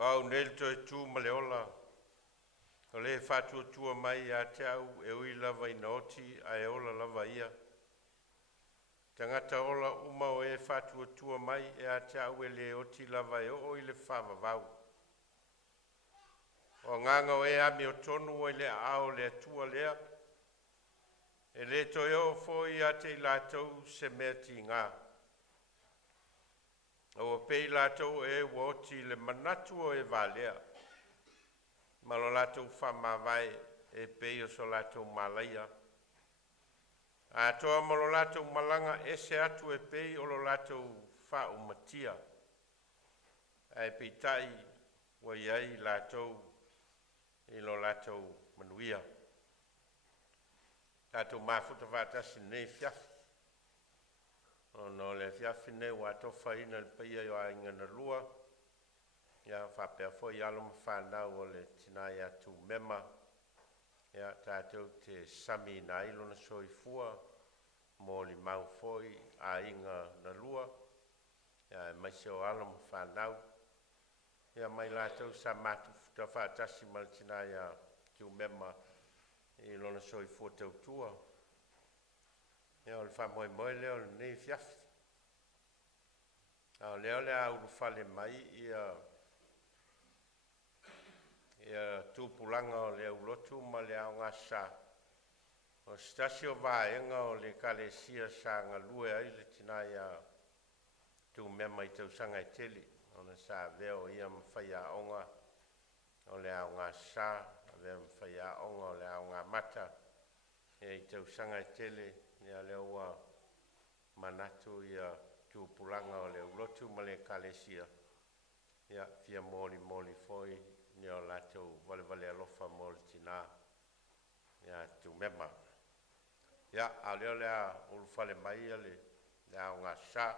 Au nel to tu maleola. O le fatu tua mai a te au e ui lava i noti a e ola lava ia. Tangata ola uma o e fatu tua mai e a te au e le oti lava e o i le whawa vau. O nganga o e ami o tonu o i le ao le atua lea. E le to eo foi a te ilatou se mea ti ngā. O pei ilatou e woti le manatu o e valea. Malo latou whamawai e pei o so latou malaia. A toa malo latou malanga e se atu e pei o lo latou whaumatia. E pitai wa iai latou i lo latou manuia. Latou mafuta whatasi nei fiafi. O no le fiafi nei wa tofa ina le peia yo a ingana lua. Ia whapea foi alo mwhanau o le tinā ia Tumema. Ia tātou te sami na ilo na soifua. Mō li mau foi a inga na lua. Ia mai se o alo mwhanau. Ia mai lātou sa matu futa whatasi ma le tinā ia Tumema. Ilo na soifua tautua. Ia o le whamoe moe leo le nei fiafi. Au leo le au fale mai ia tupulanga o le Lotu ma le au ngasa. O stasi o vaenga o le kalesia sa ngalue ai le tina ia Tumema i tausanga i teli. O na sa veo ia mwhaya onga o le au ngasa, veo mwhaya onga o le au ngamata. E i tausanga i teli, ia le ua manatu ia tupulanga o le Lotu ma le kalesia. Ia fia moli foi. Ni o latou vale alofa mo le tinā ia Tumema. Ia a leo lea ulufale mai le au ngā sa.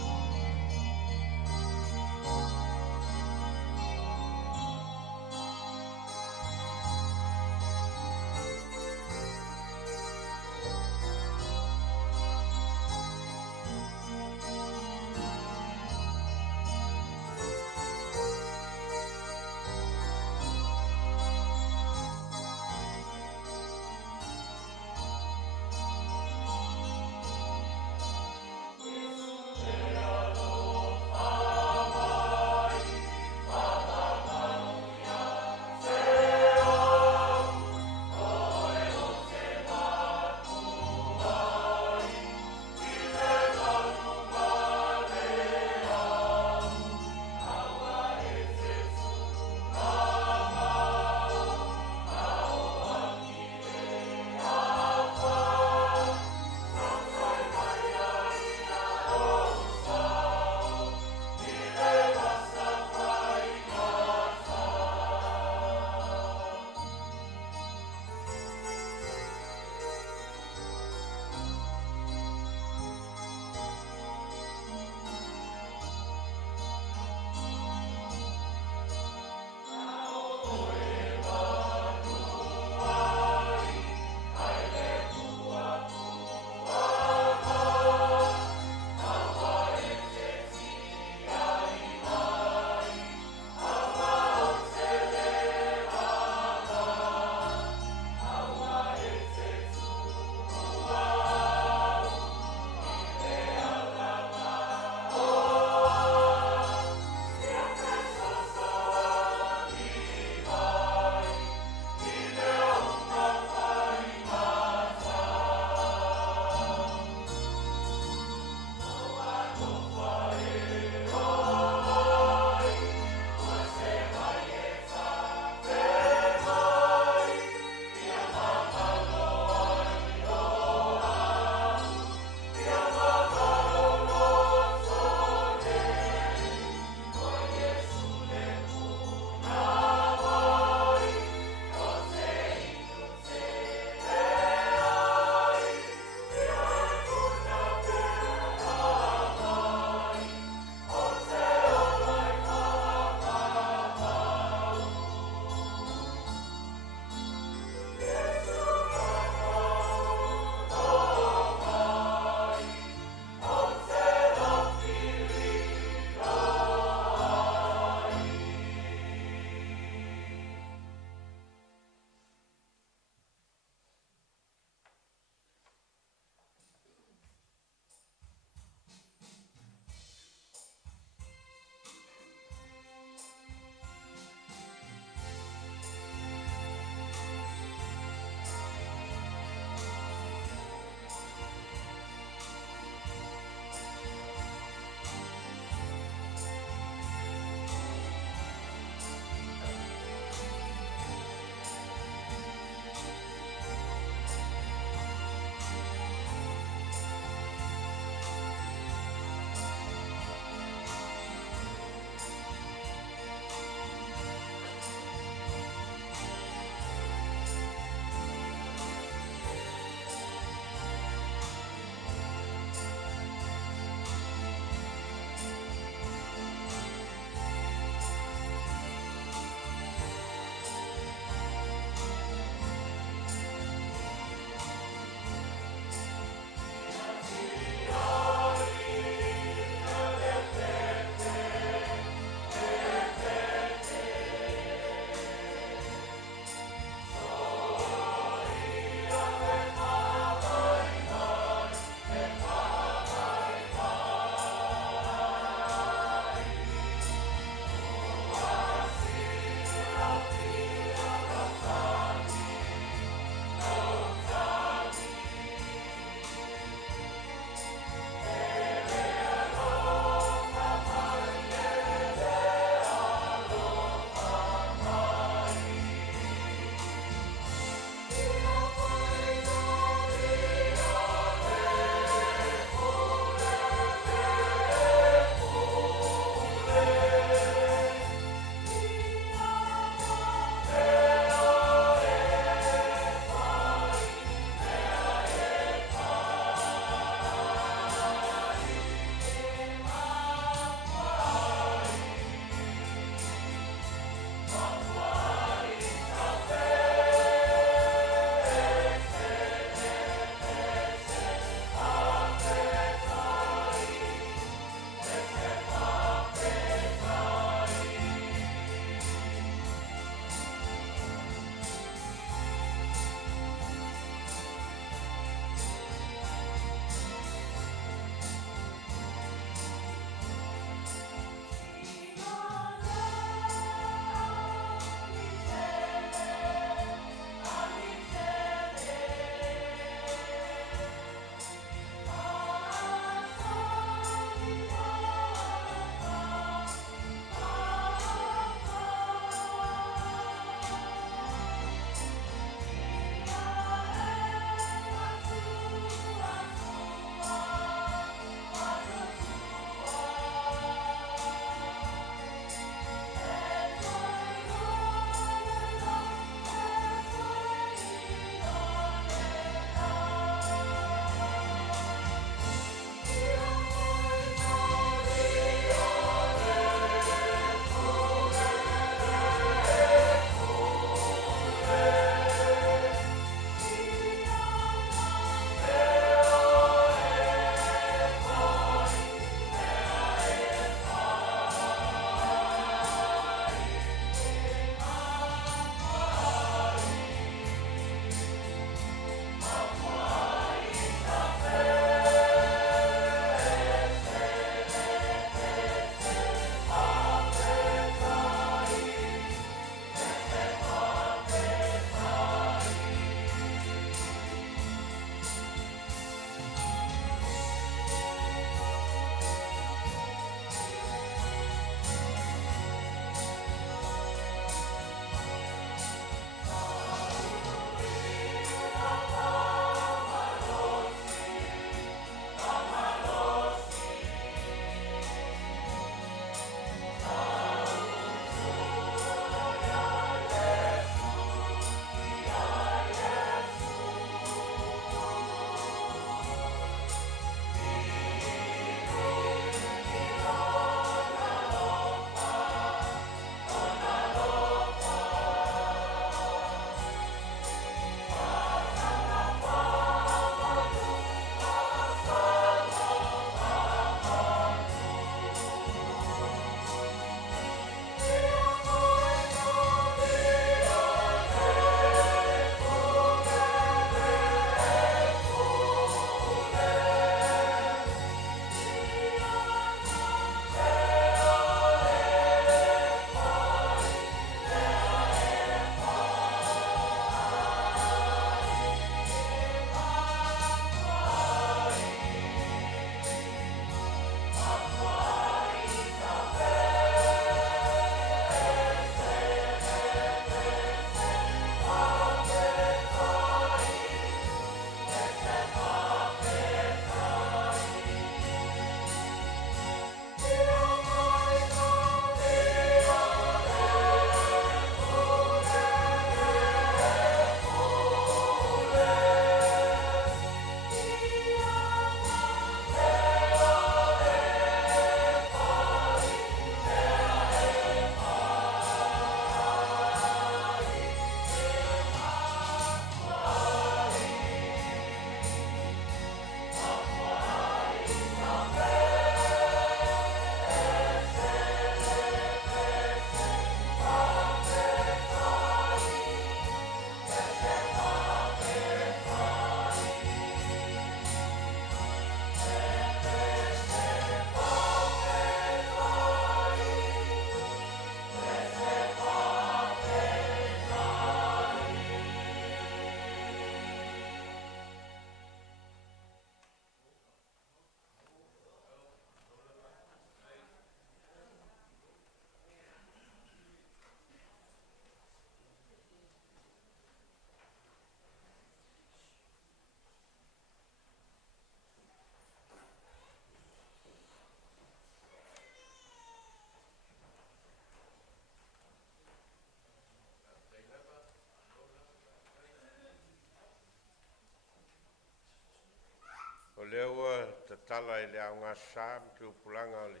tala i le au ngā sā, tu pulanga le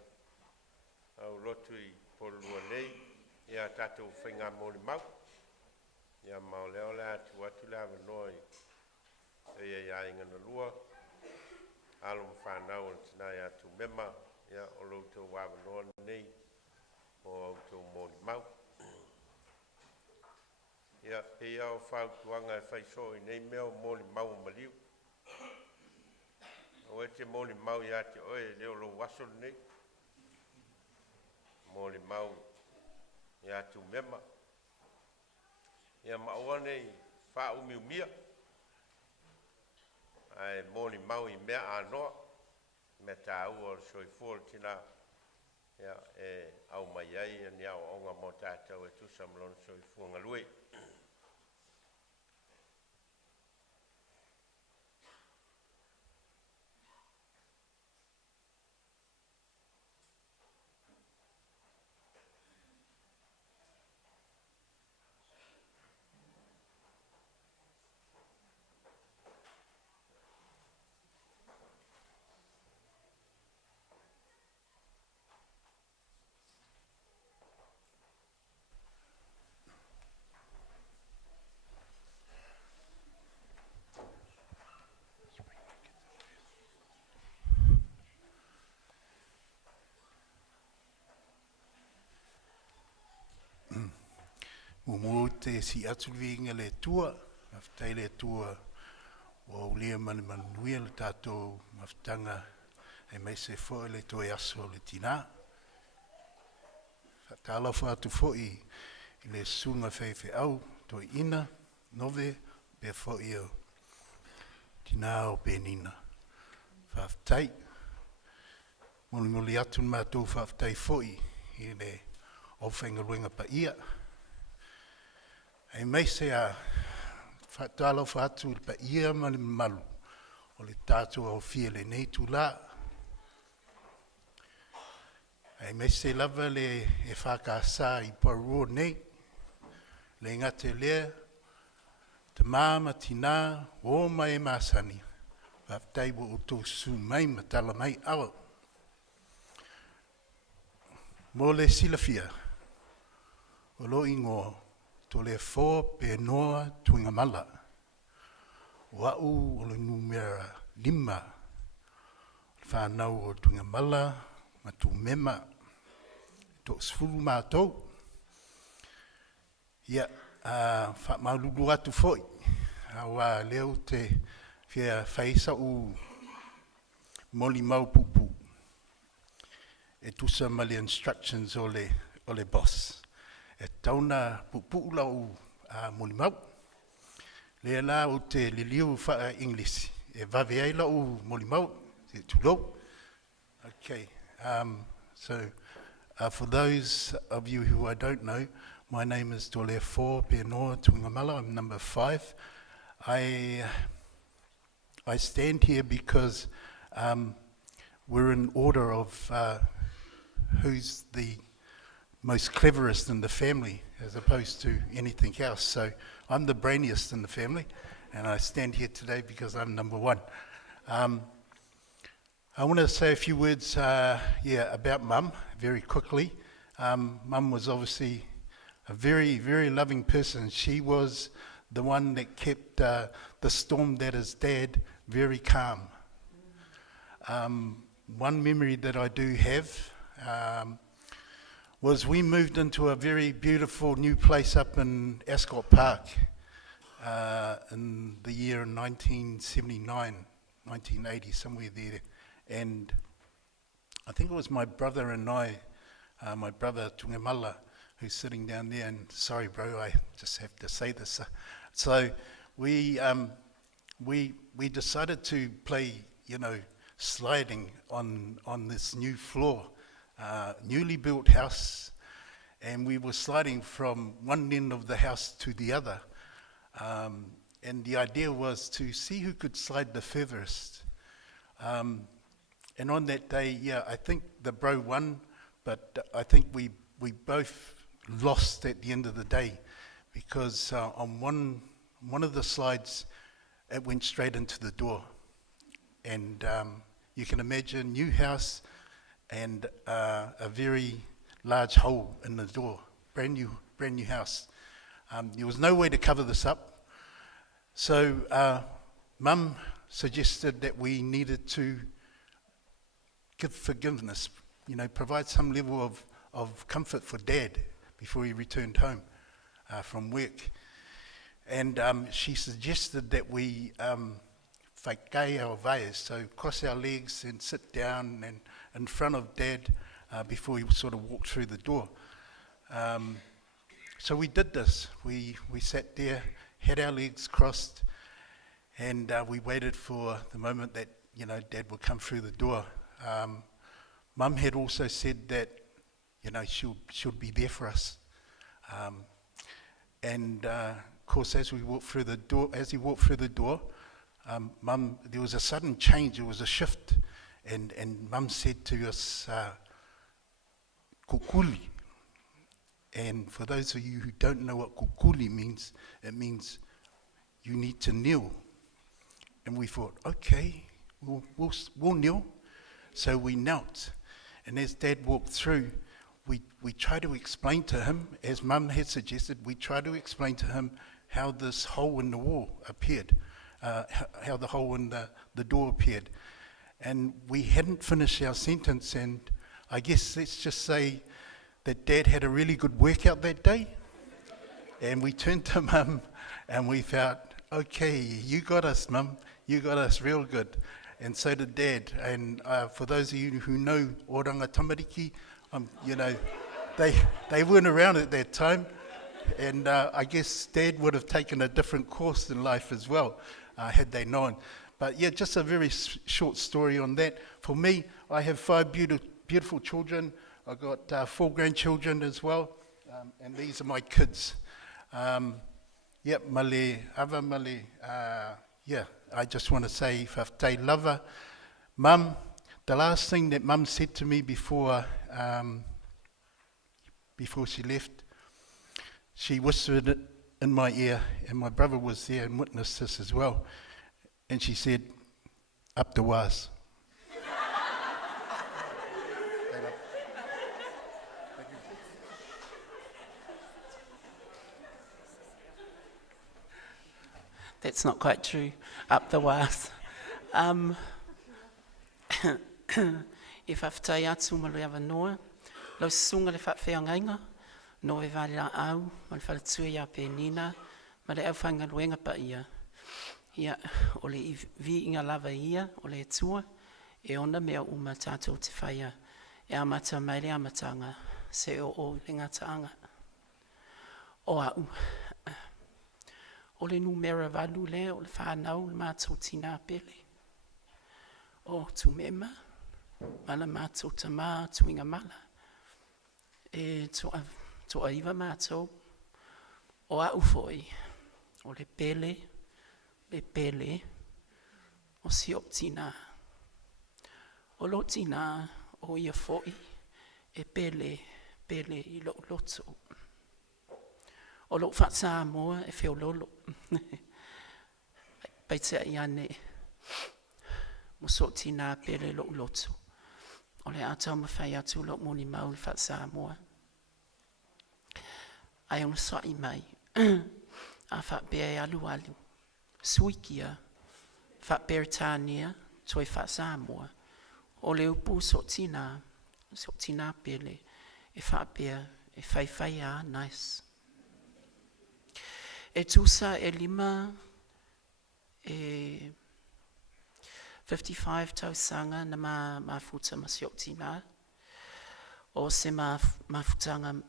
au lotu i polua nei, ia tātou whainga mōri mau. Ia mau leo le atu atu le awa noi, e ia ingana lua, alo mwhanau o tina ia Tumema, ia o Lotu awa noa nei, o autou mōri mau. Ia e au whautuanga e whaiso i nei meo mōri mau maliu. O e te mōri mau ia te oe leo lo waso nei. Mōri mau ia Tumema. Ia maua nei wha umiumia. Ai mōri mau i mea anoa. Me tā ua soifua tina. Ia e au mai ai ni au onga mo tātou e tusa mlon soifua ngalui. Mo te si atu vinga le tua, maftai le tua o ulia mani manuia le tātou maftanga e mai se fo le toi aso le tinā. Whatala whātu fo i le sunga whewhe au, toi ina, Nove, pe fo i o tinā o penina. Whaftai, moli atu mātou whaftai fo i le ofenga ruenga pa ia. Ai mai se a whatalo whatu pa ia mani malu o le tātua o fia le nei tu la. Ai mai se lava le e whakasā i parua nei, le ngate lea, te māma tinā, o mai e māsani, whaftai wo o tō su mai matala mai awa. Mo le silafia, o lo ingoa, to le fo pe noa Tuigamala. Wau o le numera 5. Whanau o Tuigamala, ma Tumema. To sfulu mātou. Ia, whamalulu atu foi. Awa leo te whia whaisa u moli mau pupu. E tusa mali instructions o le boss. E tauna pupula u moni mau. Lea la o te liliu wha English. E vavea la u moni mau. Te tulo. Okay. So, for those of you who I don't know, my name is Tole 4 Penoa Tuigamala. I'm number 5. I stand here because we're in order of who's the most cleverest in the family as opposed to anything else. So I'm the brainiest in the family, and I stand here today because I'm number 1. I want to say a few words about Mum very quickly. Mum was obviously a very, very loving person. She was the one that kept the storm that is Dad very calm. One memory that I do have was we moved into a very beautiful new place up in Ascot Park in the year 1979, 1980, somewhere there. And I think it was my brother and I, my brother Tuigamala, who's sitting down there, and sorry bro, I just have to say this. So we decided to play, sliding on this new floor. Newly built house, and we were sliding from one end of the house to the other, and the idea was to see who could slide the furthest. And on that day, I think the bro won, but I think we both lost at the end of the day, because on one of the slides it went straight into the door, and you can imagine, new house and a very large hole in the door, brand new house. There was no way to cover this up. So Mum suggested that we needed to give forgiveness, provide some level of comfort for Dad before he returned home from work. And she suggested that we whaikae our vaias, so cross our legs and sit down and in front of Dad before he sort of walked through the door. So we did this. We sat there, had our legs crossed, and we waited for the moment that Dad would come through the door. Mum had also said that she'll be there for us, and of course, as he walked through the door, Mum, there was a sudden change. There was a shift, and Mum said to us, "Kukuli." And for those of you who don't know what kukuli means, it means you need to kneel. And we thought, okay, we'll kneel. So we knelt. And as Dad walked through, we tried to explain to him, as Mum had suggested, we tried to explain to him how this hole in the wall appeared, how the hole in the door appeared. And we hadn't finished our sentence, and I guess let's just say that Dad had a really good workout that day. And we turned to Mum and we felt, okay, you got us, Mum, you got us real good. And so did Dad. And for those of you who know Oranga Tamariki, they weren't around at that time. And I guess Dad would have taken a different course in life as well, had they known. But yeah, just a very short story on that. For me, I have 5 beautiful children. I've got 4 grandchildren as well, and these are my kids. Male, ava male, I just want to say, whaftai lava. Mum, the last thing that Mum said to me before she left, she whispered it in my ear, and my brother was there and witnessed this as well, and she said, "Up the was." That's not quite true. Up the was. E whawhitai atu ma le awanoa, lau sunga le whawhiangainga, Nove Vailaau, ma le whaletue ia penina, ma le au whangaluenga pa ia. Ia, o le vi inga lava ia, o le etua, e ona mea uma tātou te whaia, e amata mai le amatanga, se o le ngataanga. O au. O le numera valu le, o le whanau, le mātou tinā pele. O Tumema, ma le mātou tamā, Tuigamala. E toa iwa mātou, o au foi, o le pele, o siop tinā. O lo tinā, o ia foi, e pele I Lotu. O lo whatsa moa e whio lolo. Paitea I ane. Mo so tina pele lo Lotu. O le atau mawhai atu lo moni mau le whatsa moa. Ai on sai mai. A whapea e alu. Suikia. Whapea tānia. Toi whatsa moa. O le upu so tina pele. E whapea. E whai a nice. E tusa e 55 tausanga na mafuta masiok tina. O se mafutanga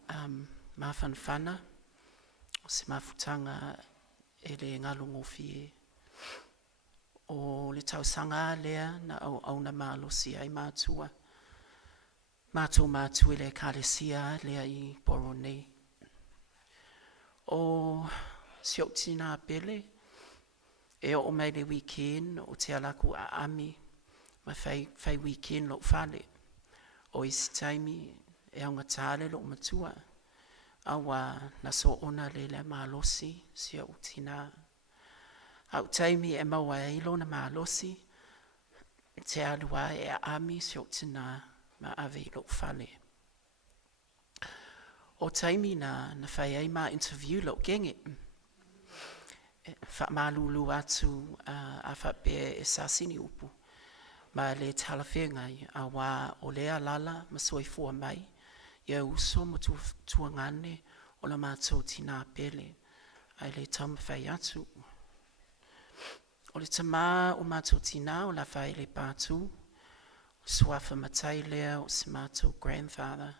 mawhanwhana. O se mafutanga e le ngalungofi. O le tausanga lea na au na malosi ai mātua. Mātua le kālesia lea I Boronei. O siok tina pele, e o mai le weekend o te alaku a ami, ma fai weekend lo whale, o isi taimi e aunga tāle lo matua, awa na so ona le malosi, siok tina. Au taimi e maua e ilo na malosi, te alua e a ami se o tinā ma ave I lo whale. O taimi na whai ai ma interview lo genge. Wha malulu atu a whape e sasini upu. Ma le talawhengai a wā o lea lala ma soifua mai. Ia uso mo tuangane o la mātou tina pele. Ai le tauma whai atu. O le tamā o mātou tina o la whai le Patu. Suafa matai lea o se mātou grandfather.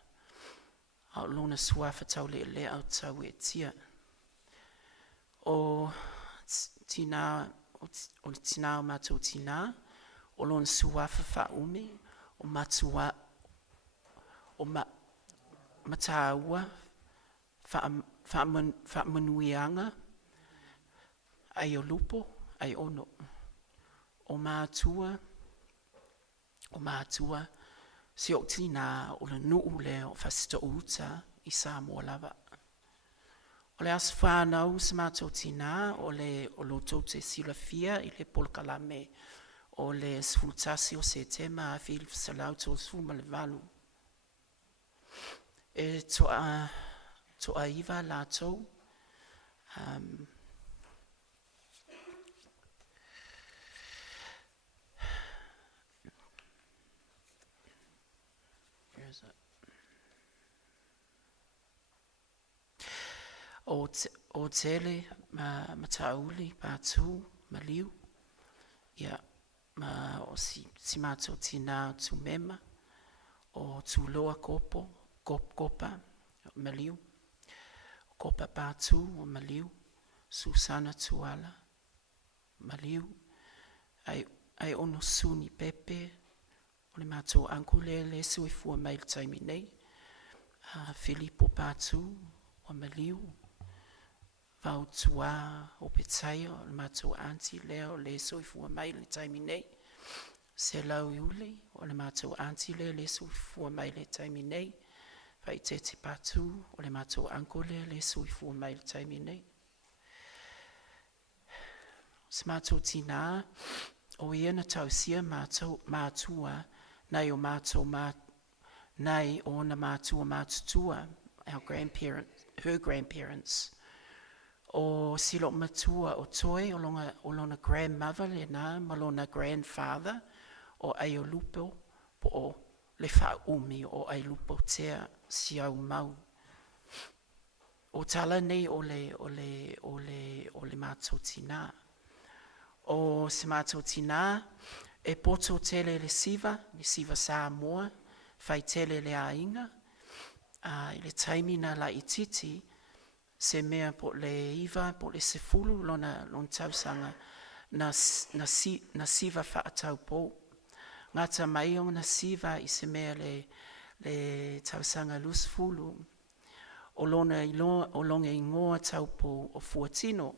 Au lona suafa tau lea au tau e tia. O tina o le tina o mātou tina. O lona suafa whaume. O matua o mataua whamanuianga. Ai o lupo, ai ono. O mātua, si o tina o le nuu leo whasito uta I Samoa lava. O le asu whanau sa mātou tina o Lotu te silafia I le polkalame o le sfultasi o se tema a fil salau to suma le valu. E toa iwa lātou. Where is it? O tele ma tauli Patu ma liu. Ia ma o si mātou tina Tumema. O tuloa kopa ma liu. Kopa Patu o ma liu. Susana tuala ma liu. Ai ono suni pepe. O le mātou ankule le suifua mai le taimi nei. Filippo Patu o ma liu. Vau tua o petai o le mātou anti leo le suifua mai le taimi nei. Se lau iule o le mātou anti le suifua mai le taimi nei. Vai te Patu o le mātou ankule le suifua mai le taimi nei. Se mātou tina o ia na tausia mātua nai o mātou nai o na mātua mātutua, her grandparents. O silo matua o toi o lona grandmother le nā, ma lona grandfather o ai o lupo po o le whaumi o ai lupo tea siau mau. O tala nei o le mātou tina. O se mātou tina e poto tele le siva Samoa, fai tele le ainga. Le taimi na la ititi, se mea po le iwa, po le sefulu, lona tausanga na siva whaatau po. Ngata mai o na siva I se mea le tausanga lusfulu. O longa ingoa tau po o fuatino.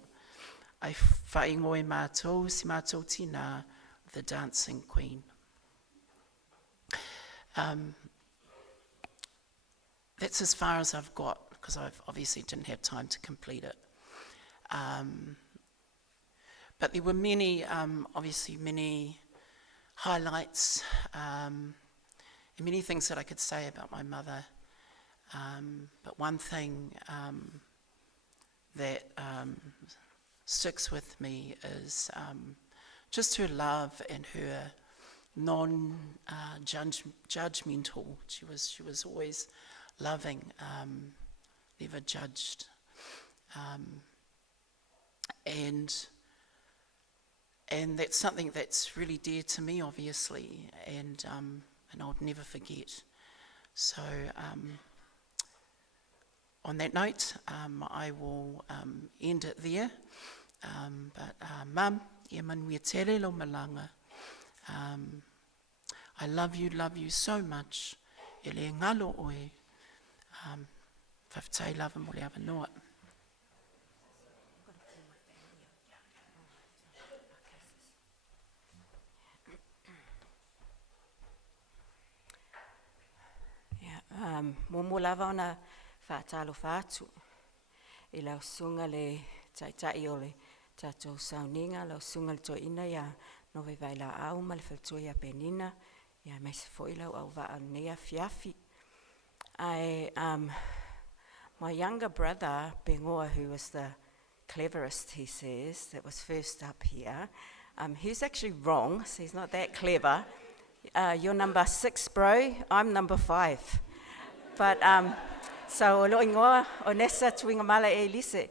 Ai whaingoe mātou, si mātou tina, the dancing queen. That's as far as I've got, because I obviously didn't have time to complete it. But there were many, obviously many highlights, and many things that I could say about my mother. But one thing that sticks with me is just her love and her non-judgmental. She was always loving, never judged, and that's something that's really dear to me, obviously, and I would never forget. So on that note, I will end it there. But Mum, e manuia tere lo malanga. I love you so much. E le ngalo oe. Whaftai lava mo le awa noa. Momo lava ona whaatalo whaatu. I lau sunga le taitai o le tatou Sauniga, lau sunga le toa ina ia Nove Vailaau, ma le whaltua ia penina, ia mai se foilau au wa nea fiafi. My younger brother, Bengoa, who was the cleverest, he says, that was first up here, he's actually wrong, so he's not that clever. You're number 6, bro, I'm number 5. But, so o lo ingoa, o nesa Tuigamala e lise,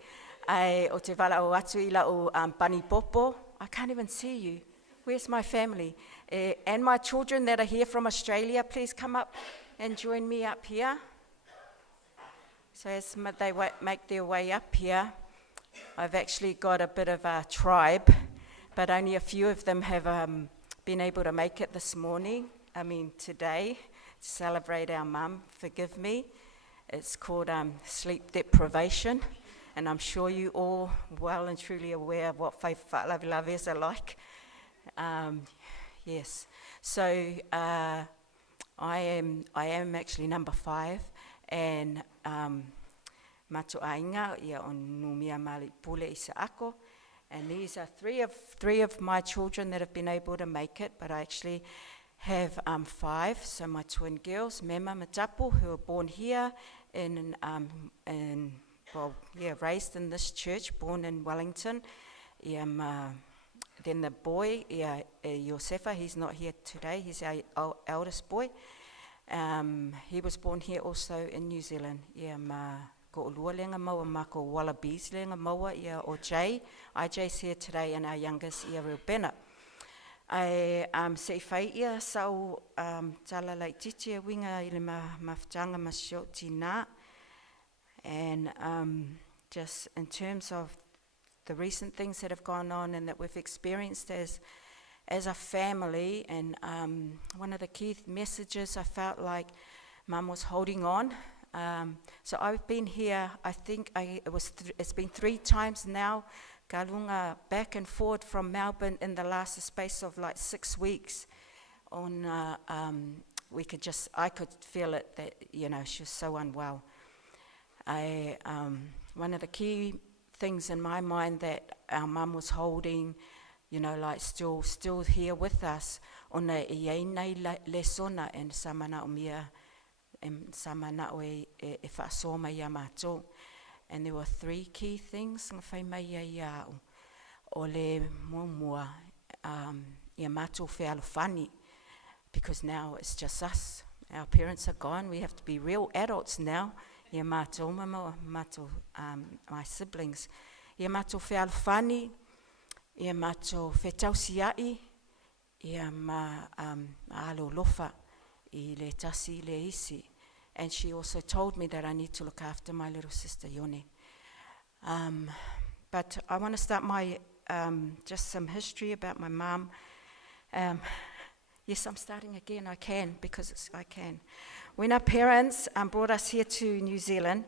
o te Vailaau atu I lau pani popo, I can't even see you. Where's my family? And my children that are here from Australia, please come up and join me up here. So as they make their way up here, I've actually got a bit of a tribe, but only a few of them have been able to make it this morning, today, to celebrate our mum, forgive me. It's called sleep deprivation, and I'm sure you all well and truly aware of what whaiwhalavilaves are like. Yes, so I am actually number 5, and Matu ainga ia on numia mali pule isa ako, and these are three of my children that have been able to make it, but I actually have 5. So my twin girls, Mema Matapu, who were born here raised in this church, born in Wellington. Then the boy, Josefa, he's not here today. He's our eldest boy. He was born here also in New Zealand. Ko olua lenga maua mako wallabies lenga maua o Jay. IJ's here today, and our youngest Rubena. Se whai ia sau tala lai titi winga I le mawhtanga masio tinā. And just in terms of the recent things that have gone on and that we've experienced as a family, and one of the key messages I felt like Mum was holding on. So I've been here, I think it's been 3 times now, Galunga back and forth from Melbourne in the last space of like 6 weeks. I could feel it that, she was so unwell. One of the key things in my mind that our mum was holding, still here with us, ona nei lesona and samana umia, samana e whaasoma ia mātou. And there were 3 key things nga whai mai ia o le muamua ia mātou whealofani, because now it's just us. Our parents are gone. We have to be real adults now. Ia mātou mātou my siblings. Ia mātou whealofani, ia mātou whetausiai, ia alo lofa I le tasi le isi. And she also told me that I need to look after my little sister, Yone. But I want to start my, just some history about my mum. Yes, I'm starting again. I can, because I can. When our parents brought us here to New Zealand,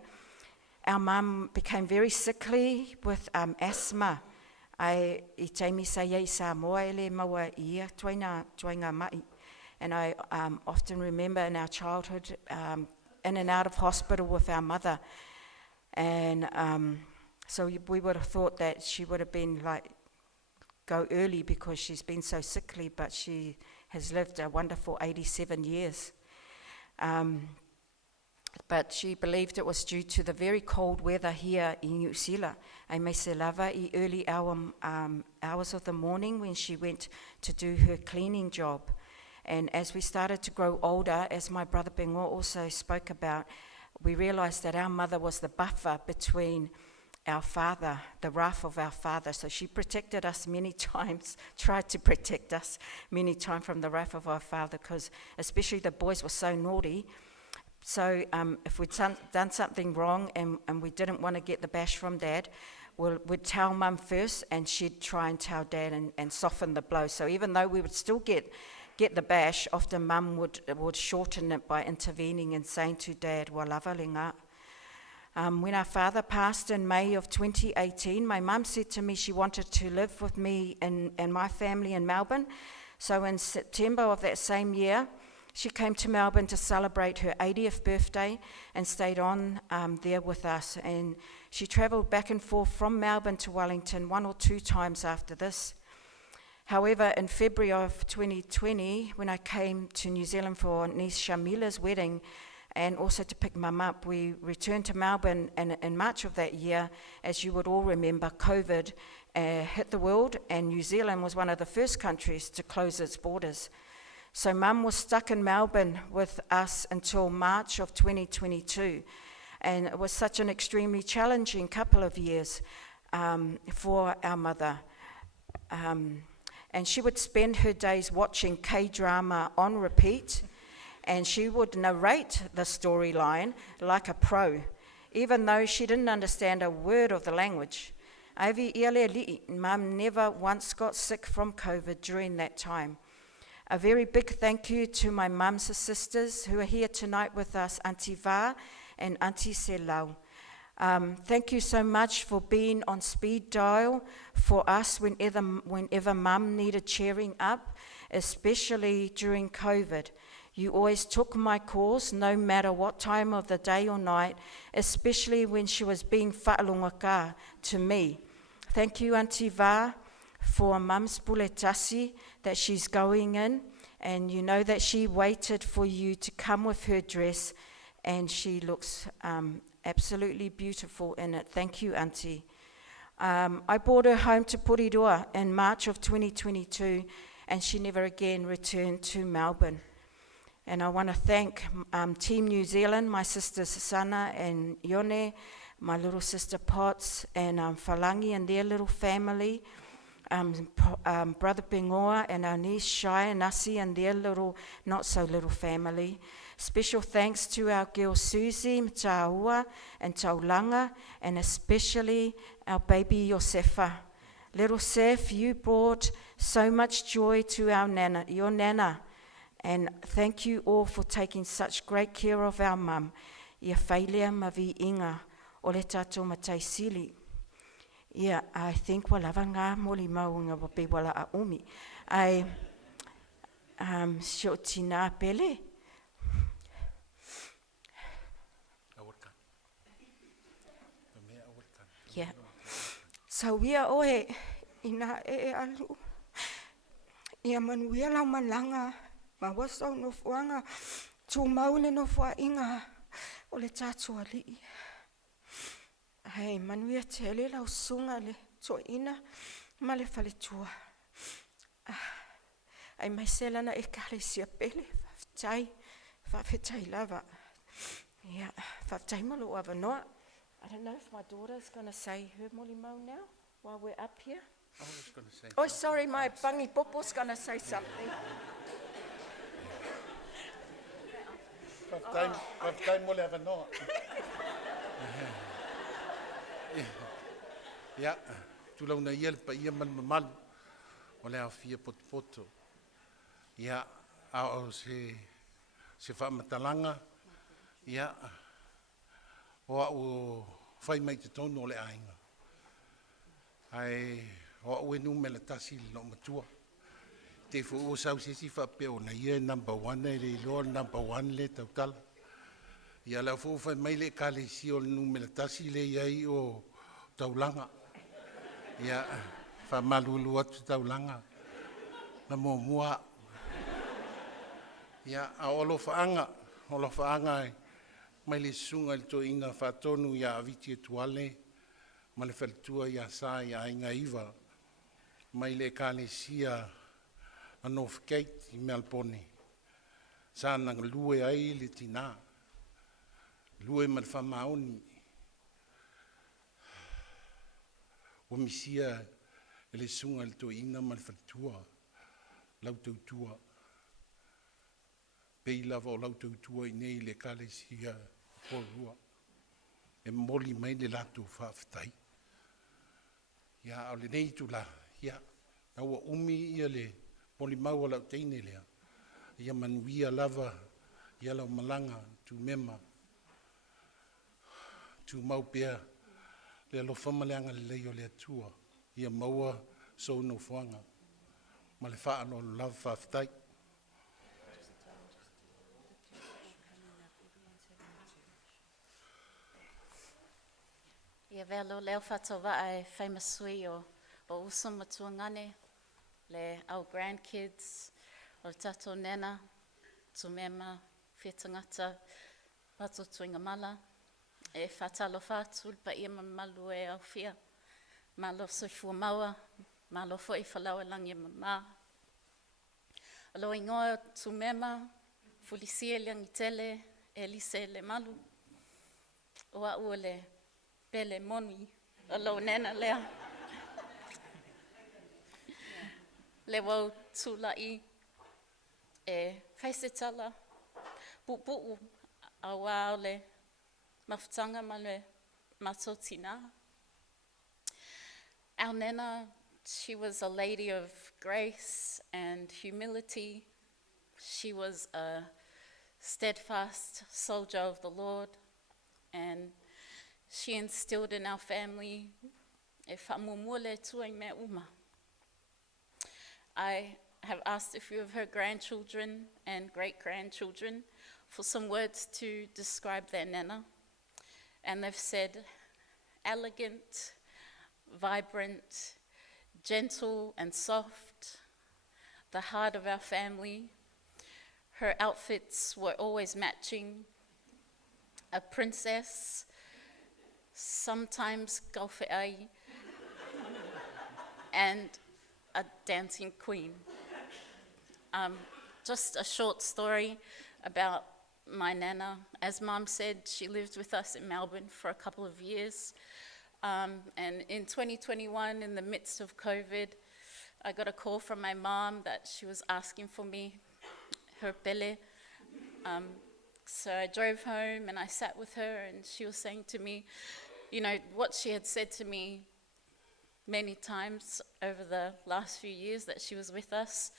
our mum became very sickly with asthma. I taimi sa ye sa moa ele maua ia tuainga mai. And I often remember in our childhood, in and out of hospital with our mother. And so we would have thought that she would have been go early because she's been so sickly, but she has lived a wonderful 87 years. But she believed it was due to the very cold weather here in New Zealand. I may se lava I early hours of the morning when she went to do her cleaning job. And as we started to grow older, as my brother Bengoa also spoke about, we realized that our mother was the buffer between our father, the wrath of our father. So she protected us many times, tried to protect us many times from the wrath of our father, because especially the boys were so naughty. So if we'd done something wrong and we didn't want to get the bash from Dad, we'd tell Mum first, and she'd try and tell Dad and soften the blow. So even though we would still get the bash, often Mum would shorten it by intervening and saying to Dad, "Wa lava linga." When our father passed in May of 2018, my mum said to me she wanted to live with me and my family in Melbourne. So in September of that same year, she came to Melbourne to celebrate her 80th birthday and stayed on there with us. And she travelled back and forth from Melbourne to Wellington 1 or 2 times after this. However, in February of 2020, when I came to New Zealand for niece Shamila's wedding, and also to pick Mum up, we returned to Melbourne, and in March of that year, as you would all remember, COVID hit the world, and New Zealand was one of the first countries to close its borders. So Mum was stuck in Melbourne with us until March of 2022, and it was such an extremely challenging couple of years for our mother. And she would spend her days watching K-drama on repeat, and she would narrate the storyline like a pro, even though she didn't understand a word of the language. Mum never once got sick from COVID during that time. A very big thank you to my mum's sisters who are here tonight with us, Auntie Va and Auntie Selau. Thank you so much for being on speed dial for us whenever Mum needed cheering up, especially during COVID. You always took my calls, no matter what time of the day or night, especially when she was being whaalongaka to me. Thank you, Auntie Va, for Mum's puletasi that she's going in, and you know that she waited for you to come with her dress, and she looks absolutely beautiful in it. Thank you, Auntie. I brought her home to Porirua in March of 2022, and she never again returned to Melbourne. And I want to thank Team New Zealand, my sisters Sana and Yone, my little sister Potts, and Whalangi and their little family, Brother Pingoa and our niece Shai and Nasi and their little, not so little family. Special thanks to our girl Susie, Mtaua and Taulanga, and especially our baby Josefa. Little Seth, you brought so much joy to our nana, your nana. And thank you all for taking such great care of our mum. Ia whailea mavi inga o le tatou mataisili. Ia, I think walawa ngā moli maunga wape wala a umi. Ai, sio tinā pele. Yeah. So we are oe ina e alu. Ia manuia lau malanga. Ma wasau no fuanga tu maule no fua inga o le tatua li. Hei, manuia te ele lau sunga le to ina ma le fale tua. Ai mai selana e kare sia pele, whawhetai lava. Yeah, whawhetai malo ava noa. I don't know if my daughter's going to say her moli mau now while we're up here. I was going to say. Oh, sorry, my bangi popo's going to say something. Whawhetai mole ava noa. Ia, tulau na ia le pa ia man mamalu o le awhia poto. Ia, au se whaamatalanga. Ia, o au whai mai te tonu o le ainga. Ai, o au e numela tasi le no matua. Te fu o sau sisi whapeo na ia number 1 e le loa number 1 le tautala. Ia la fu whai mai le kale si o le numela tasi le iai o taulanga. Ia, whamalulu atu taulanga. Na mua. Ia, a olo whaanga e. Mai le sunga le to inga whatonu ia aviti e tuale. Ma le whalitua ia sa ia inga iwa. Mai le kale sia a Nove i Melbourne. Sa nang lue ai le tinā. Lue ma le whamaoni. O misia e le sunga le to inga ma le whalitua. Lau tautua. Pei lava o lau tautua i nei le kale sia porua. E moli mai le latu whawhetai. Ia au le nei tu la. Ia, na ua umi ia le moli maua lau teine lea. Ia manuia lava, ia lau malanga, Tumema. Tu mau pea, le alo whamaleanga le leo le atua. Ia maua sou no fuanga. Ma le whaano lava whawhetai. Ia velo leo whatova ai whaimasui o uso matua ngane. le our grandkids, o tato nena, Tumema, Fiatagata, Patu Tuigamala, e whatalo whātu, pa ia mamalu e au whia. Malo soifua maua, malo fo i whalaua langi mama. Alo ingoa Tumema, fulisia liangi tele, e lise le malu. Oa ua le pele moni, alo nena lea. Le wau tūlai, e whaisetala, pupu, a wā le mawhitanga ma le mato tinā. Our nena, she was a lady of grace and humility. She was a steadfast soldier of the Lord, and she instilled in our family e whamumule tuai me uma. I have asked a few of her grandchildren and great-grandchildren for some words to describe their nana, and they've said elegant, vibrant, gentle and soft, the heart of our family. Her outfits were always matching, a princess, sometimes golfe'ai, and a dancing queen. Just a short story about my nana. As Mum said, she lived with us in Melbourne for a couple of years. And in 2021, in the midst of COVID, I got a call from my mom that she was asking for me, her pele. So I drove home and I sat with her, and she was saying to me, you know, what she had said to me many times over the last few years that she was with us.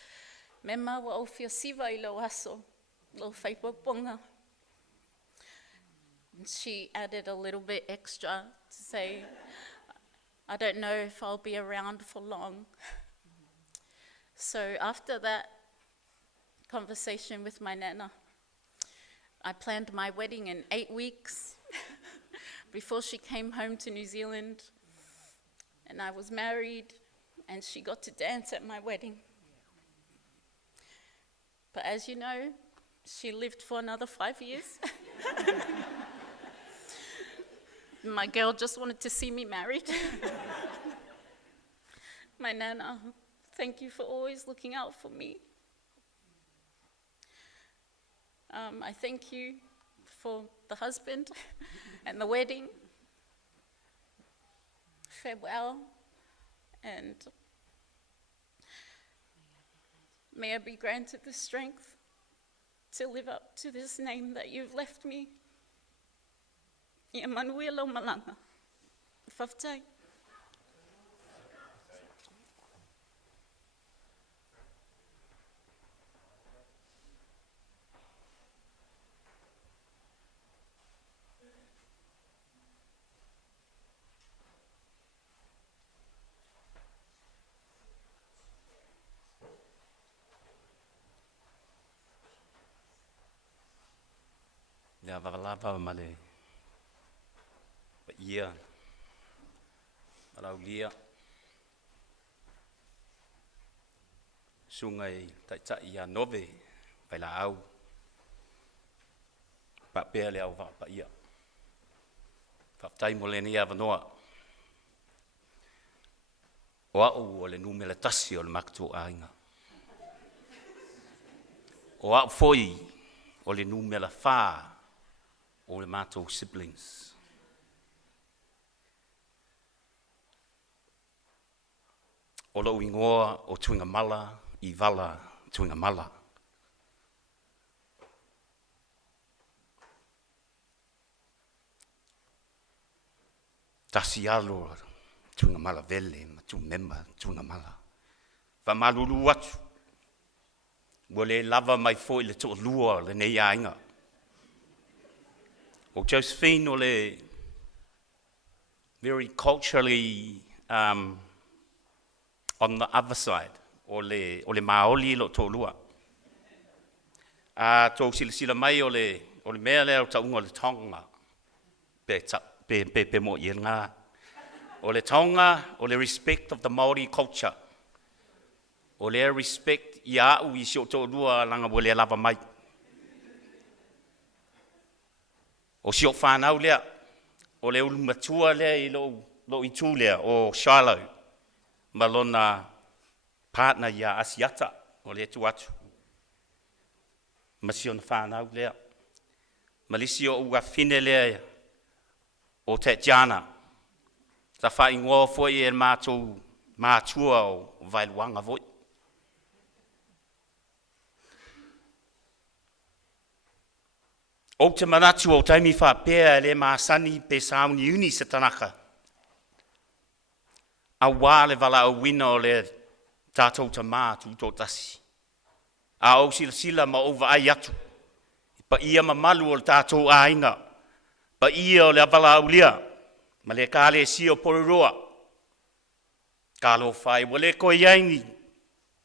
Mema wa o fia siva I lo aso, lo whaipoponga. And she added a little bit extra to say, I don't know if I'll be around for long. So after that conversation with my nana, I planned my wedding in 8 weeks before she came home to New Zealand. And I was married, and she got to dance at my wedding. But as you know, she lived for another 5 years. My girl just wanted to see me married. My nana, thank you for always looking out for me. I thank you for the husband and the wedding. Farewell, and may I be granted the strength to live up to this name that you've left me. Ia manuia lau malanga. Whaftai. Lea wavalava ma le pa ia maraulia sungai taitai ia Nove Vailaau pa pea le au pa ia whaptai mo le nia wanoa o au o le numele tasi o le makatu ainga o au foi o le numele wha o le mātou siblings. O lau ingoa o Tuigamala I vala Tuigamala. Tasi alo Tuigamala vele ma Tumema Tuigamala. Wa malulu atu. Wa le lava mai foi le to lua le nei ainga. O Josephine o le very culturally on the other side o le maoli lo tolua. Tō sila mai o le mea leo taunga o le tonga pe mo i ngā. O le tonga o le respect of the Māori culture. O le respect i au i sio tō lua langa mo le lava mai. O sio whanau lea, o le ulu matua lea i lo i tū lea o Shiloh, ma lona partner ia Asiata o le tu atu. Ma sio na whanau lea. Ma lisi o ua fine lea o te tiana. Ta wha ingoa foi e mātua o Vailaau voi. O te manatu o taimi whapea le māsani pe Sauni uni se tanaka. A wā le Vailaau wina o le tātou ta mātu tō tasi. A o sila ma ova ai atu. Pa ia ma malu o le tātou ainga. Pa ia o le Vailaau lia. Ma le ka le si o poroa. Ka lo whai wale ko iaini.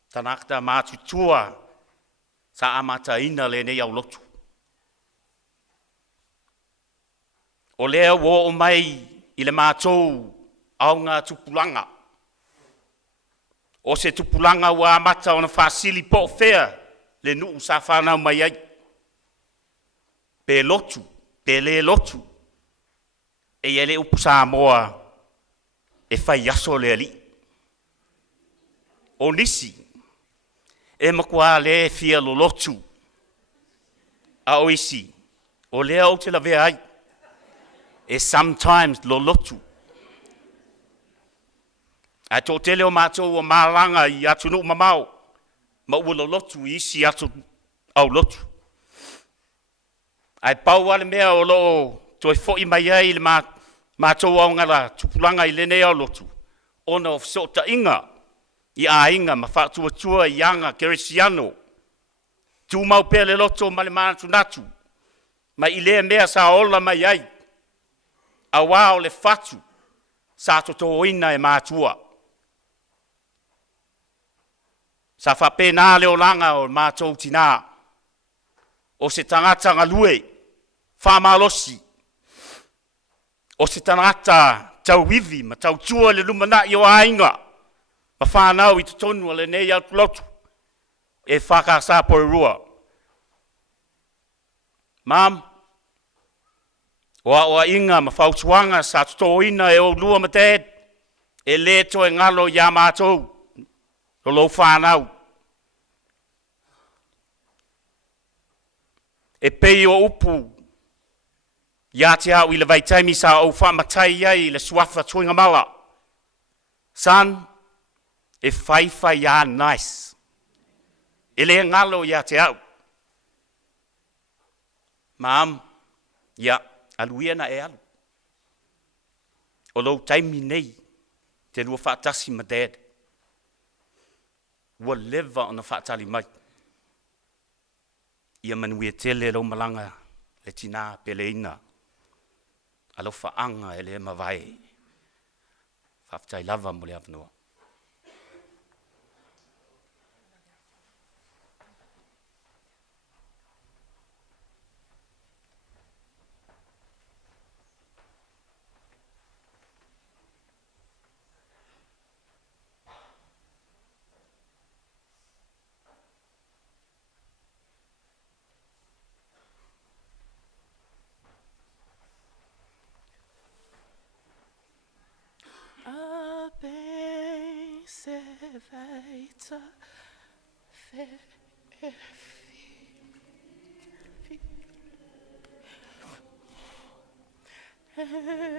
Tanakta mātu tua. Sa amata ina le nei au lotu. O lea wo o mai i le mātou au ngā tupulanga. O se tupulanga wa amata o na whasili po whea le nuu sa whanau mai ai. Pe lotu, pe le lotu. E ele upu sa moa e whai aso le ali. O nisi, e makua le fia lo lotu. A o isi, o lea o te lawe ai. E sometimes lo lotu. A tō tele o mātou o māranga i atu nuu mamau. Ma ua lo lotu i isi atu au lotu. Ai pau ale mea o lo toi fo'i mai ai le mātou au ngara tupulanga i lene au lotu. Ona o fisota inga i a inga ma whātua i anga keresiano. Tu mau pēr le loto ma le mātu natu. Ma i lea mea sa ola mai ai. A wao le fatu sa to ina e mātua. Sa whapena leo langa o mātou tinā. O se tangata ngalue, whamalosi. O se tangata tau wivi, ma tau tua le lumana i o ainga. Ma whanau i tutonu le nei au Lotu. E whakasa porurua. Mam, Oa inga ma whautuanga sa tutoina e o lua ma dad. E leto e ngalo ia mātou. Lo lo whanau. E pei o upu. Ia te au i le vaitaimi sa o whamatai ai le suafa Tuigamala. Son, e whaiwhai ia nice. E le ngalo ia te au. Mam, ia. Aluia na e alu. O lau taimi nei, te lua whaatasi ma dad. Ua lewa o na whaatali mai. Ia manui e tele lau malanga le tinā pele ina. Alo whaanga e le mawai. Whaftai lava mo le avanua. Se veita fe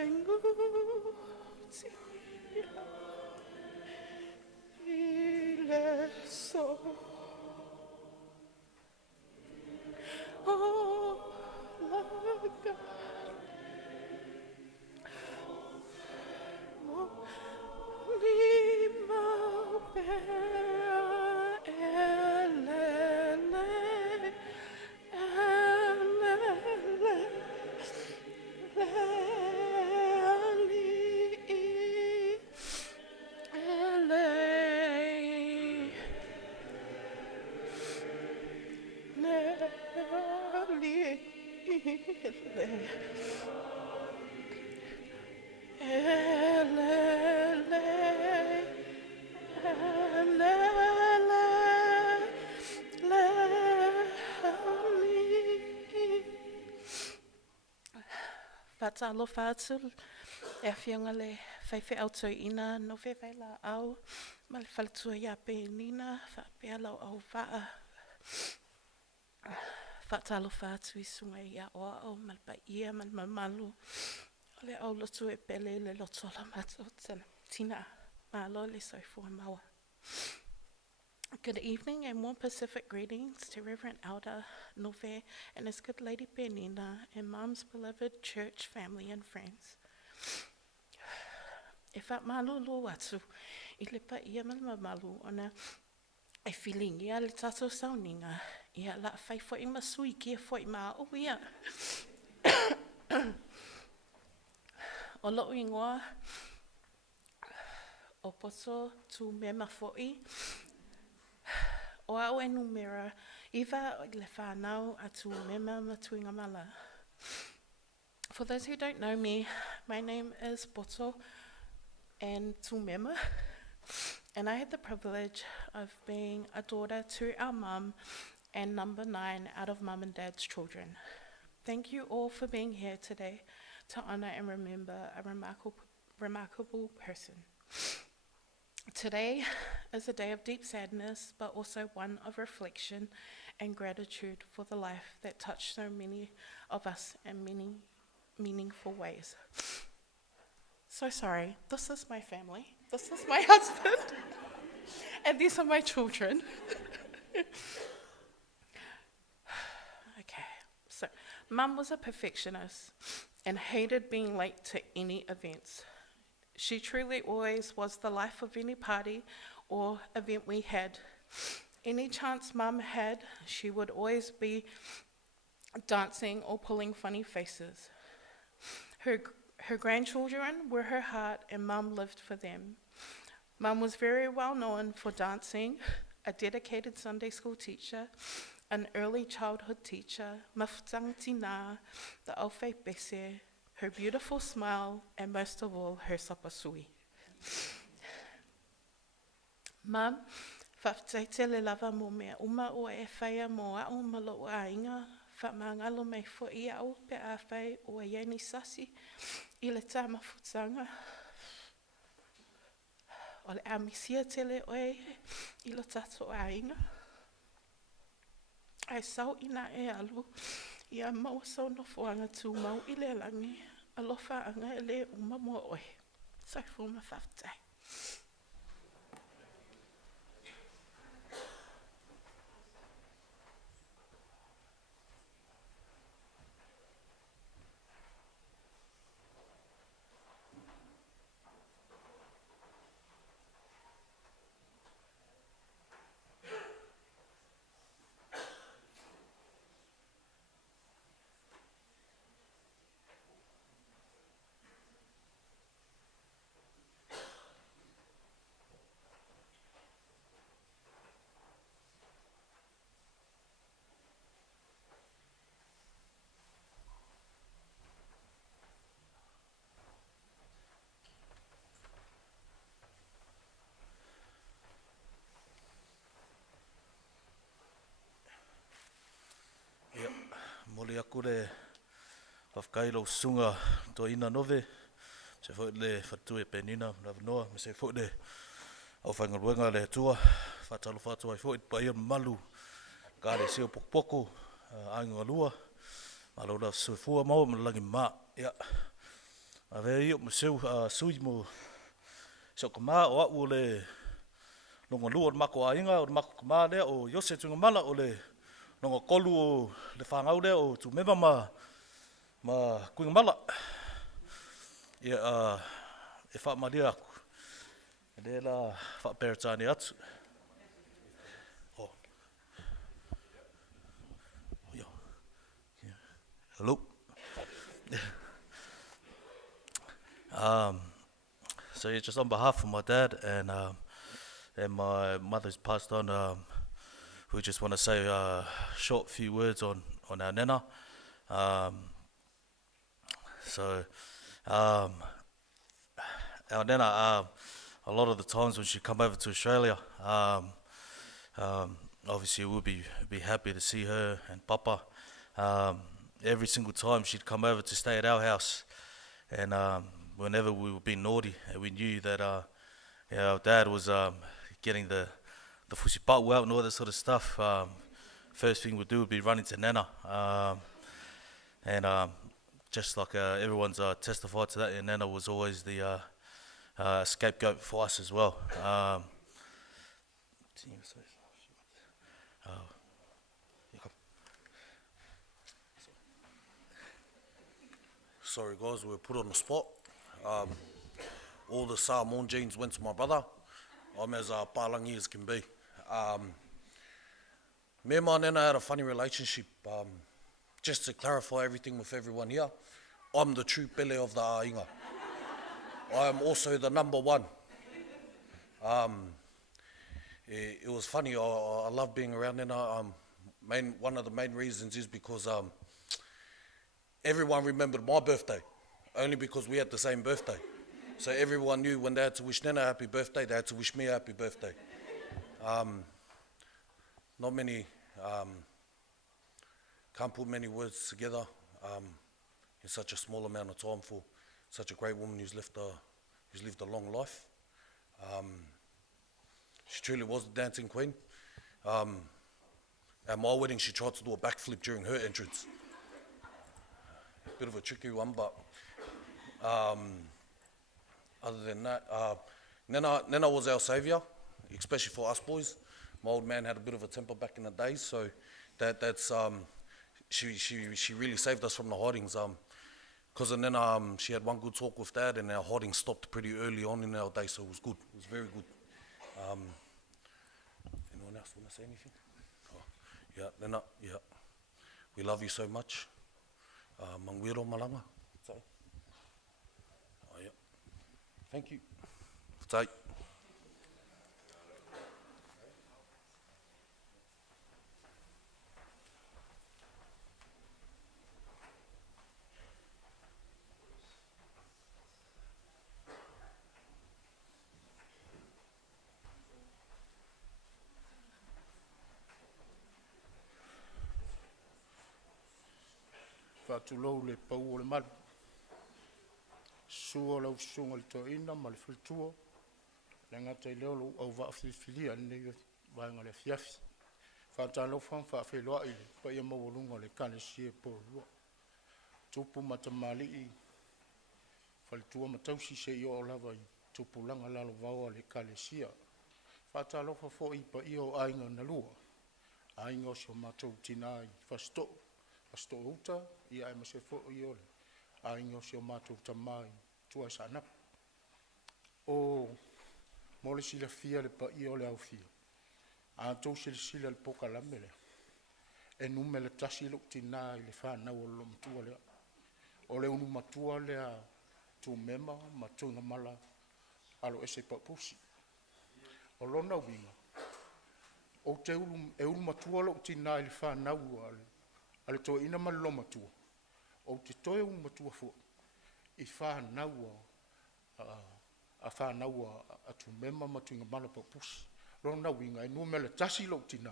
enguti ile so oh laga la whatalofa atu, e awhianga le whaiwhi au tui ina, Nove Vailaau, ma le whalatua ia pēnina, whapea lau au waa. Whatalofa atu I sunga ia oa au, ma le pa ia, ma le mamalu, o le au lotu e pele le loto la mato tinā, ma alo le soifua maua. Good evening and more Pacific greetings to Reverend Elder Nove and his good lady Penina and Mom's beloved church family and friends. E whamalulu atu, I le pa ia malamalu ona e feeling ia le tato Sauniga, ia la whai fo I masui kia fo I maa o ia. O lo ingoa, o poto Tumema fo'i, o au e numera, iwa le whanau a Tumema ma Tuigamala. For those who don't know me, my name is Poto and Tumema, and I had the privilege of being a daughter to our mum and number 9 out of mum and dad's children. Thank you all for being here today to honor and remember a remarkable person. Today is a day of deep sadness, but also one of reflection and gratitude for the life that touched so many of us in many meaningful ways. So sorry, this is my family, this is my husband, and these are my children. Okay, so Mum was a perfectionist and hated being late to any events. She truly always was the life of any party or event we had. Any chance Mum had, she would always be dancing or pulling funny faces. Her grandchildren were her heart and Mum lived for them. Mum was very well known for dancing, a dedicated Sunday school teacher, an early childhood teacher, mafutang tinā, the awhai pese, her beautiful smile, and most of all, her sapasui. Mum, whaftaite le lava mo mea uma o e whaia mo au malo o ainga, whamangalo mei fo I au pe a whai o a ieni sasi, I le tā mafutanga. O le amisia tele oe, I lo tato ainga. Ai sau ina e alu, ia mau sau no fuanga tu mau I le langi, alofa anga e le uma mo oe. Sai fuma whaftai. Moli aku le whafkailo sunga to ina Nove, se fo le whatu e penina na noa, me se fo le au whangaruenga le tua, whatalo whatu ai fo I paia malu, ka le seo pokpoko, ainga lua, malo la suifua mau ma langi maa, ia. A vea iu me seu sui mo seo kama o au le longa lua o mako ainga, o mako kama lea o Yose Tuigamala o le nonga kolu o le whangau lea o Tumema ma Tuigamala. Ia e whaamaria aku. E le la whaaperetani atu. Oh. Yo. Hello. So yeah, just on behalf of my dad and my mother's passed on, we just want to say a short few words on our nana. Our nana, a lot of the times when she come over to Australia, obviously we'll be happy to see her and Papa. every single time she'd come over to stay at our house. And whenever we were being naughty, and we knew that our dad was getting the fusi pau out and all that sort of stuff, first thing we'd do would be running to Nana. And just like everyone's testified to that, and Nana was always the scapegoat for us as well. Sorry guys, we were put on the spot. All the Samoan genes went to my brother. I'm as pālangi as can be. Me and my nana had a funny relationship. Just to clarify everything with everyone here, I'm the true pele of the ainga. I am also the number one. It was funny, I love being around Nana. One of the main reasons is because everyone remembered my birthday, only because we had the same birthday. So everyone knew when they had to wish Nana a happy birthday, they had to wish me a happy birthday. Not many, can't put many words together in such a small amount of time for such a great woman who's lived a long life. She truly was the dancing queen. At my wedding, she tried to do a backflip during her entrance. Bit of a tricky one, but other than that, Nana was our saviour, especially for us boys. My old man had a bit of a temper back in the days, so that's she really saved us from the hidings. Because of Nana, she had one good talk with Dad, and our hiding stopped pretty early on in our day, so it was good. It was very good. Anyone else want to say anything? Oh, yeah, Nana, yeah. We love you so much. Mangwiro malanga. Sorry. Oh, yeah. Thank you. Sorry. Whātulou le pau o le malu. Sua lau sunga le toina ma le whalitua. Le ngata I leo au waawhiwhilia nei vaenga le fiafi. Whātālau whawhiloa I le pa ia mawalunga le kane sie po lua. Tupu matamali I whalitua matausi se I o lava I tupu langa lalo vaua le kane sia. Whātālau whafo I pa ia o ainga na lua. Ainga o sio matou tinā I whasto. Pasto uta ia e mase fo I ole a ingo se o matou tamai tua sana o mole sila fia le pa I ole au fia a tou sila le poka la mele e nume le tasi lo tina I le whana o lo mtua le o le unu matua le a Tumema ma Tuigamala alo ese papusi o lona winga o te ulu matua lo tina I le whana o ale to ina malo matua o te toe un matua fo I whānau a whānau a Tumema ma Tuigamala papusi lona winga e nume le tasi lo tina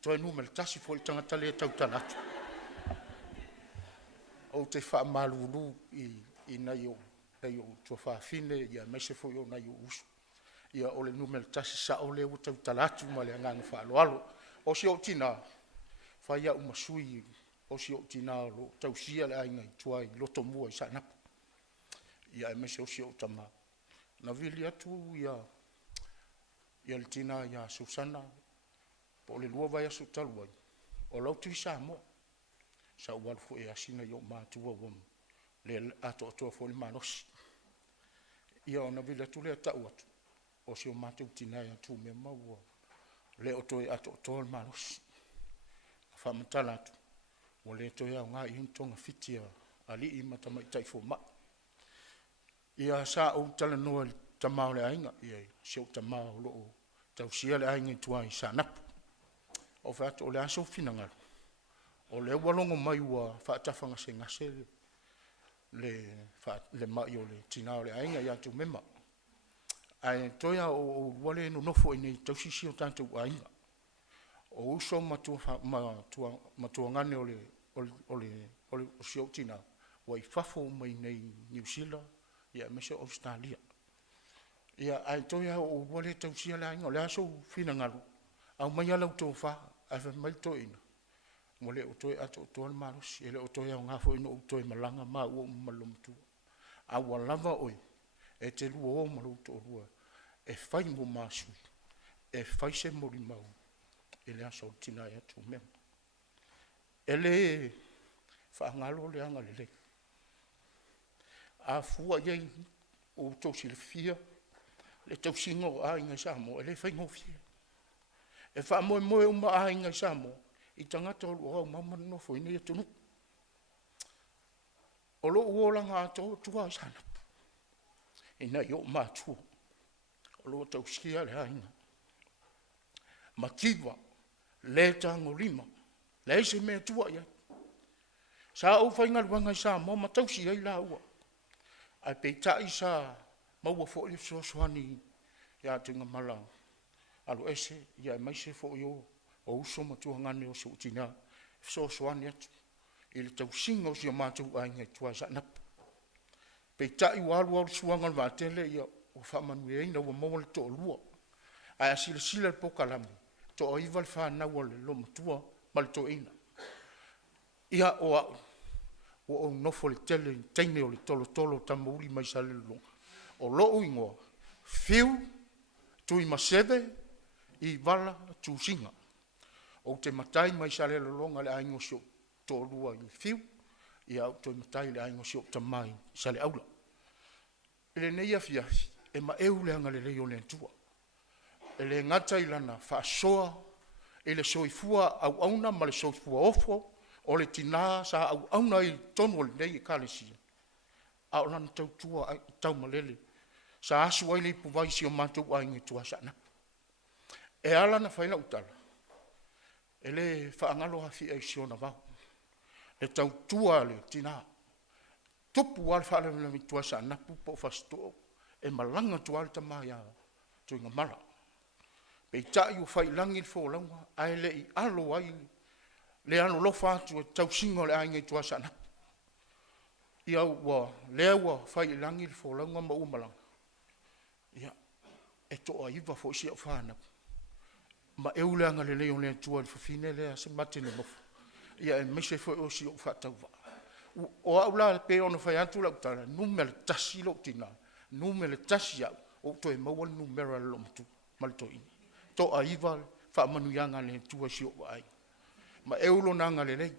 to e nume le tasi fo I tangata le tau talatu o te whaamalulu I nei o tua whaafine ia mese fo I o nei o usu ia o le nume le tasi sa o le o tau talatu ma le anganga whaaloalo o si o tina whaia umasui o si o tina lo tausia le ainga I tua I loto mua I sanapu. Ia e mese o si o tama. Na vili atu ia le tina ia Susana po le lua vai asu taluai. O lau tui sa mo. Sa ualu fu e asina I o mātua wam. Le ato atua fu le manosi. Ia o na vili atu le atau atu. O si o mātua tina ia Tumema ua. Le o toi ato atua le manosi. Whamatala atu. O le toi au ngā intonga fitia ali I matama I taifo ma. Ia sa o tala noa tamau le ainga. Ia si o tamau lo o tausia le ainga I tua I sanapu. O whaato o le aso finangaru. O le walongo mai ua whaatawhanga se ngase le mai o le tina o le ainga ia Tumema. Ai toia o wale no nofo I nei tausisi o tātou ainga. O uso matua ngane o le o le o sio tina o i fafo mai nei New Zealand ia me se Australia ia ai to ia o wale tau sia la ingo le aso fina ngalu au mai ala to fa ai fa mai to ina mo le o to ato to al maros ele o to ia nga fo ino to malanga ma o malum tu a lava oi e te lu o mo to rua e fai mo masu e fai se mo limau ele aso tina ia Tumema ele fa ngalo le anga le a fua ye o to silfia le tau singo a inga samo ele fai ngofia e fa mo uma a inga samo i tangata o mama no fo ini tunu o lo uola ngā tua sana ina yo matu o lo tau skia le ainga makiwa le tango lima le se me tua ya sa o fainga luanga sa mo matau si ai la ua ai pe tai sa mau fo le so swani ya Tuigamala alo ese ya mai se fo yo o uso matua ngane o so tina so swani atu il tau singo si matu ai ngai tua sa na pe tai walu o suanga va tele ya o fa manuei na o mo le to lua ai sila po kalamu to ival fa na o le lo matua mal to ina ia o nofo le tele teine o le tolo tamauli mai sa le lo o lo ingo fiu tui maseve i vala tu singa o te matai mai sa le longa le aingo sio to lua i fiu ia o te matai le aingo sio tamai sa le aula ele nei afia e ma eu le anga le leo le tua ele ngata ilana fa soa ele soifua au auna ma le soifua ofo o le tinā sa au auna i tonu le nei kalesia a o lana tau tua tau malele sa asu ai le puvai si o mātou ai ngi tua sana e ala na whaila utala e le whaangalo hafi ai si o na vau le tau tua le tinā tupu al whaale le mi tua sana pupo fasto e malanga tua le tamai a Tuigamala pe tai o whailangi le fōlaunga ai le i alo ai le ano lofa atu tau singo le ainga tua sana ia ua lea ua whailangi le fōlaunga ma umalanga ia e toa iwa fo isi au whāna ma euleanga le leo lea tua le whawhine lea se matene mofu ia e meise fo o si au whātau wa o au la pe ono whai atu lau tala nume le tasi lo tina nume le tasi au o to e maua le numera le lomtu malto ini toa iwa whaamanuianga le tua si au ai ma eulo nanga le lei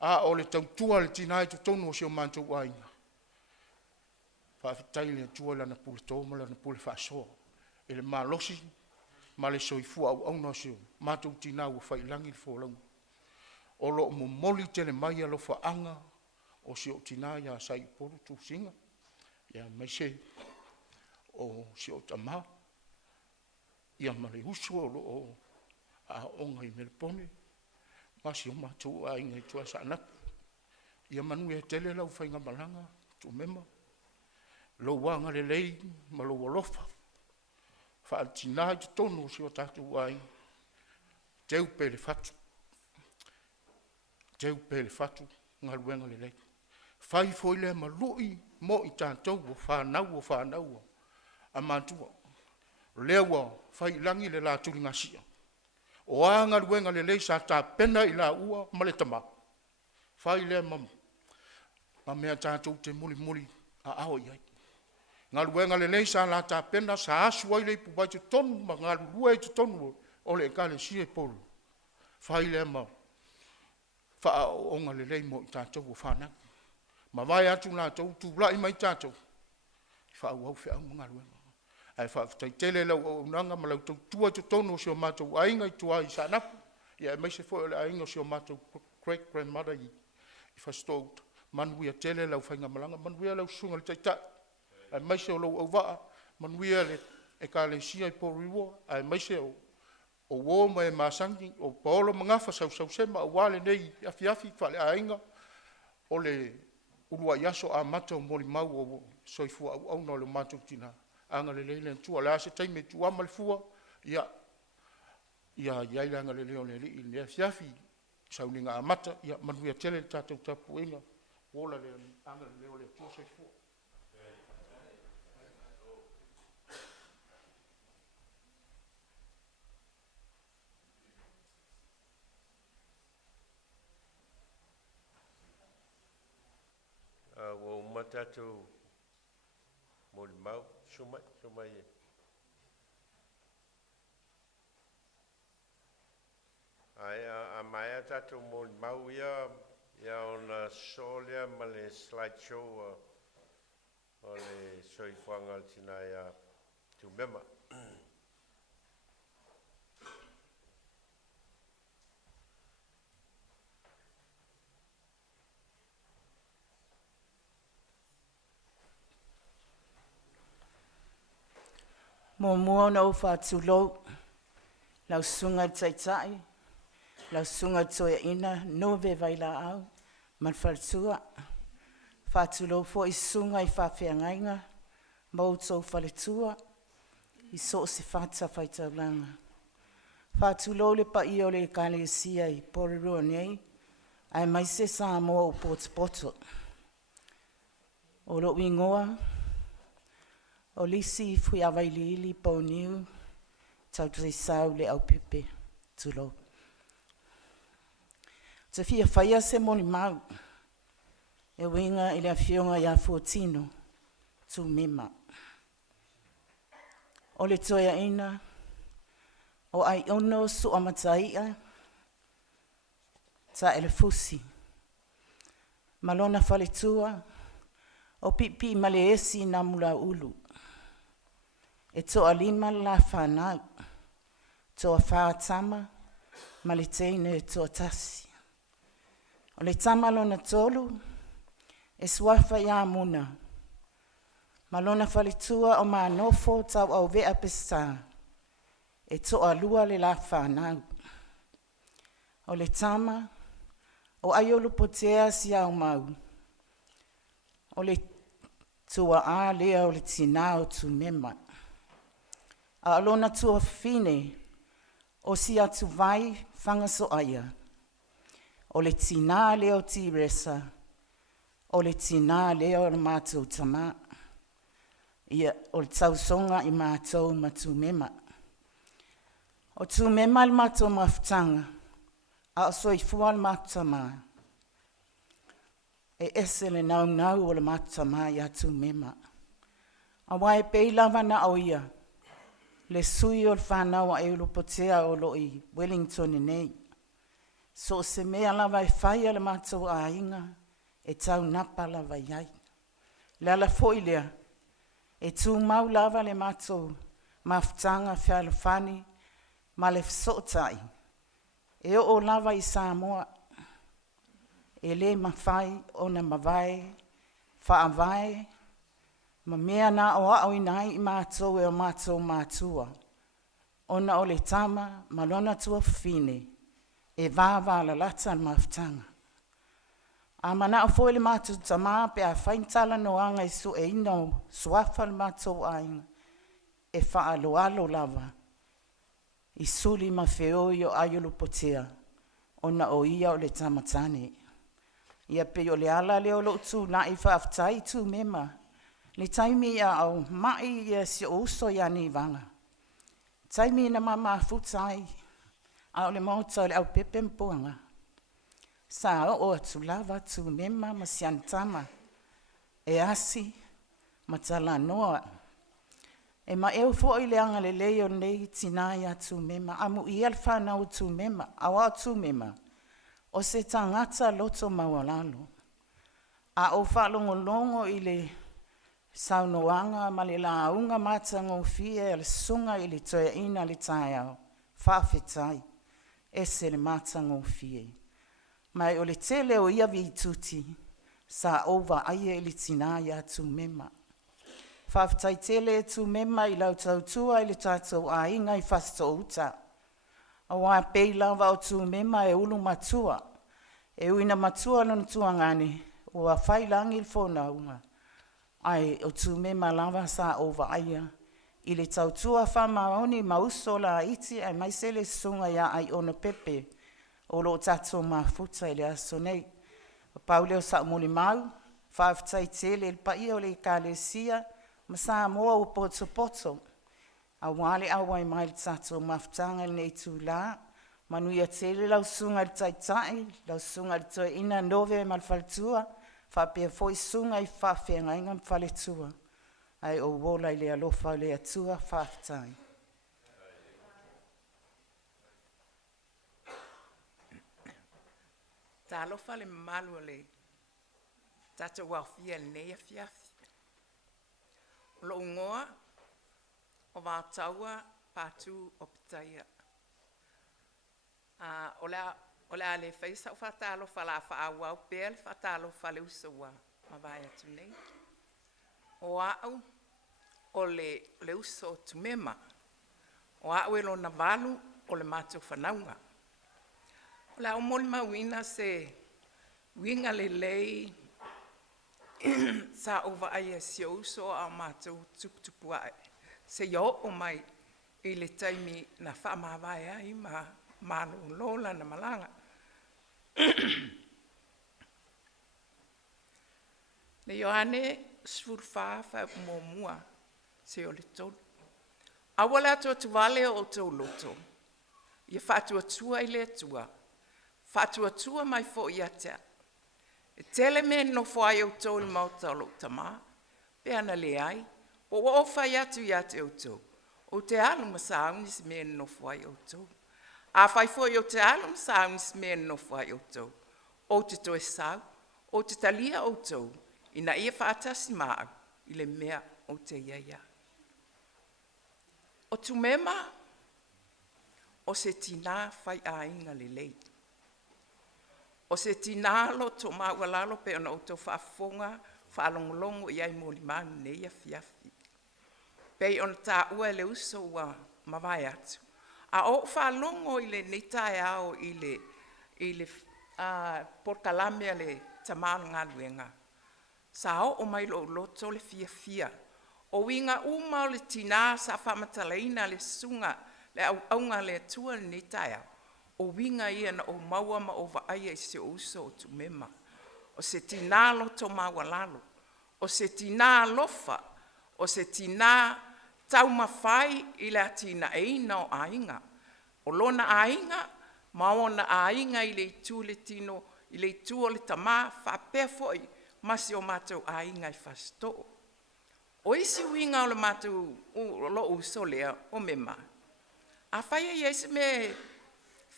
a o le tau tua le tina i tonu o si o mātou ainga whaafitai le tua lana pule tōma lana pule whaasoa e le mālosi ma le soifua au au no si o mātou tina ua whailangi le fōlaunga o lo mo moli tele mai alo whaanga o si o tina ia sai poru tu singa ia mai se o si o tamā ia male usu o lo o a onga i melepone masi o mātou a inga i tua sa anaku. Ia manu e tele lau whainga malanga, Tumema. Lo wanga le lei, ma lo walofa. Wha tina i tonu si o tātou ai. Teu pele fatu. Teu pele fatu, ngā luenga le lei. Whai foi le ma lui mo i tātou o whanau. A mātua. Lewa, whai langi le la turi ngasia. O anga luenga le lei sa tā pena i la ua maletama. Whai le mamu. Ma mea tātou te muli a ao iai. Ngā luenga le lei sa la tā pena sa asu ai le pupai te tonu ma ngā lua e te tonu o le kale si e polu. Whai le mamu. Wha onga le lei mo i tātou o whanau. Ma vai atu nā tau tu lai mai tātou. Wha au whea ngā luenga. Ai whaafitai tele lau o unanga ma lau tau tua te tono si o mātou ainga i tua i sānapu. Ia e maise fo le ainga si o mātou great grandmother i whastout. Manuia tele lau whainga malanga, manuia lau sunga le taitai. Ai maise o lau au waa, manuia le e ka le sia i pōriwa. Ai maise o wōma e māsangi, o paolo mangafa sau sema, o wale nei afi whale ainga. O le urua yaso a mata o mori mau o soifua au no le mātou tina. Anga le leile tua la se taime tua mal fua ia ia le anga le leo le le fiafi Sauniga amata, ia manuia tele tātou tapuinga, ola le anga leo le tua saifua. Wo matatu moli mau, sumai e. Ai, a mai tatu moli mau ia ona solia ma le slideshow o le soifuanga tina ia Tumema. Mo mua na ufa tulou, lau sunga taitai, lau sunga toia ina, Nove Vailaau, man faltua. Fatulou fo i sunga i whawhiangainga, mautou faletua, i so se fata whaitaulanga. Fatulou le pa i o le kalesia i porirua nei, ai mai se sa moa o poto. O lo ingoa, o lisi fui availili po niu, tau trisau le au pepe tulou. Te fia whaia se moni mau, e winga i le fionga ia fuotino, Tumema. O le toia ina, o ai ono su amataia, ta ele fusi. Malona faletua, o pipi male esi na mula ulu. E toa lima la whanau, toa whaatama, ma le teine toa tasi. O le tama lona tolu, e suafa ia muna. Ma lona whaletua o maa nofo tau au vea pesa, e toa lua le la whanau. O le tama, o aiolu potea si au mau. O le tua a lea o le tinā o Tumema. A alona tua fine, o si atu vai whanga so aia. O le tinā leo ti resa, o le tinā leo na mātou tama. Ia o le tausonga i mātou ma Tumema. O Tumema le mātou mawhtanga, a o soifua le mātou tama. E ese le nau o le mātou tama i a Tumema. A wai pei lava na au ia, le sui o le whanau a eulu potea o lo i Wellington nei. So se mea lava e whaia le mātou a inga, e tau napa lava iai. Le ala foi lea, e tū mau lava le mātou mawhtanga whialofani, ma le fsotai. E o lava i Samoa, e le mawhai o na mawai, whaavai, ma mea na o au inai i mātou e o mātou mātua. Ona o le tama, malona tua fine, e vāva la lata mawhtanga. A mana o foi le mātou tama pe a whaintala no anga i su e ino suafa le mātou ainga, e whaaloalo lava, i suli ma feo i o aiolo potea, ona o ia o le tamatane. Ia pe o le ala leo Lotu na i whaaftai Tumema, le taimi a au mai ia si uso ia ni vanga. Taimi na mama futai, a o le mauta le au pepe mpuanga. Sa o atu lava Tumema ma siantama, e asi, ma tala noa. E ma eo fo i le anga le leo nei tinā ia Tumema, amu i alwhanau Tumema, awa Tumema, o se tangata loto mawalalo. A o whalongolongo i le saunoanga ma le launga matango fie le sunga i le toia ina le taiao, whawhetai, e se le matango fie. Mai o le tele o ia vituti, sa ova aia i le tinā ia Tumema. Whawhetai tele Tumema i lau tautua i le tātou a inga i whasto uta. A wā pei lava o Tumema e ulu matua, e uina matua lona tuangane, o a whailangi il whonaunga. Ai o Tumema lava sa ova aia, i le tautua whamaoni mauso la iti ai maisele sunga ia ai ono pepe, o lo tātou mafuta i le aso nei. Pau leo sa muli mau, whaafitai tele il paia o le kalesia, ma sa moa o poto. A wale awai mai le tātou mafutanga nei tūlā, manuia tele lau sunga le taitai, lau sunga le toi ina Nove ma le whaletua, whapea foi sunga i whawhenga inga mwhaletua. Ai o wola i le alofa o le atua whaafitai. Ta alofa le malu le tātou wawhia le nei a fiafi. Lo ungoa o wātaua Patu o Pitaia. O le le whaisa o whatalo whala whaawau pēr, whatalo whale usawa ma vai atu nei. O au o le uso o Tumema. O au e lona walu o le mātou whanaunga. O le au moli mawina se winga le lei sa ova ai se uso a mātou tuputupu ai. Se yo o mai i le taimi na whamawai ai ma lola na malanga. Le Ioane sfurfafa mua se o le tolu. Awala atua tuwale o tau Lotu. Ia whatua tua i le atua. Whatua tua mai fo i atea. E tele me no whai o tau i mautalo tama. Pe ana le ai. O o whai atu i ate o tau. O te alu masauni se me no whai o tau. A whai fo i o te alu masauni se me no whai o tau. O te toe sau. O te talia o tau. Ina ia whaatasi maa i le mea o te iaia. O Tumema, o se tinā whai a inga le lei. O se tinā lo to mawalalo pe ona o tau whaafonga, whaalongolongo i ai mōli manu nei a fiafi. Pei ona tā ua le uso ua mawai atu. A o whaalongo i le neitai ao i le porkalamea le tamalo ngā luenga. Sa o mai lo loto le fia. O winga uma o le tinā sa whamatalaina le sunga le aunga le atua le netaia. O winga ia na o maua ma o waaia i se uso o Tumema. O se tinā loto mawalalo. O se tinā lofa. O se tinā tau mawhai i le atina eina o ainga. O lona ainga, maona ainga i le itu le tino, i le itu o le tamā, whapea foi. Masi o mātou ainga i whasto. O isi winga o le mātou lo uso lea o mema. A whaia i eise me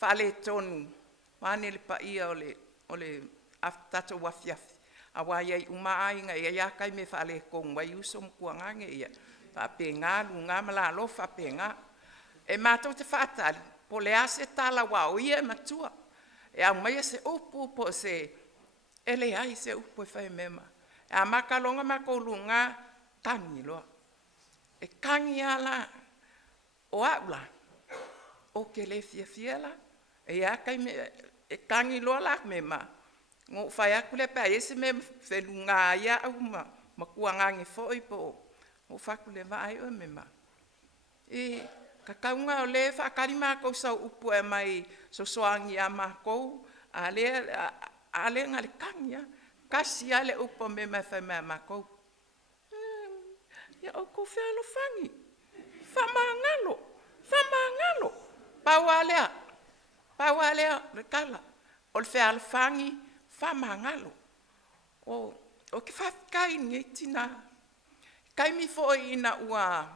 whale tonu. Mane le paia o le tatou wafiafi. A waiai uma ainga ia iakai me whale kong wai uso mkuangange ia. Whape ngā lunga mala lo whape ngā. E mātou te whaatali. Po le ase tala wao ia matua. E au mai se upu po se ele ai se upo e whai mema. E a makalonga makolunga kangi loa. E kangi ala o aula. O ke le fia la. E akai me, e kangi loa la mema. Ngō whai aku le pēi ese me whelunga ia au makuangangi fōi po. Ngō whaku le vai o mema. E kakaunga o le whakari mākou sau upo e mai sosoangi a mākou. A le ngale kangia, kasi ale upo me mai whai mea mākou. Ia o ko whialo whangi. Whamangalo. Pau alea, le kala. O le whialo whangi, whamangalo. O ke whawhikai nge tina. Kai mi foi ina ua,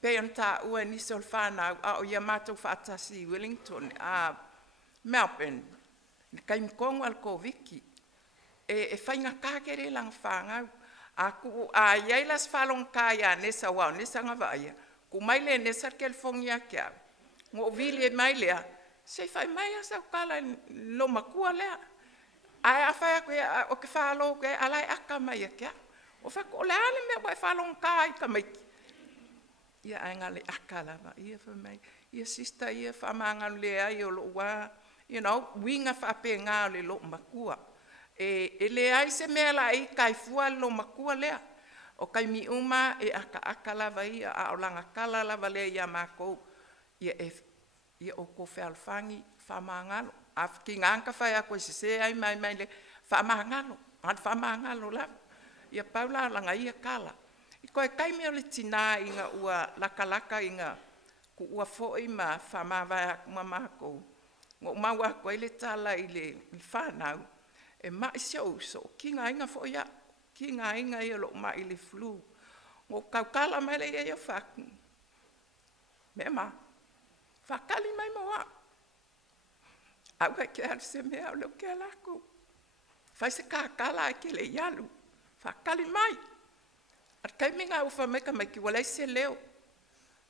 peon ta ua nisi o le whanau, a o ia mātou whaatasi Wellington, a Melbourne. Kai mkongo al ko wiki. E whainga kākere lang whangau. A iai las whalong kāia nesa wau, nesa ngawaya. Ku maile nesa kelfongia kia. Ngo vili e mailea. Se whai mai asa ukala lo makua lea. Ai a whai aku o ke whalo ke alai aka mai kia. O whako o le ale mea wai whalong kāi ka maiki. Ia ainga le aka lava. Ia whai mai. Ia sista ia whamanganu lea i o lo ua. You know, winga whape ngā le lo makua. E le ai se mea la i kai fua lo makua lea. O kai mi uma e aka lava ia, a o langa kala lava lea ia mākou. Ia o ko whaalwhangi whamangalo. a ki nganga fai a koe se ai mai le whamangalo, an whamangalo la. Ia paula langa ia kala. I koe kaimi o le tina inga ua laka inga ku ua foi ma whamawai aku mamako. Ngō maua koe le tala i le whanau. E mai sio so ki ngā inga foi a, ki ngā inga ia lo mai le flu. Ngō kaukala mai le ia whaku. Mema, whakali mai moa. Au kai ke alu se mea o leo ke alako. Whai se kākala ke le ialu. Whakali mai. Ar kai minga ufa meka mai ki walai se leo.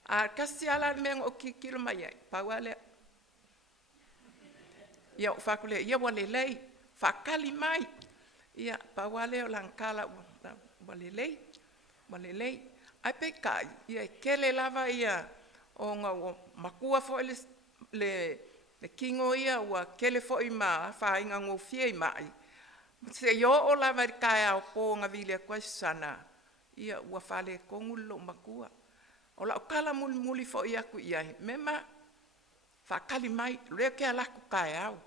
Ar kasi ala mea o ki kilo mai ai. Paua lea. Ia whakule, ia wale lei. Whakali mai. Ia paua leo langkala wale lei. Wale lei. Ai pe kai. Ia kele lava ia. O ngā makua fo le kingo ia ua kele fo i maa whainga ngō fie i mai. Se yo o lava i kai au ko ngā vile koe sana. Ia ua whale kongulo makua. O la o kala muli fo i aku iai. Mema whakali mai leo ke alaku kai au.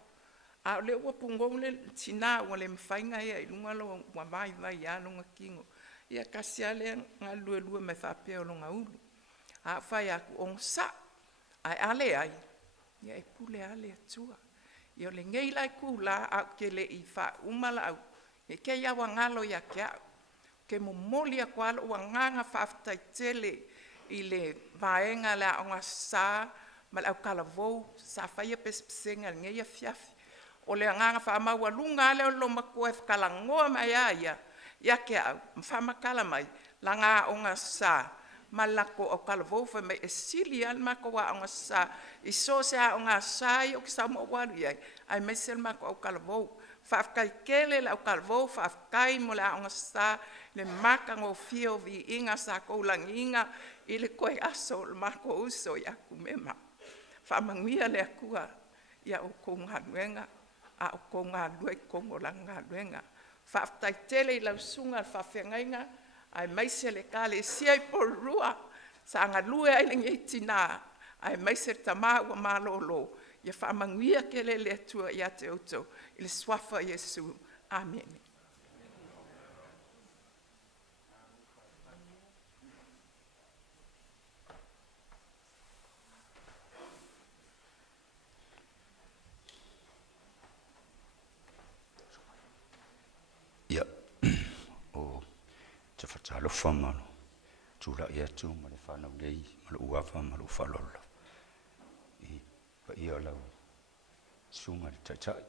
A leo ua pungong le tina ua le mwhainga ia i lunga lo ua mai vai anu ngā kingo. Ia kasia le ngā lua me whapeo lo ngā ulu. A whai aku ong sa, ai ale ai, ia e pule ale atua. Ia le ngei lai ku la au ke le i wha umala au, e ke iawa ngalo ia ke au. Ke mo moli a kuala ua nganga whaftai tele i le vaenga la o ngā sa, ma le au kala vou, sa whaia pespesenga le ngei a fiafi. O le nganga wha maua lunga ale o loma koe whakala ngoa mai aia, ia ke au, mwhamakala mai, la ngā o ngā sa, malako o kalavo fa me esili al mako wa o sa I so se a o nga sa I o sa mo walu ai ai me sel mako o kalavo fa kai kele la o kalavo fa kai mo la o sa le maka ngo fio vi inga sa ko langinga ile koe aso mako uso ya kumema fa mangia le akua ya o ko ngaluenga a o ko ngalue ko ngolanga luenga fa tai tele la sunga fa fengainga ai mai se le kale si ai porua sa nga lue ai le ngai tina ai mai se tama wa malolo ia fa mangia ke le tua ia te auto il swafa Yesu amen. Ia o te whatalo whamano, tūra ia tū, ma le whanau lei, ma le uawa, ma le whalola. I pa ia lau sunga le taitai,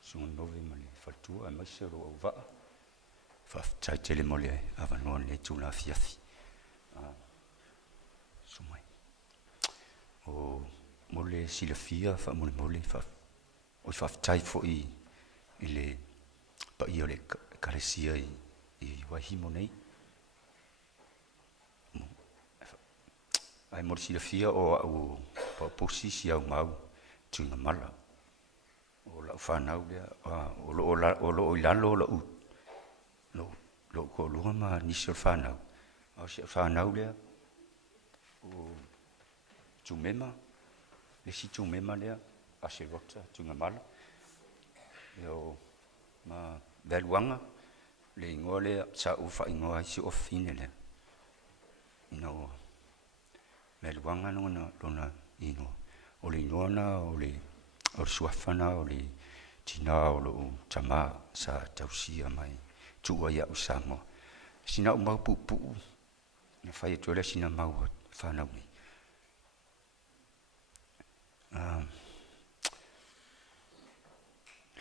sunga Nove ma le whatua, ai maise ro au waa. Whaftai tele mo le awanoa le tūna fiafi. Sumai. O mo le silafia, wha mo le mole, o whaftai fo I le pa ia le karesia I wahimo nei. Ai mo silafia o au posi si au mau Tuigamala. O la whanau lea, o lo ilalo la u. Lo ko lunga ma nisi o whanau. O si o whanau lea, o Tumema, le si Tumema lea, a se rota Tuigamala. Eo ma Vailaau le ingoa lea sa ufa ingoa si o fine lea. Ino Vailaau nona lona ino. O le ingoa na o le suafana o le tinā o lo tama sa tausia mai tua ia usamo. Sina o mau pupu. Na whai tuele sina mau whanau ni.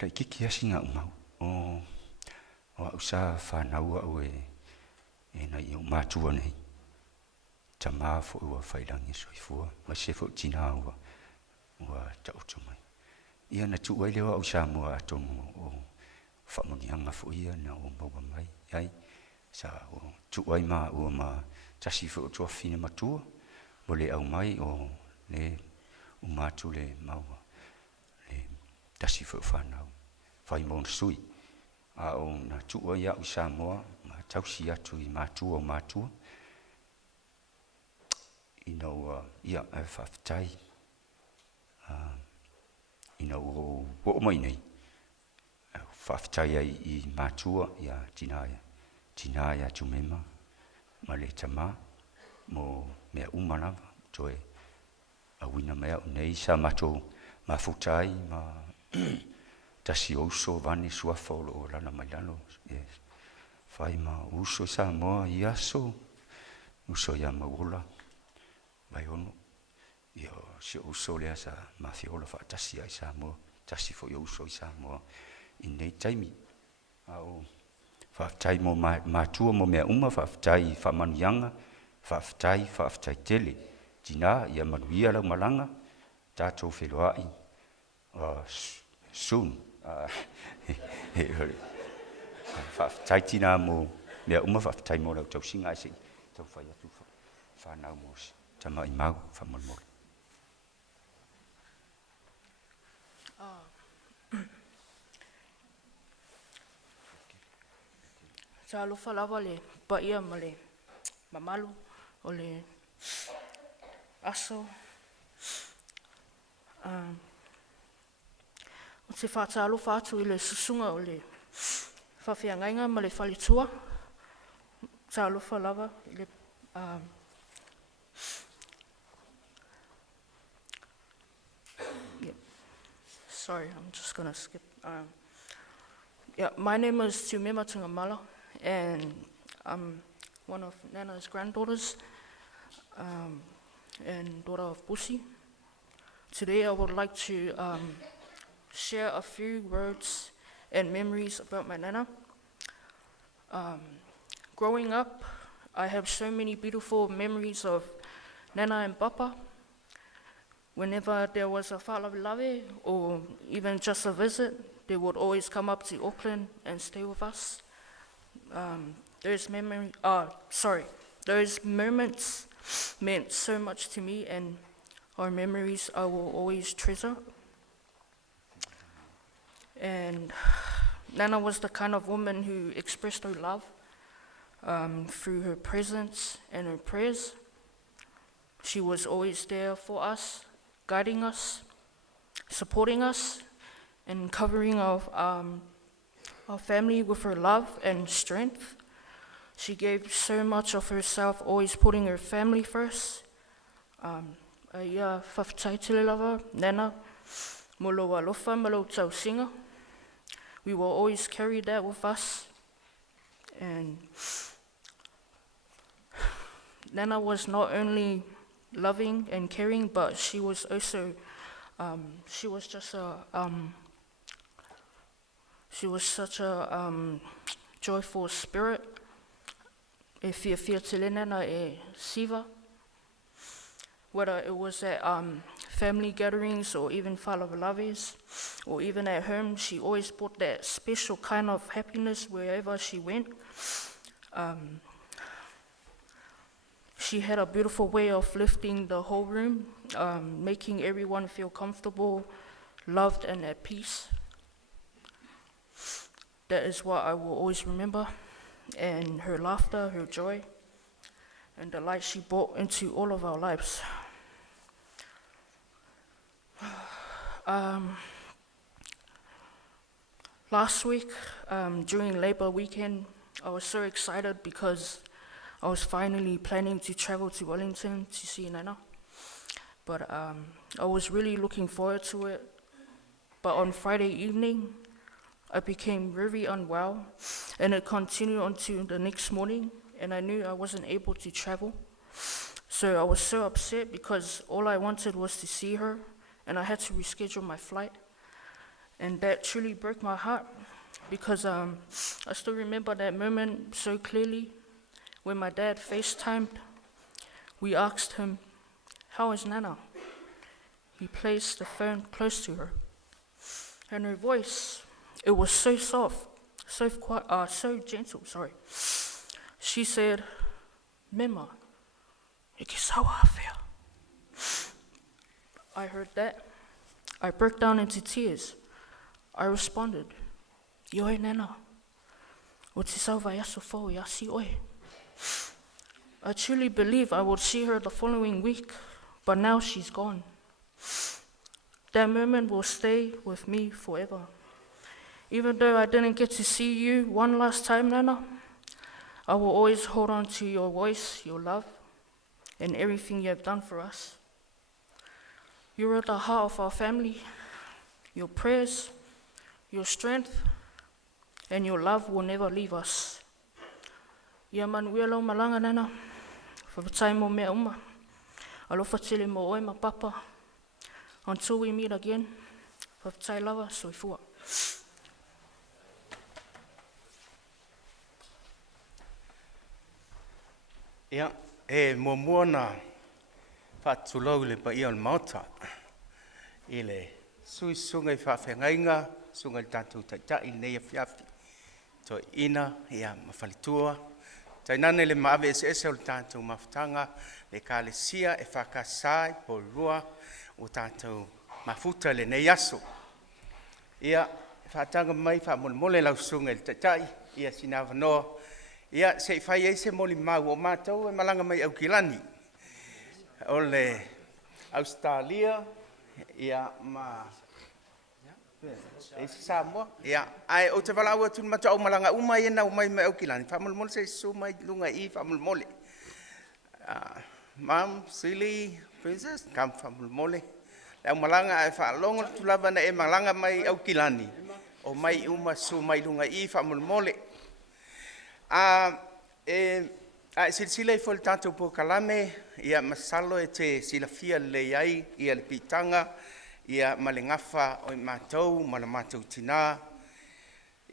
Lai kiki asinga o mau. O usa whanau au e na I o mātua nei. Tama fo ua whailangi soifua. Ma se fo tinā ua tautu mai. Ia na tu waile wa usa mua atongo o whamonianga fo ia na o maua mai. Iai, sa o tu wai ma ua ma tasi fo tua fine matua. Mo le au mai o le umatu le maua. Le tasi fo whanau. Whai mon sui. A o na tu wai a usa mua ma tausi atu I matua o matua. Ino ia e whaftai. ina o mai nei. Whawhitai ai I mātua ia tinā ia Tumema, ma le tama, mo mea umanawa, toe awina mea o nei sa mato ma futai, ma tasi oso vane suafa o lana mai lano. Yes. Whai ma uso sa moa I aso, uso ia mauola, vai ono. Io si uso lea sa ma fiola wha tasi ai sa moa, tasi fo uso I sa moa. I nei taimi. Au whaftai mo mātua mo mea uma, whaftai whamanianga, whaftai tele. Tinā ia manuia lau malanga, tātou wheloai. Soon. Whaftai tinā mo mea uma, whaftai mo lau tau singa ai sei. Tau whai atu whanau mo tama I mau whamonmori. Sa alofa lava le paia ma le mamalu o le aso. O te whata alofa atu I le susunga o le whawhiangainga ma le whalitua. Sa alofa lava I le sorry, I'm just going to skip. My name is Tumema Tuigamala, and I'm one of Nana's granddaughters and daughter of Busi. Today I would like to share a few words and memories about my Nana. Growing up, I have so many beautiful memories of Nana and Papa. Whenever there was a whalawilawe or even just a visit, they would always come up to Auckland and stay with us. Those moments meant so much to me, and are memories I will always treasure. And Nana was the kind of woman who expressed her love through her presence and her prayers. She was always there for us, guiding us, supporting us, and covering our family with her love and strength. She gave so much of herself, always putting her family first. Ia whawhitai tele lava, Nana, mo lo alofa, mo lo tausinga. We will always carry that with us. And Nana was not only loving and caring, but she was also, she was such a joyful spirit. E fia tele Nana e siva. Whether it was at family gatherings or even whalawalaves, or even at home, she always brought that special kind of happiness wherever she went. She had a beautiful way of lifting the whole room, making everyone feel comfortable, loved, and at peace. That is what I will always remember, and her laughter, her joy, and the light she brought into all of our lives. Last week, during Labour weekend, I was so excited because I was finally planning to travel to Wellington to see Nana. But I was really looking forward to it. But on Friday evening, I became very unwell, and it continued until the next morning, and I knew I wasn't able to travel. So I was so upset because all I wanted was to see her, and I had to reschedule my flight. And that truly broke my heart because I still remember that moment so clearly. When my dad FaceTimed, we asked him, "How is Nana?" He placed the phone close to her, and her voice, it was so soft, so quiet, so gentle, sorry. She said, "Mema, e ke sawa awhia." I heard that. I broke down into tears. I responded, "Ioe Nana, o te sau vai aso fau I asi oe." I truly believe I would see her the following week, but now she's gone. That moment will stay with me forever. Even though I didn't get to see you one last time, Nana, I will always hold on to your voice, your love, and everything you have done for us. You're at the heart of our family. Your prayers, your strength, and your love will never leave us. Ia manuela o malanga nana, whapatai mo mea uma. Alofa tele mo oe ma papa. Until we meet again, whapatai lava soifua. Ia, mua na whatulau le pa ia o mauta. Ile sui sunga I whawhengainga, sunga I tātou taitai nei a whiawhi. To ina, ia mawhalitua. Tai nane le maawe ese o le tātou mawhutanga, le ka le sia e whakasai po rua o tātou mafuta le nei aso. Ia, whatanga mai whamole lau sunga le taitai, ia sinawa noa. Ia, se whai eise moli mau o mātou e malanga mai au kilani. O le Australia, ia ma... Eise Samoa, ia. Ai, o te Vailaau atu matau malanga umai e nau mai mai au kilani. Whamole se su mai lunga I whamole. Mam, Silly, Princess, kam whamole. Au malanga e whaalonga tulava na e malanga mai au kilani. O mai uma su mai lunga I whamole. Silsila I fo le tātou po kalame, ia masalo e te silafia le iai, ia le pitanga, ia ma le ngafa o I mātou, ma le mātou tinā.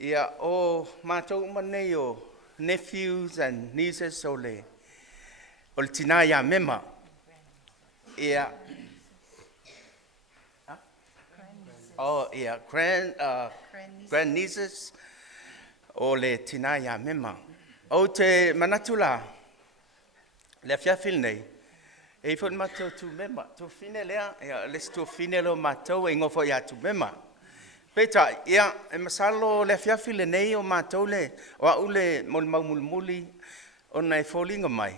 Ia o mātou manei o nephews and nieces o le tinā ia mema. Ia... ia, grand nieces o le tinā ia mema. O te manatula, le fiafil nei, e fo mātou Tumema, tu fine lea, les tu fine lo mātou e ngofo ia Tumema. Peta, ia, e masalo le fiafil nei o mātou le, o au le mulmuli, o nei fōlinga mai.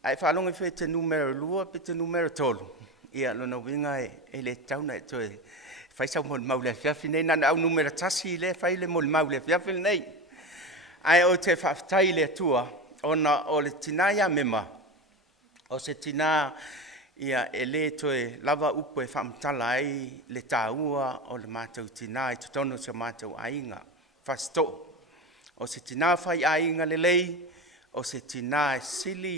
Ai whalonga fe te numero lua, pe te numero tolu. Ia, lona winga e le tauna e toe, whaisau mulmau le fiafil nei, nana au numero tasi le, whai le mulmau le fiafil nei. Ai o te whaftai le tua, o le tinā ia mema, o se tinā ia e le toe lava upo e whamtala ai le tāua o le mātou tinā I totono se mātou ainga, whasto. O se tinā whai ainga le lei, o se tinā e sili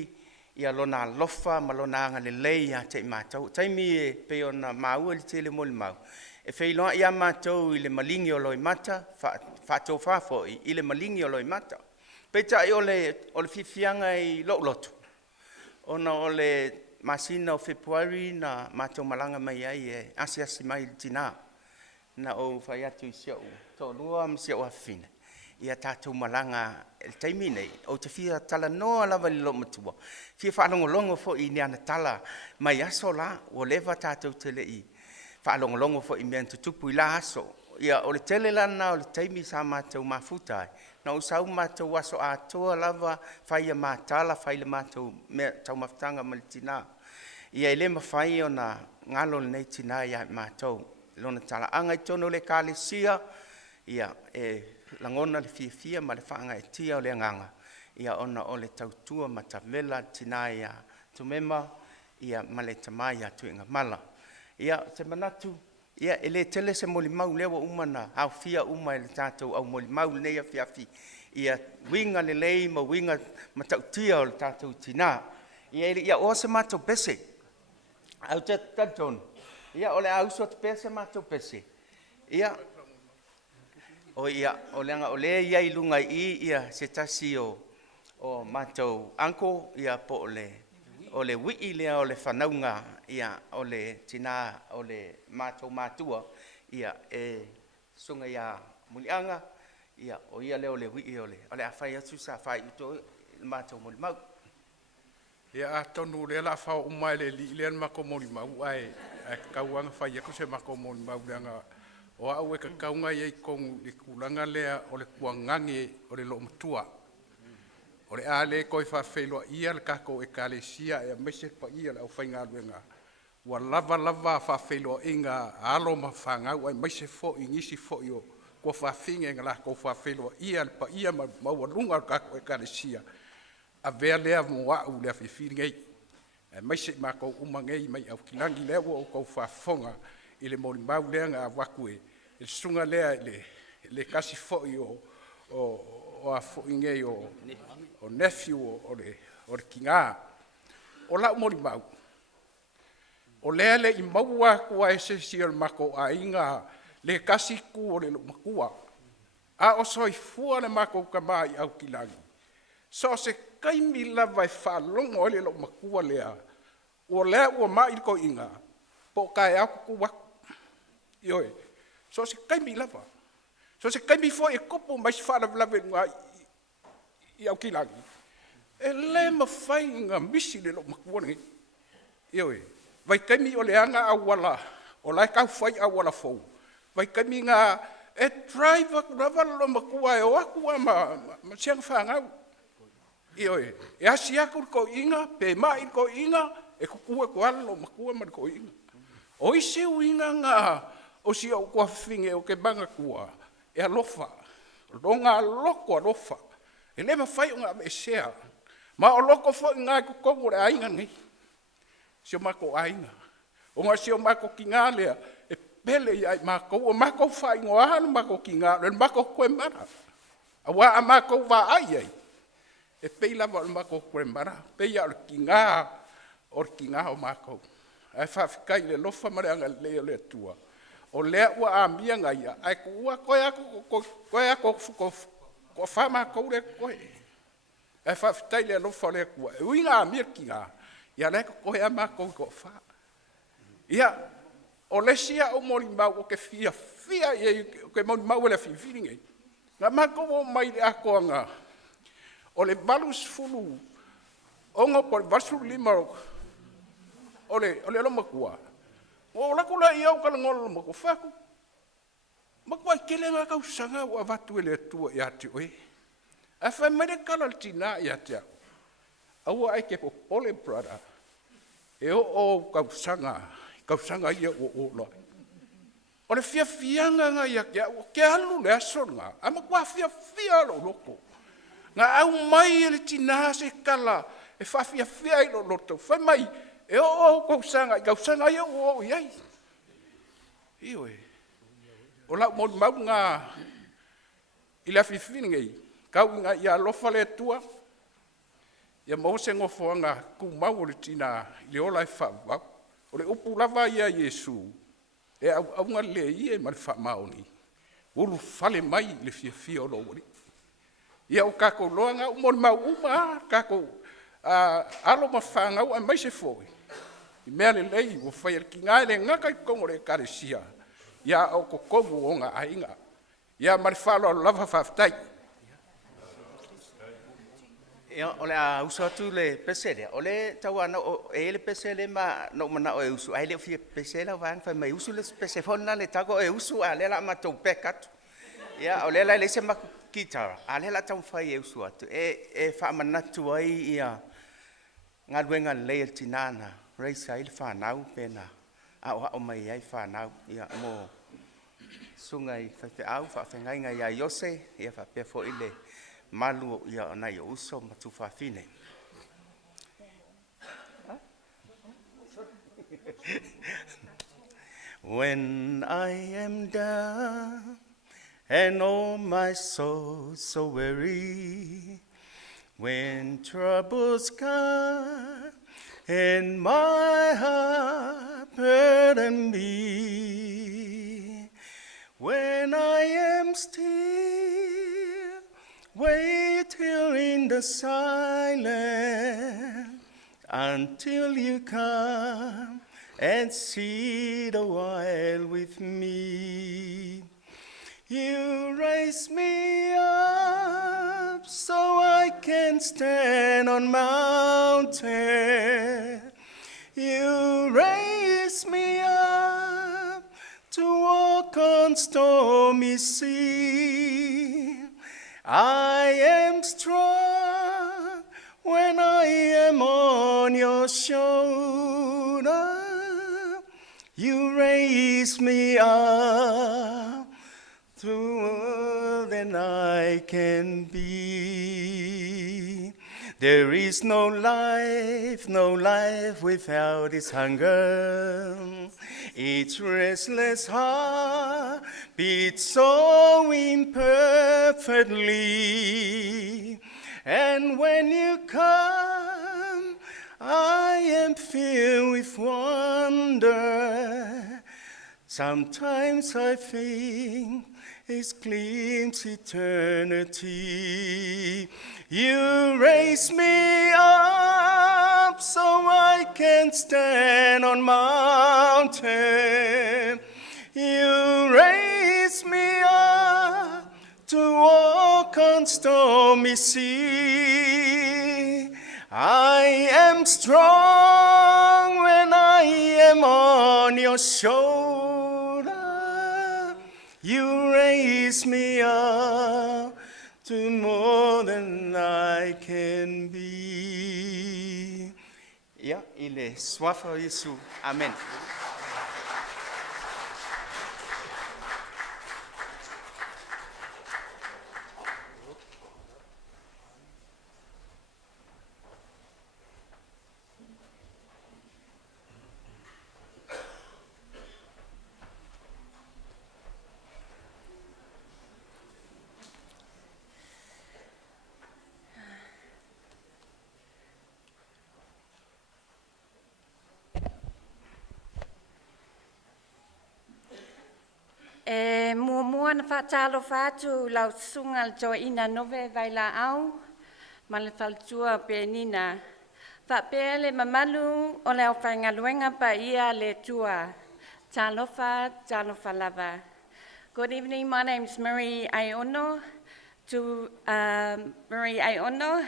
ia lona lofa ma lona anga le lei a te mātou. Taimi e pe ona maua le tele mo le mau. E whailoa ia mātou I le malingi o loi mata, whātou whāfo I le malingi o loi mata. Peta I o le whiwhianga I Lotu. Ona o le masina o Februari na mātou malanga mai ai e asi mai le tinā. Na o whai atu I siau, tō lua ma siau hawhine. Ia tātou malanga el taimi nei, o te whia tala noa lava li lo matua. Whia whaalongolongo fo I neana tala mai aso la, o lewa tātou tele I. Whaalongolongo fo I mea tutupu I la aso. Ia o le tele lana o le taimi sa mātou mafutai. Na usau mātou aso atoa lava whaia mātala, whaile mātou mea tau mawhtanga ma le tinā. Ia ele mawhai o na ngalo nei tinā ia mātou. Lona tala anga I tono le kālesia, ia langona le fia ma le whaanga e tia o le anganga. Ia ona o le tautua ma tawela tinā ia Tumema, ia ma le tamai a Tuigamala. Ia te manatu, ia ele tele se moli mau lewa umana, au fia uma ele tātou au moli mau nei a fiafi. Ia winga le lei ma winga ma tautia o le tātou tinā. Ia o se mātou pese. Au te tanton. Ia o le auso te pese mātou pese. Ia o leanga o le ia I lunga ia se tasi o mātou anko ia po o le wii lea o le whanaunga ia o le tinā o le mātou mātua ia sunga ia mulianga ia o ia leo le wii o le awhai atu sa whai uto mātou moli mau. Ia a tonu le la whao umai le li lean mako moli mau ai kauanga whai aku se mako moli mau leanga o au e ka kaunga iei kongu le kulanga lea o le kuangangi o le lo matua. O le a le koi whawheloa ia le kako e kāle sia e a mese pa ia le au whainga luenga. ua lava faafeloaʻiga alo ma fagau ai maise foʻi gisi foʻi o kua faafiga ga lakou faafeloaʻia le paia ma maualuga o le kako ekalesia avea lea mo aʻu le afifiligei e maise i makou uma gei mai aufilagi lea ua oukou faafofoga i le molimau lea ga avaku e le suga lea le kasi foʻi o a foʻigei o nephew o le kigā o lau molimau o lea le i maua aku ae sesia le makoʻaiga le kasi ku o le loo makua a o soifua le makou kamā i aukilagi so o se kaimi lava e faalogo ai le loo makua lea ua lea ua maʻi le koiʻiga po o kae aku kuaku ioe so o se kaimi lava so se kaimi foʻi e kopo mai se faalavelave i aukilagi e lē mafai ga misi le loo makua legei ioe vaikaimi o le aga auala o lae kaufai auala fou vaikaimi ga e driver lava lo makua e o aku a ma siaga fagau ioe e asi aku le koiʻiga pe maʻi le koiʻiga e kukua ko ala lo makua ma le koiʻiga o isi uiga ga o sia o kua fige o ke baga kua e alofa loga loko alofa e lē mafai o ga meesea ma o loko foʻi ga kokogo o le aiga nei sio makoʻaiga o ga sio makokigā lea e pele iai makou o makou faaigoā le makokigā le makou koemara auā a makou vaai ai e pei lava o le makou koemara pei a o le kigā o makou ae faafikai le lofa ma le agalelei o le atua o lea ua amiaga ia ae kuua koe ako koa fa makou le koe ae faafitai le alofa o le akua e uiga amia le kigā ia lea kokohe a makou i koʻafā ia o lesi aʻu molimau o ke fiafia iai o ke molimau e le afifiligei ga makou o mai le akoaga o le 8 oga po le 8 o le alomakua o lako la ia o kalagolo lomakua faku makua i kelega kausaga ua avatu e le atua iā te oe ae fai mai le kala le tinā iā te aʻu aua ai ke popole brother e o kausaga ia ua oloa o le fiafiaga ga ia ke alu le asoga a makua fiafia lo loko ga au mai e le tinā se kala e faafiafia ai lo lotou fai mai e o kausaga ia ua oo iai ioe o lau molimau ga i le afifiligei kauiga ia alofa le atua ia mo se ngofoaga kumau o le tinā i le ola e faauau o le upu lava ia iesu e auauga leleia ma le faamaoni ulu fale mai i le fiafia o lou alii ia o kakou loa ga u molimau uma kakou alo ma fagau ae mai se foʻi i mea lelei ua fai le kigā e le gaka i kogo le ekalesia ia o kokogu o ga aiga ia ma le faaloalo lava faafetai Ia o le a uso atu le pese lea, o le tau ana o e le pese le ma no mana o e usu, ai le fia pese la vang fai mai usu le pese fona le tago e usu a le la matou pekatu. Ia o le la le se maku kitara, a le la tau fai e usu atu, e wha manatu ai ia ngā luenga le el tinana, reisa il whanau pena, a o mai ai whanau, ia mo sungai whai au, whawhengai ngai a Iose, ia whapefo ile, malu ia ona ia uso matu fafine. When I am down and all my soul so weary, when troubles come and my heart burden me, when I am still, waiting in the silence until you come and sit a while with me. You raise me up so I can stand on mountain. You raise me up to walk on stormy sea. I am strong when I am on your shoulder. raise me up to more than I can be. There is no life without its hunger. Each restless heart beats so imperfectly. And when you come, I am filled with wonder. Sometimes I think it's glimpse eternity. You raise me up so I can stand on mountain. You raise me up to walk on stormy sea. I am strong when I am on your shoulder. You raise me up to more than I can be. Ja, il soif for Jesu. Amen. Mua na whaatalo whātu lau sunga to ina Nove Vailaau, ma le whaltua penina. Whapea le mamalu o leo whaingaluenga pa ia le tua. Talofa lava. Good evening, my name is Marie Aono. Marie Aono.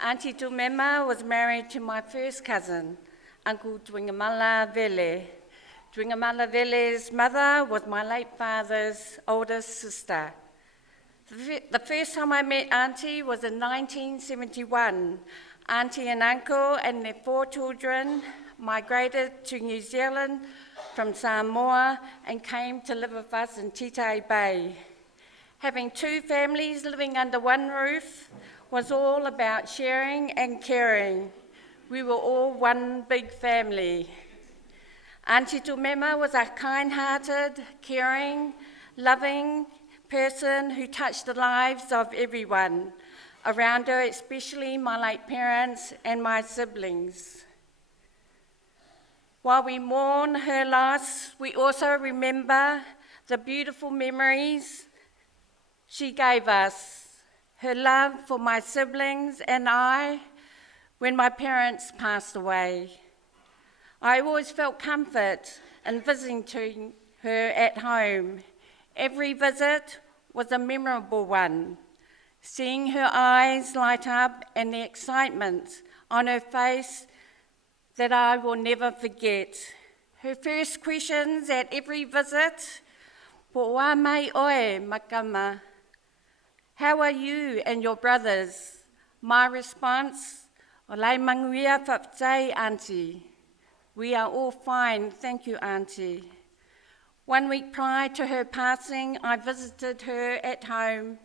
Auntie Tumema was married to my first cousin, Uncle Tuigamala Vele. Tuigamala Vele's mother was my late father's oldest sister. The first time I met Auntie was in 1971. Auntie and Uncle and their 4 children migrated to New Zealand from Samoa and came to live with us in Tita Bay. Having 2 families living under one roof was all about sharing and caring. We were all one big family. Auntie Tumema was a kind-hearted, caring, loving person who touched the lives of everyone around her, especially my late parents and my siblings. While we mourn her loss, we also remember the beautiful memories she gave us, her love for my siblings and I when my parents passed away. I always felt comfort in visiting her at home. Every visit was a memorable one. Seeing her eyes light up and the excitement on her face that I will never forget. Her first questions at every visit, "Po wa mai oe, makama?" How are you and your brothers? My response, "O lai manguia whaptai, Auntie." We are all fine, thank you, Auntie. 1 week prior to her passing, I visited her at home.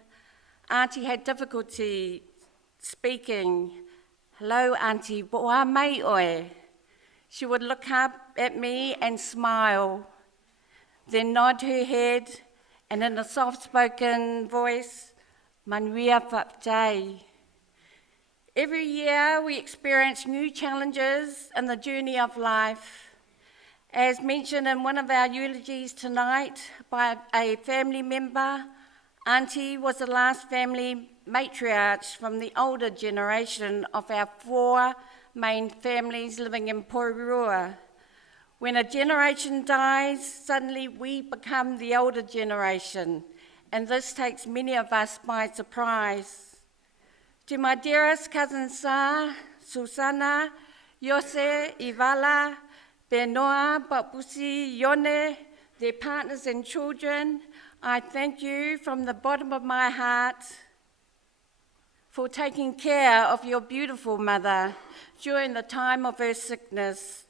Auntie had difficulty speaking. "Hello, Auntie, wa mai oe?" She would look up at me and smile, then nod her head, and in a soft-spoken voice, "Manuia whaptai." Every year we experience new challenges in the journey of life. As mentioned in one of our eulogies tonight by a family member, Auntie was the last family matriarch from the older generation of our 4 main families living in Porirua. When a generation dies, suddenly we become the older generation, and this takes many of us by surprise. To my dearest cousin Sa, Susana, Yose, Ivala, Benoa, Papusi, Yone, their partners and children, I thank you from the bottom of my heart for taking care of your beautiful mother during the time of her sickness,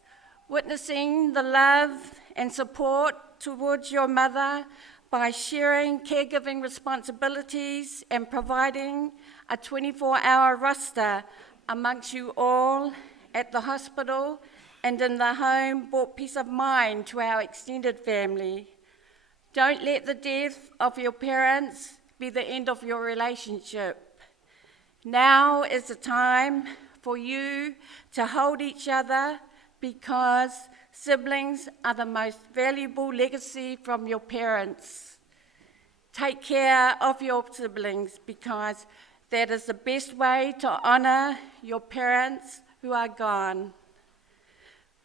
witnessing the love and support towards your mother by sharing caregiving responsibilities and providing a 24-hour roster amongst you all at the hospital and in the home brought peace of mind to our extended family. Don't let the death of your parents be the end of your relationship. Now is the time for you to hold each other, because siblings are the most valuable legacy from your parents. Take care of your siblings, because that is the best way to honour your parents who are gone.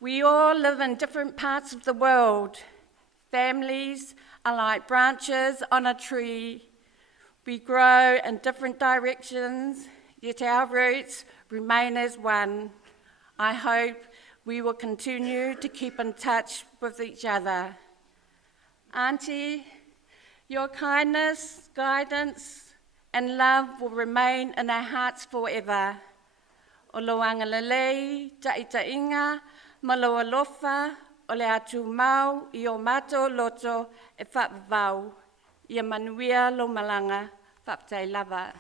We all live in different parts of the world. Families are like branches on a tree. We grow in different directions, yet our roots remain as one. I hope we will continue to keep in touch with each other. Auntie, your kindness, guidance, and love will remain in our hearts forever. O lo angalalei, taʻitaʻiga, ma lo alofa, o le atu mau i o mātou loto e whaapavau. Ia manuia lo malanga, whaapatai lava.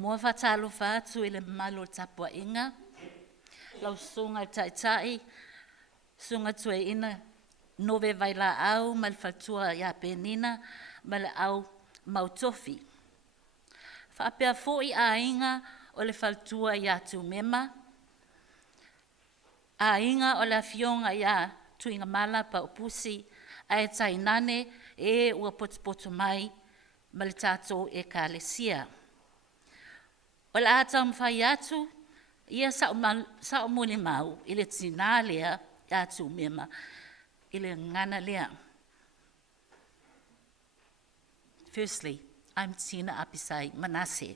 Mua whatalo whātu i le malo tapua inga. Lau sunga taitai, sunga tue ina Nove Vailaau, ma le whatua ia penina, ma le au mautofi. Whaapea fōi a inga o le whatua ia Tumema. A inga o le fionga ia Tuigamala pa upusi, a e tainane e ua potopoto mai, ma le tātou e ka lesia. O le ata mwhai atu, ia sa o mune mau, i le tinā lea, ia Tumema, i le ngana lea. Firstly, I'm Tina Apisai Manase.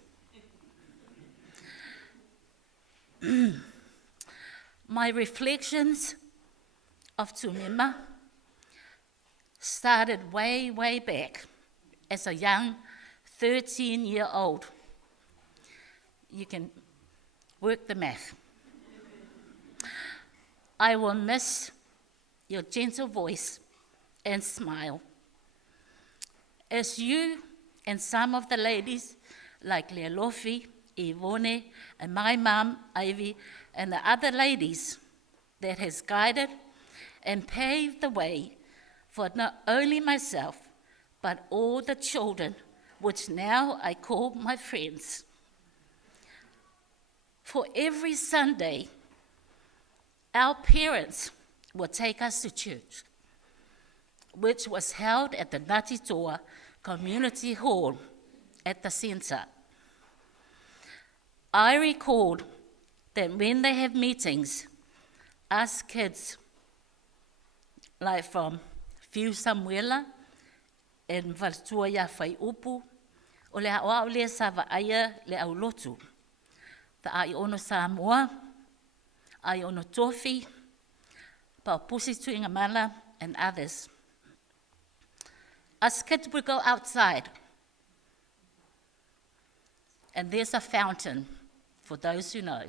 My reflections of Tumema started way, way back as a young 13-year-old. You can work the math. I will miss your gentle voice and smile. As you and some of the ladies, like Lealofi, Ivone, and my mom, Ivy, and the other ladies that has guided and paved the way for not only myself, but all the children, which now I call my friends. For every Sunday, our parents would take us to church, which was held at the Ngati Toa Community Hall at the centre. I recalled that when they have meetings, us kids, like from Fiu Samuela and Valtuaya Whai Upu, o le aoa o le sava aia le au Lotu, ta ai ono Samoa, ai ono Tofi, pa pusi Tuigamala, and others. Us kids would go outside, and there's a fountain, for those who know.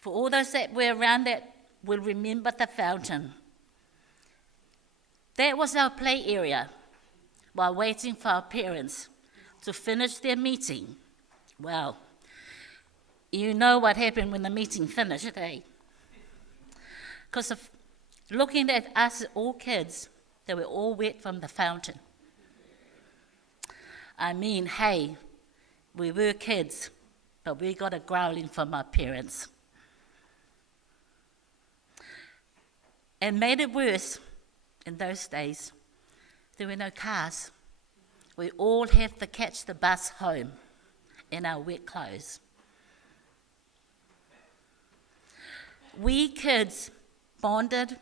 For all those that were around that will remember the fountain. That was our play area while waiting for our parents to finish their meeting. Well, you know what happened when the meeting finished, eh? Because of looking at us, all kids, they were all wet from the fountain. I mean, hey, we were kids, but we got a growling from our parents. And made it worse, in those days, there were no cars. We all had to catch the bus home in our wet clothes. We kids bonded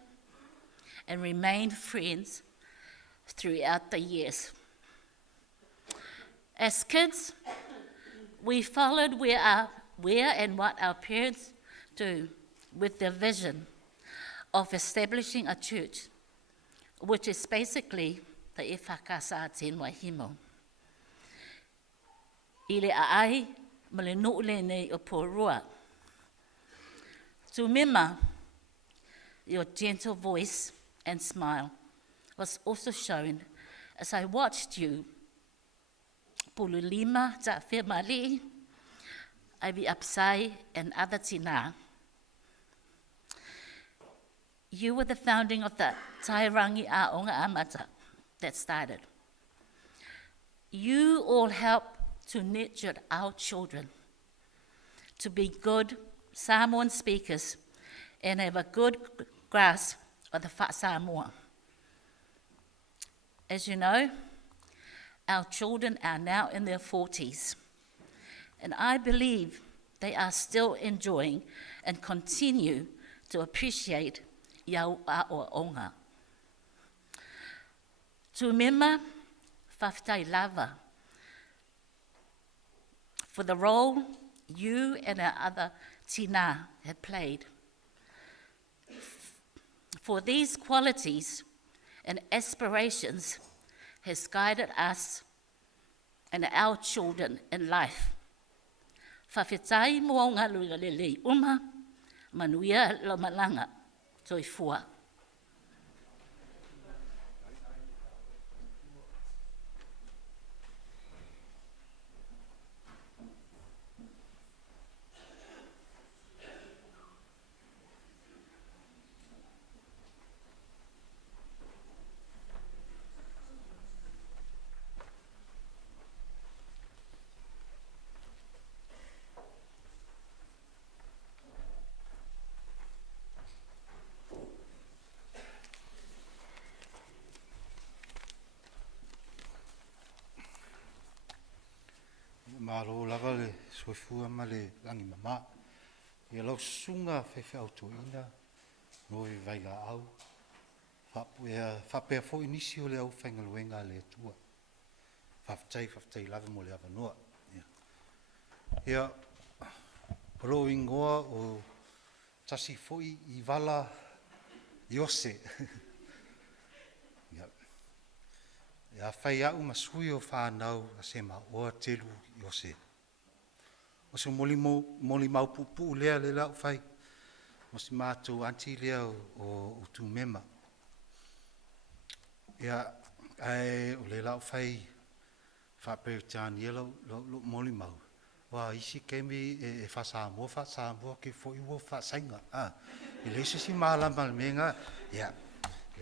and remained friends throughout the years. As kids, we followed where and what our parents do with their vision of establishing a church, which is basically the e whakasa te wahimo. I le aai, ma le nuu le nei o porua. Tumema, your gentle voice and smile was also shown as I watched you. Pululima ta whemali, Ibi Apsai and other tinā. You were the founding of the Tairangi Aonga Amata that started. You all helped to nurture our children to be good Samoan speakers and have a good grasp of the Fa Samoa. As you know, our children are now in their 40s, and I believe they are still enjoying and continue to appreciate Iau Ao'onga. Tumema whaftai lava for the role you and our other tinā have played. For these qualities and aspirations has guided us and our children in life. Whawhetai mua o ngā luiga lelei uma, manuia lo malanga, toi fua. Maro lava le soifua ma le langi mama. Ia lau sunga whewhi autoina, Nove Vailaau. Whapea fo inisi o le au whaingaluenga le tua. Whaftai lava mo le avanoa. Ia, polo ingoa o tasi foi I vala Iose. Ia whai au masui o whanau a se ma oa telu Iose. O se moli mau pupu lea le lau whai. O se mātou anti lea o Tumema. Ia ai o le lau whai whapeu tāni e lo moli mau. Wa isi kemi e whasamoa ke fo iwo whasainga. I leise si mālama le menga. Ia.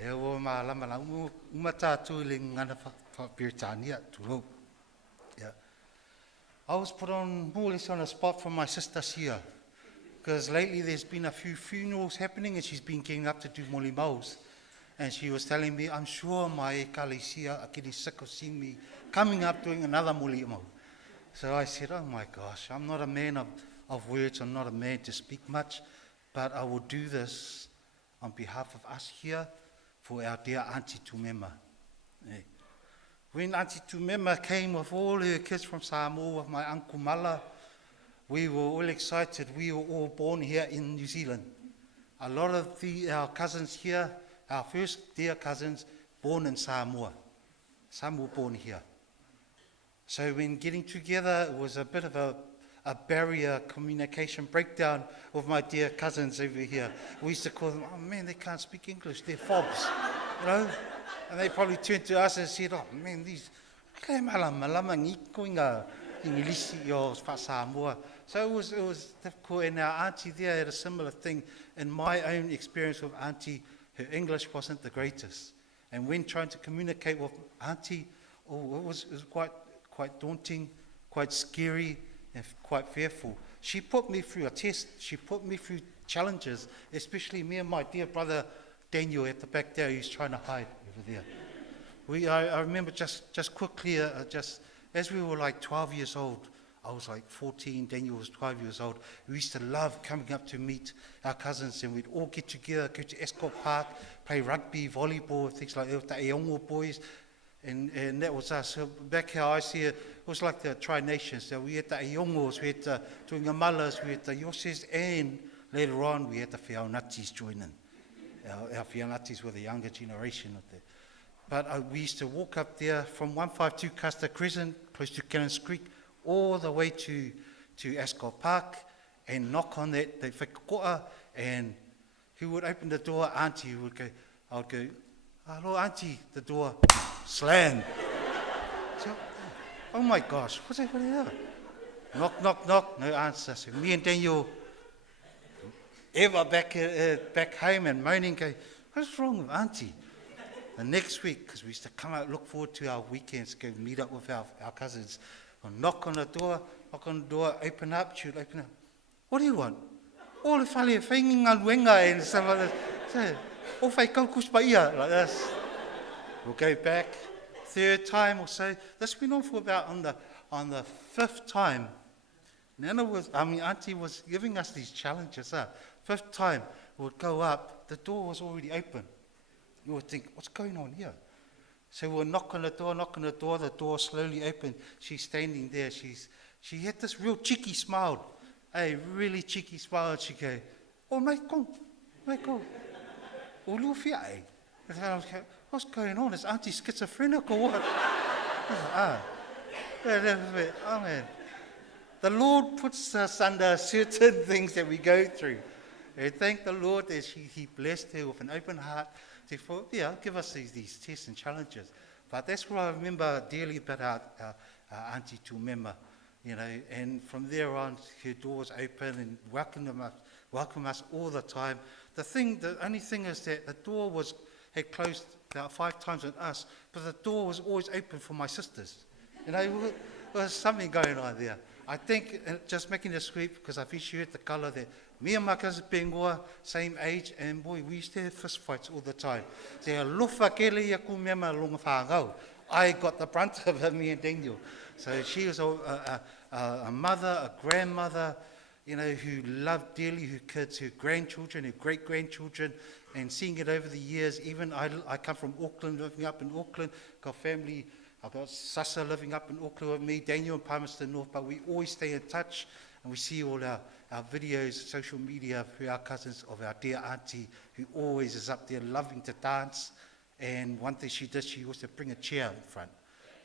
Lea o mālama la umatatu le ngana whapeu tāni a turo. Ia. I was put on more or less on a spot from my sister Sia. Because lately there's been a few funerals happening and she's been getting up to do moli maus. And she was telling me, I'm sure my Kalesia are getting sick of seeing me coming up doing another moli mau. So I said, oh my gosh, I'm not a man of words, I'm not a man to speak much, but I will do this on behalf of us here for our dear Auntie Tumema. When Auntie Tumema came with all her kids from Samoa, with my Uncle Mala, we were all excited. We were all born here in New Zealand. A lot of our cousins here, our first dear cousins, born in Samoa. Some were born here. So when getting together, it was a bit of a barrier communication breakdown with my dear cousins over here. We used to call them, oh man, they can't speak English, they're fobs, you know? And they probably turned to us and said, oh man, these malama ngi koinga Ingilisi yo Samoa. So it was difficult, and our auntie there had a similar thing. In my own experience with auntie, her English wasn't the greatest. And when trying to communicate with auntie, it was quite daunting, quite scary, and quite fearful. She put me through a test. She put me through challenges, especially me and my dear brother Daniel at the back there, who's trying to hide over there. I remember just quickly, as we were like 12 years old, I was like 14, Daniel was 12 years old. We used to love coming up to meet our cousins, and we'd all get together, go to Escort Park, play rugby, volleyball, things like that, the Eongo boys. And that was us. So back how I see it, it was like the Tri-Nations. So we had the Iongos, we had the Tuigamalas, we had the Yoses, and later on we had the Whiaunatis join in. Our Whiaunatis were the younger generation of that. But we used to walk up there from 152 Custer Crescent, close to Cannons Creek, all the way to Ascot Park, and knock on that whakakoa, and who would open the door? Auntie would go, I would go, hello Auntie, the door slammed. So, oh my gosh, what's that? Knock, knock, knock, no answer. So me and Daniel, ever back home and moaning, go, what's wrong with Auntie? The next week, because we used to come out, look forward to our weekends, go meet up with our cousins. I'll knock on the door, open up, she would open up. What do you want? Oh, le whale e whainga luenga and stuff like that. So, o whai kaukus pa ia, like this. We'll go back, third time or so. This went on for about on the fifth time. Auntie was giving us these challenges. Fifth time, we would go up, the door was already open. You would think, what's going on here? So we'll knock on the door slowly opened. She's standing there, she had this real cheeky smile, a really cheeky smile. She go, oh my God, ulufia. What's going on? Is Auntie schizophrenic or what? Oh man. The Lord puts us under certain things that we go through. And thank the Lord that He blessed her with an open heart to give us these tests and challenges. But that's what I remember dearly about our Auntie Tumema, and from there on, her doors open and welcome us all the time. The only thing is that the door had closed about 5 times on us, but the door was always open for my sisters. There was something going on there. I think, just making the sweep, because I appreciate the colour that me and my cousin Pengoa, same age, and boy, we used to have fist fights all the time. I got the brunt of it, me and Daniel. So she was a mother, a grandmother, who loved dearly her kids, her grandchildren, her great-grandchildren, and seeing it over the years. Even I come from Auckland, living up in Auckland, got family. I've got Sasa living up in Auckland with me, Daniel in Palmerston North, but we always stay in touch, and we see all our videos, social media, for our cousins of our dear Auntie, who always is up there loving to dance. And one thing she did, she used to bring a chair in front.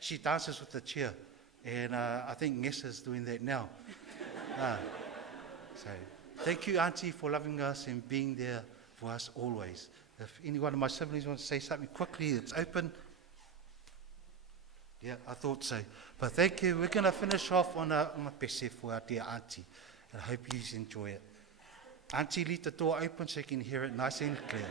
She dances with the chair, and I think Nessa's doing that now. So thank you, Auntie, for loving us and being there for us always. If any one of my siblings wants to say something quickly, it's open. Yeah, I thought so. But thank you. We're going to finish off on a pese for our dear Auntie. And I hope you enjoy it. Auntie, leave the door open so you can hear it nice and clear.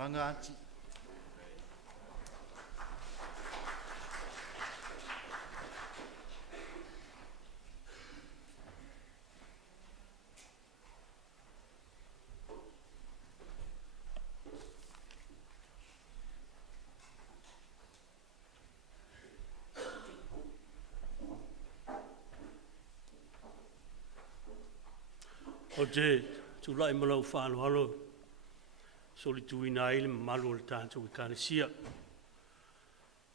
Langa ati. O te tulai malau whāno alo, soli tuina ele malu o le tātou I kāresia.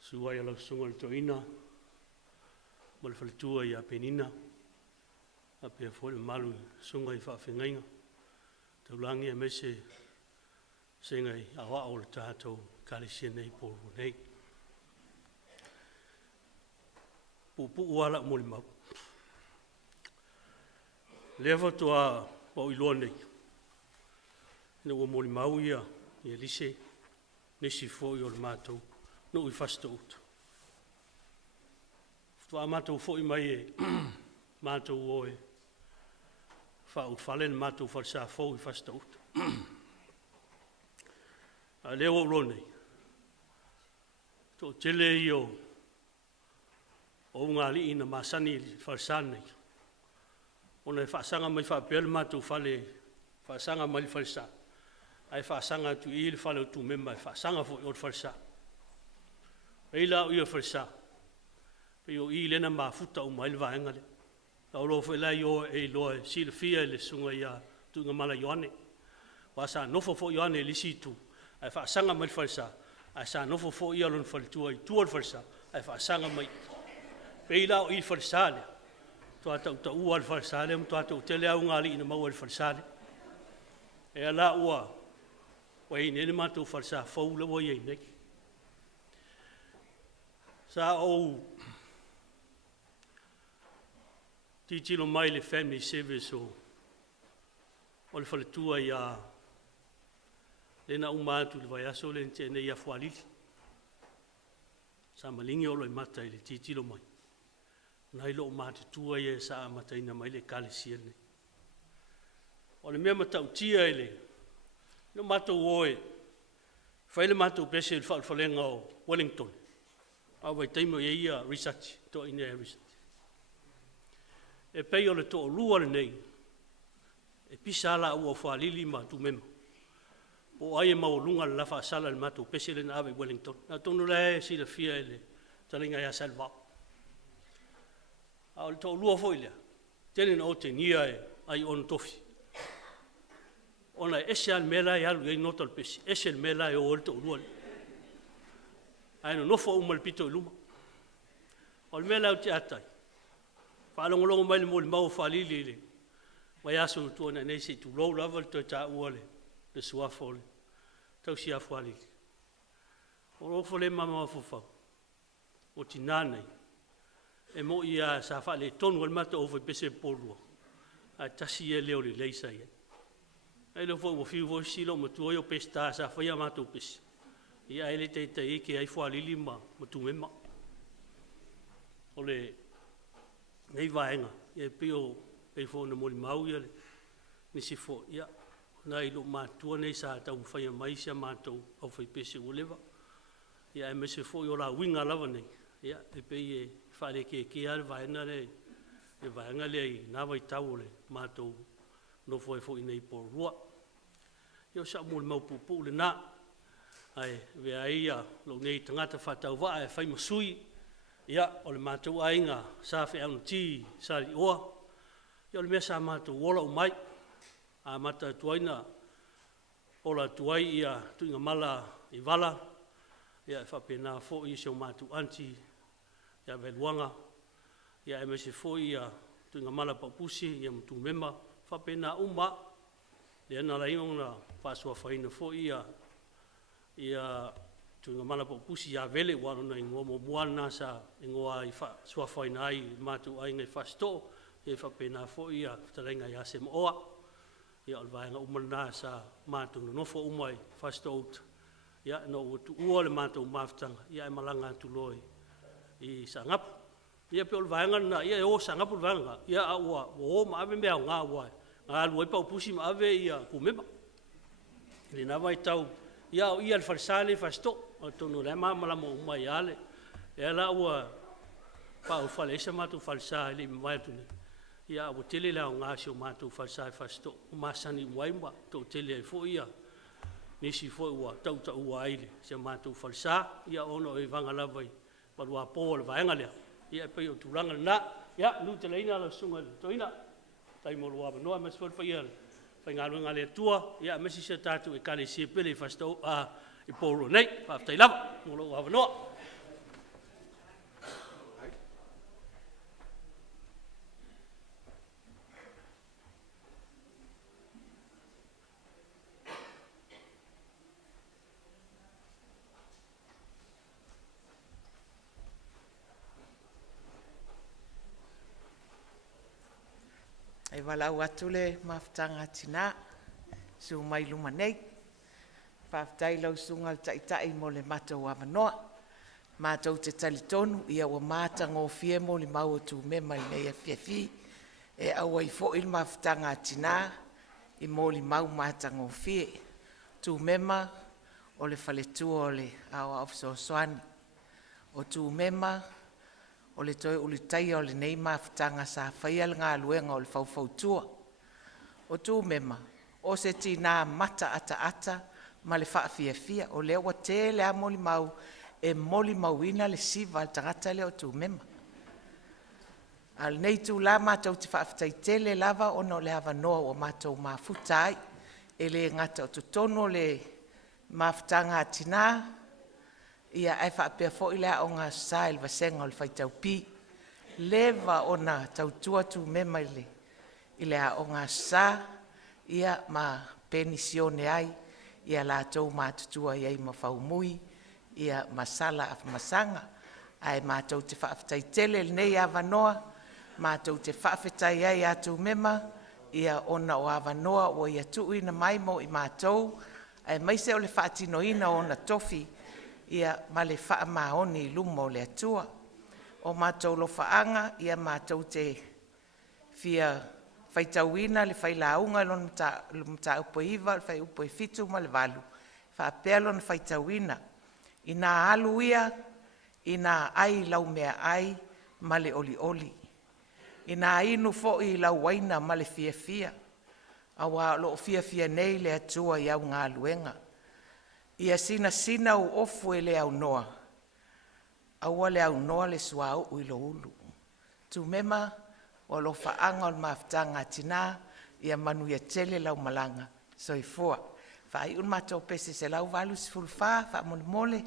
Suai alau sunga le toina, ma le whaletua I a penina, a pia fo le malu sunga I whaawhengainga. Taulangi a mese sengai awa o le tātou kāresia nei pōru nei. Pupu uala mo le mau. Lewa toa o iloa nei. Ina ua mori mau ia, ia lise, nesi fo I o le mātou, no I fasta uta. Toa mātou fo I mai e, mātou oe, wha utfale na mātou falsa fo I fasta uta. A leo o lo nei. To tele I o ngā li ina masani falsa nei. Ona e whaasanga mai whaapele mātou whale, whaasanga mai whalesa. Ai whaasanga tu I le whale o Tumema, ai whaasanga fo I o whalesa. Vailaau I o whalesa. Pei o I lena mā futa o mai le vaenga le. Au lo whaela I o e loa si le fia le sunga I a Tuigamala Ioane. Wasa nofo fo Ioane li si tu. Ai whaasanga mai whalesa. Ai sa nofo fo I alon whaletua I tua whalesa. Ai whaasanga mai. Vailaau I whalesa le. Toa tau ta ua al falsale, toa tau tele au ngali ina mau al falsale. E ala ua, wa i nene mātou falsa fau le wa i nei. Sa au, titilo mai le family service o le faletua I a lena umatu le vai aso le nte nei a fualili. Sa malingi o lo I mata I le titilo mai. Nai lo mate tua ia sa mataina mai le kālesia nei. O le mea matau tia ele, no matou oe, whaile matou pese le whaalwhalenga o Wellington. Au vai taimo ia research, to ina research. E pei o le to lua le nei, e pisa ala ua whaalili ma Tumema. O aia maulunga le lafa asala le matou pese le na ave Wellington. Na tonu le si le fia ele, talinga ia salvao. Au le tau lua foi lea, tene na o te nia e ai on tofi. Ona ese al mela e alu e nota le pesi, ese al mela e o le tau lua le. Ai no nofo uma le pito I luma. O le mela o te atai. Whaalongolongo mai le mo le mau whaalili le. Mai aso tua na nei se tu lou lava le toi ta ua le suafo le. Tau si a whaalili. O rofo le mama wafufau. O tinā nei. E mo ia sa fa le tonu al mata o foi pese polua. A tasi e leo le leisa ia. E lo foi o fiu vo silo mo tuo yo pesta sa fa ia mata o pese. Ia ele te ke ai fo alili ma mo Tumema. O le nei vaenga e pio e fo na mo le mau ia le. Ni si fo ia na ilo ma tua nei sa tau fa ia mai sia mata o foi pese o leva. Ia e me se fo yo la winga lava nei. Ia e pe e whare ke al vaena le, e vaenga le I nawa I tau le, mātou nofo e fo I nei por rua. Io sa mo le mau pupu le na, ai, vea ia, lo nei tangata whatau waa e whai masui, ia, o le mātou ainga, sa whi au ti, sa li oa, io le mea sa mātou wola o mai, a mata tuaina, o la tuai ia, Tuigamala I vala, ia e whapena fo I se o mātou anti, ia veluanga, ia e mese foi ia Tuigamala papusi, ia Tumema, whapena uma, ia na la inga whasua whaina foi ia Tuigamala papusi, ia vele warona ingoa mo muana sa ingoa I whasua whaina ai, mātu ai ngai whasto, ia whapena foi ia whatarenga ia se moa, ia alvaenga umana sa mātu nofo umai whasto out, ia no utu ua le mātu maftanga, ia e malanga tuloi, I sangapu. Ia pe o vaenga na ia o sangapu vaenga. Ia a ua o ma ave mea ngā ua. Ngā lua I pau pusi ma ave ia Tumema. Ile na vai tau ia o ia le falsale fasto o tonu le mama mo mai ale e la ua pa o fale esa matu falsale mai tu ia o tele la nga sio matu falsale fasto o masani waimba to tele fo ia nisi fo ua tau tau aile se matu falsa ia ono e vanga la vai pa ua po le vaenga le ia pe o tulanga na ia lu te leina la sunga toina tai mo loa no mas for pa ia pa ngalo ngale tua ia mesi se tatu e kale se pele fasto a e polo nei pa tai lava mo loa no E Vailaau atu le mafutanga tinā, su mai luma nei. Whaftai lau sunga le taitai mo le matou awanoa. Mātou te talitonu ia ua mātango fie mo le mau o Tumema i nei a fiafi. E aua i fo il mafutanga tinā i mo le mau mātango fie. Tumema o le faletua o le awa ofsosoani. O Tumema o le toi ulitai o le nei mafutanga sa whaia le ngā luenga o le faufautua. O Tumema, o se tinā mata ata ma le whaafia o le wa te le a moli mau e moli mauina le siva al tangata le o Tumema. Al nei tu la mātou te whaafitai tele lava o no le havanoa o mātou mafutai e le ngata o tutono le mafutanga tinā ia ai whaapea fo i lea o ngā sail vasenga o le whaitau pi. Lewa o nā tautua Tumema i lea o ngā sa ia ma penisione ai ia lātou mātutua iai ma whaumui ia masala af masanga ai mātou te whaafitai tele nei awanoa mātou te whaafetai ai a Tumema ia ona o awanoa o ia tuuina mai mo i mātou ai maise o le whaatinoina o na tofi ia ma le wha maoni lumo le atua. O mātou lo whaanga, ia mātou te fia whaitauina le Vailaunga lon mta upo iwa, le whai upo i fitu ma le walu. Whaapea lon whaitauina. I nā alu ia, i nā ai lau mea ai ma le oli oli. I nā inu fo i lau waina ma le fia fia. Awa lo fia fia nei le atua i au ngā luenga. Ia sina u ofu e le au noa. Aua le au noa le suau u ilo ulu. Tumema o lo whaanga o mafutanga tinā ia manu ia tele lau malanga. Soifua. Whai un mato pese se lau walu si fulfa, wha mole mole.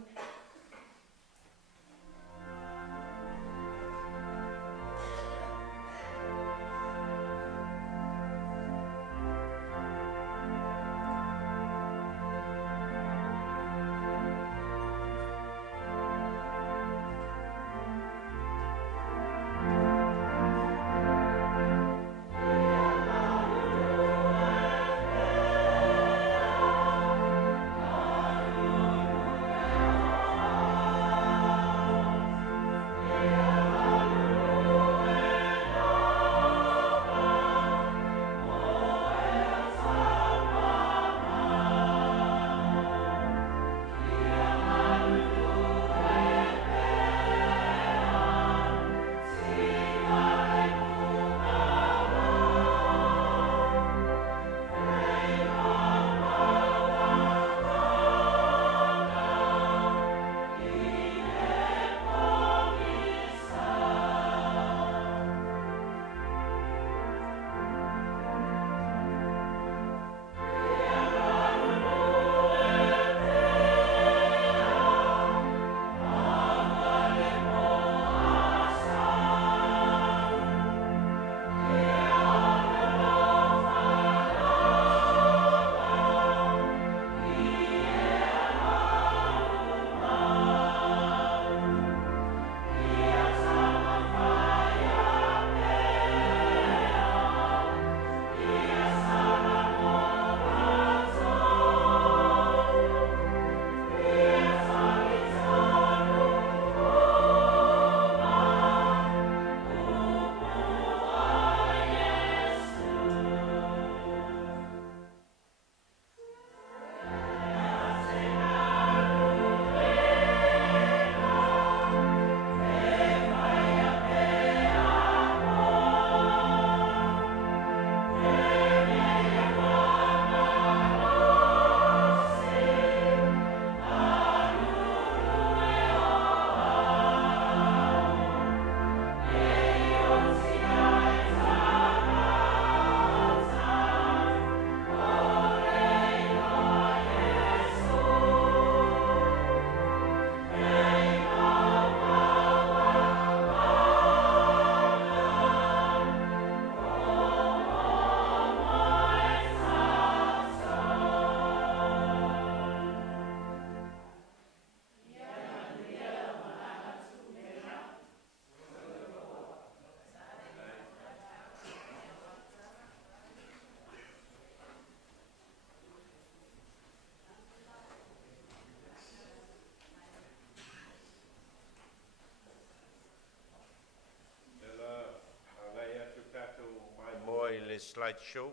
slideshow.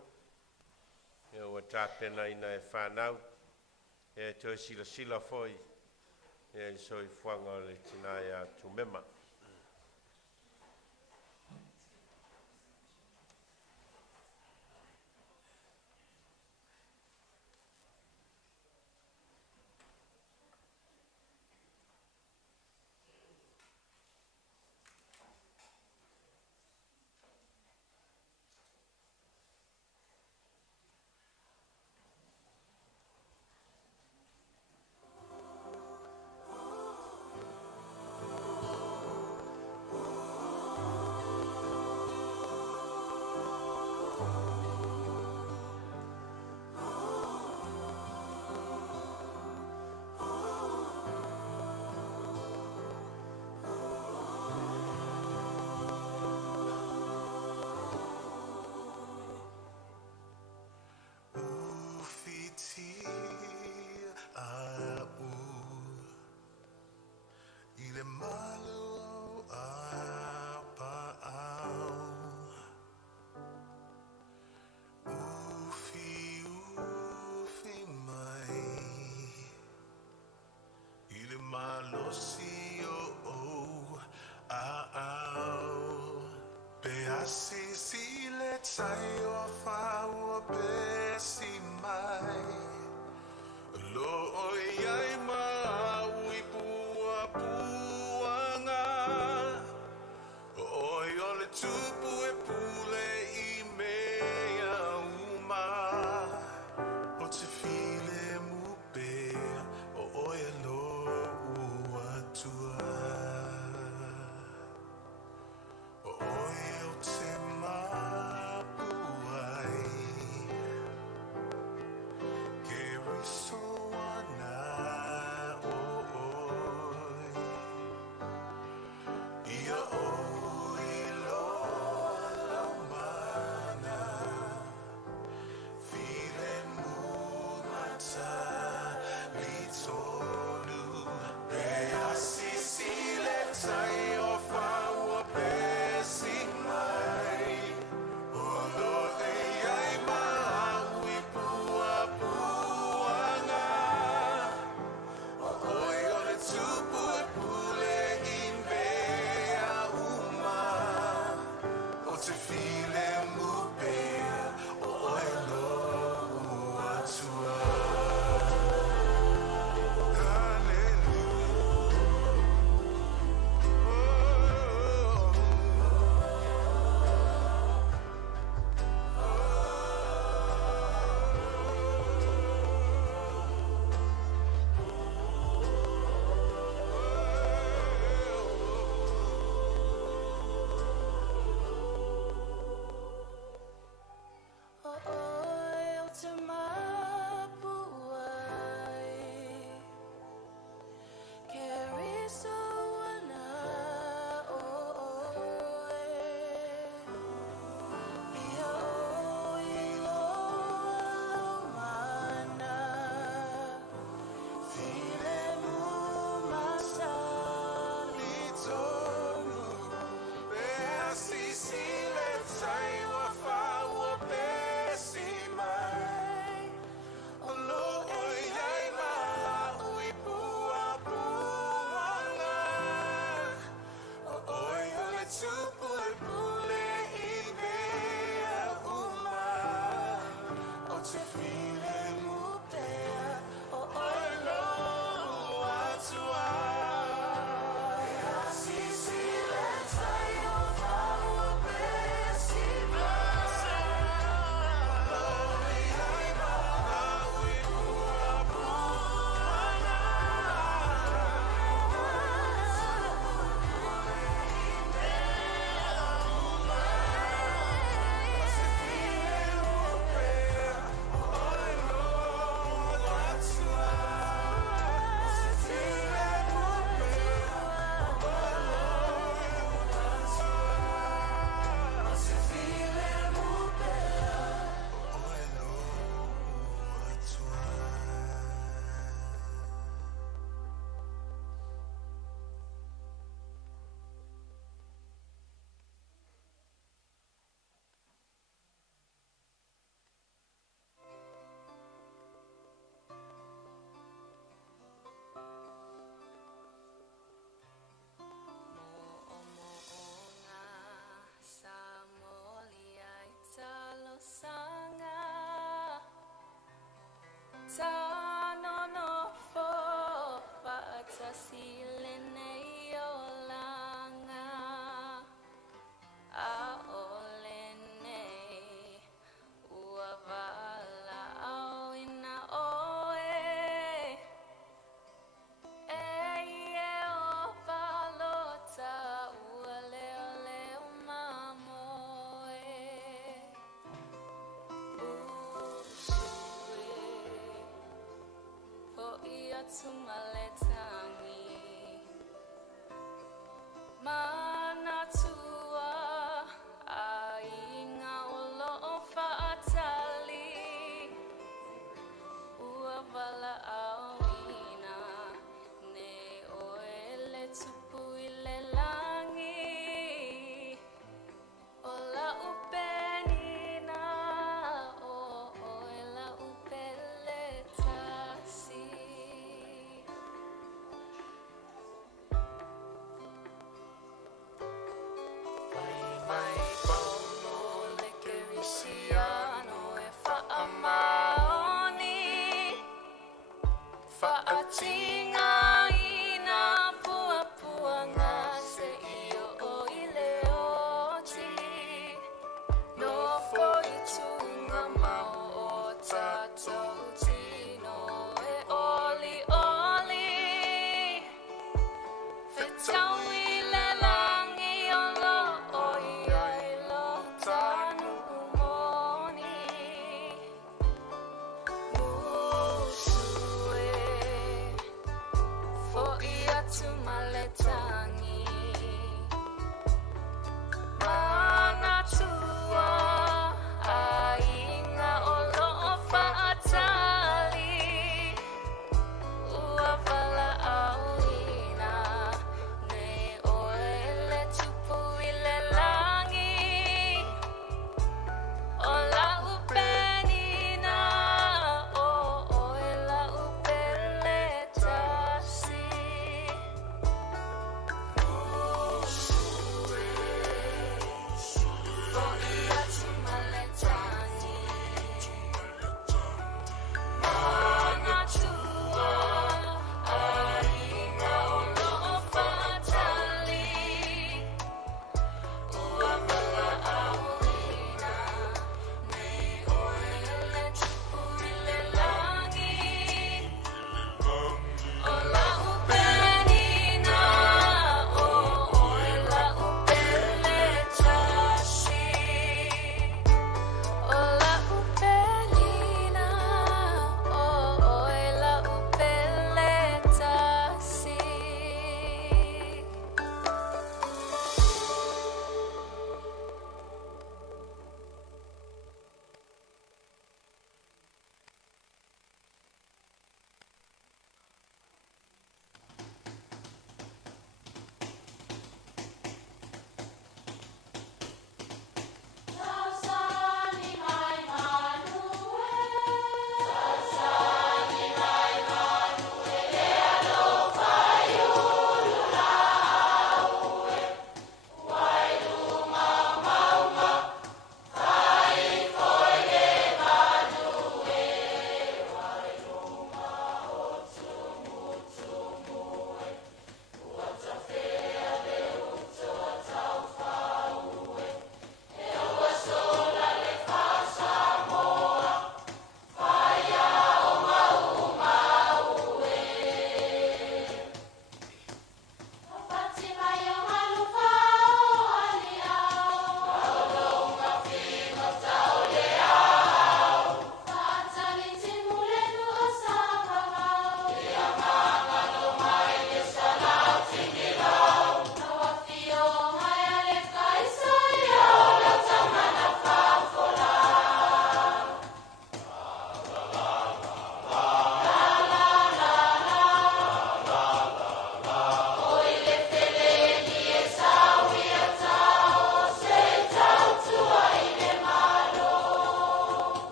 Ia ua tāpena ina e whanau. E toi sila foi. Ia i soi fuanga o le tinā ia Tumema. Feel it move, oh, I know what to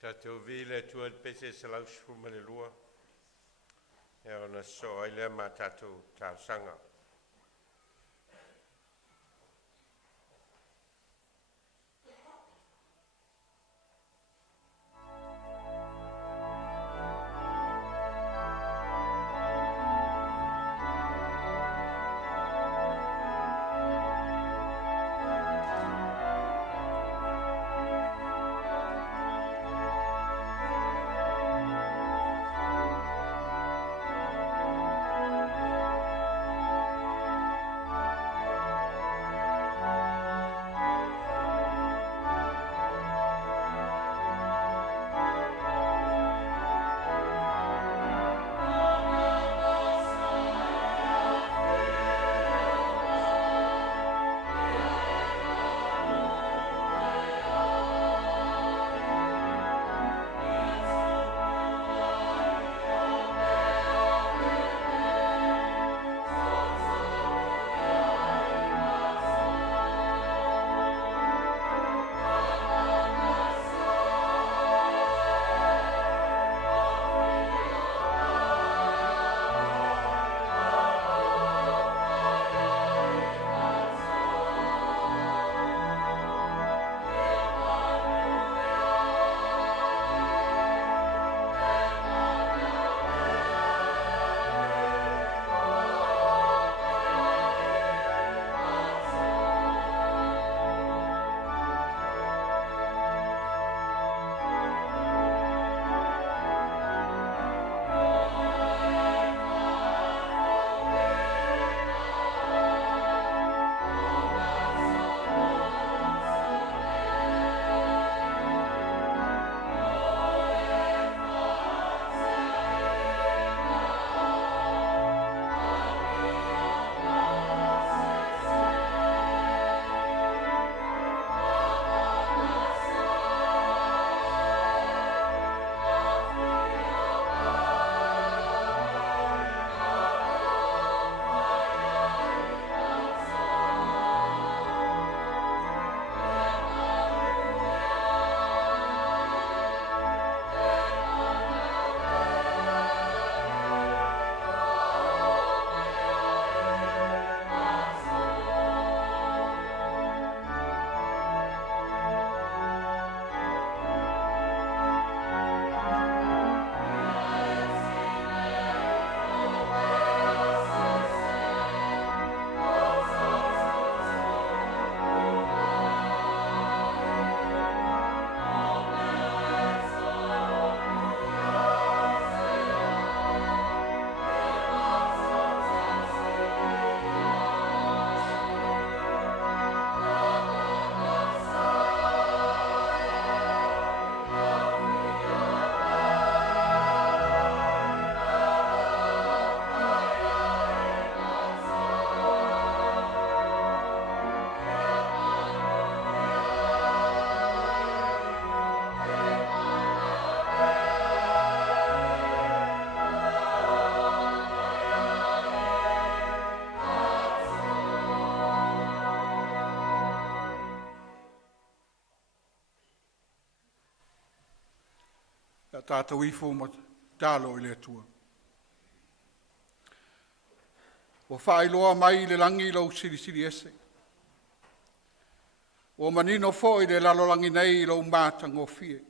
Tātou vi le tua le pese se lau sifu ma le lua. E ona so ai le ma tātou tāu sanga. Tātou ifo ma tālo i le tua. O whailoa mai le langi lau siri ese. O manino fo i le lalolangi nei lau mātango fie.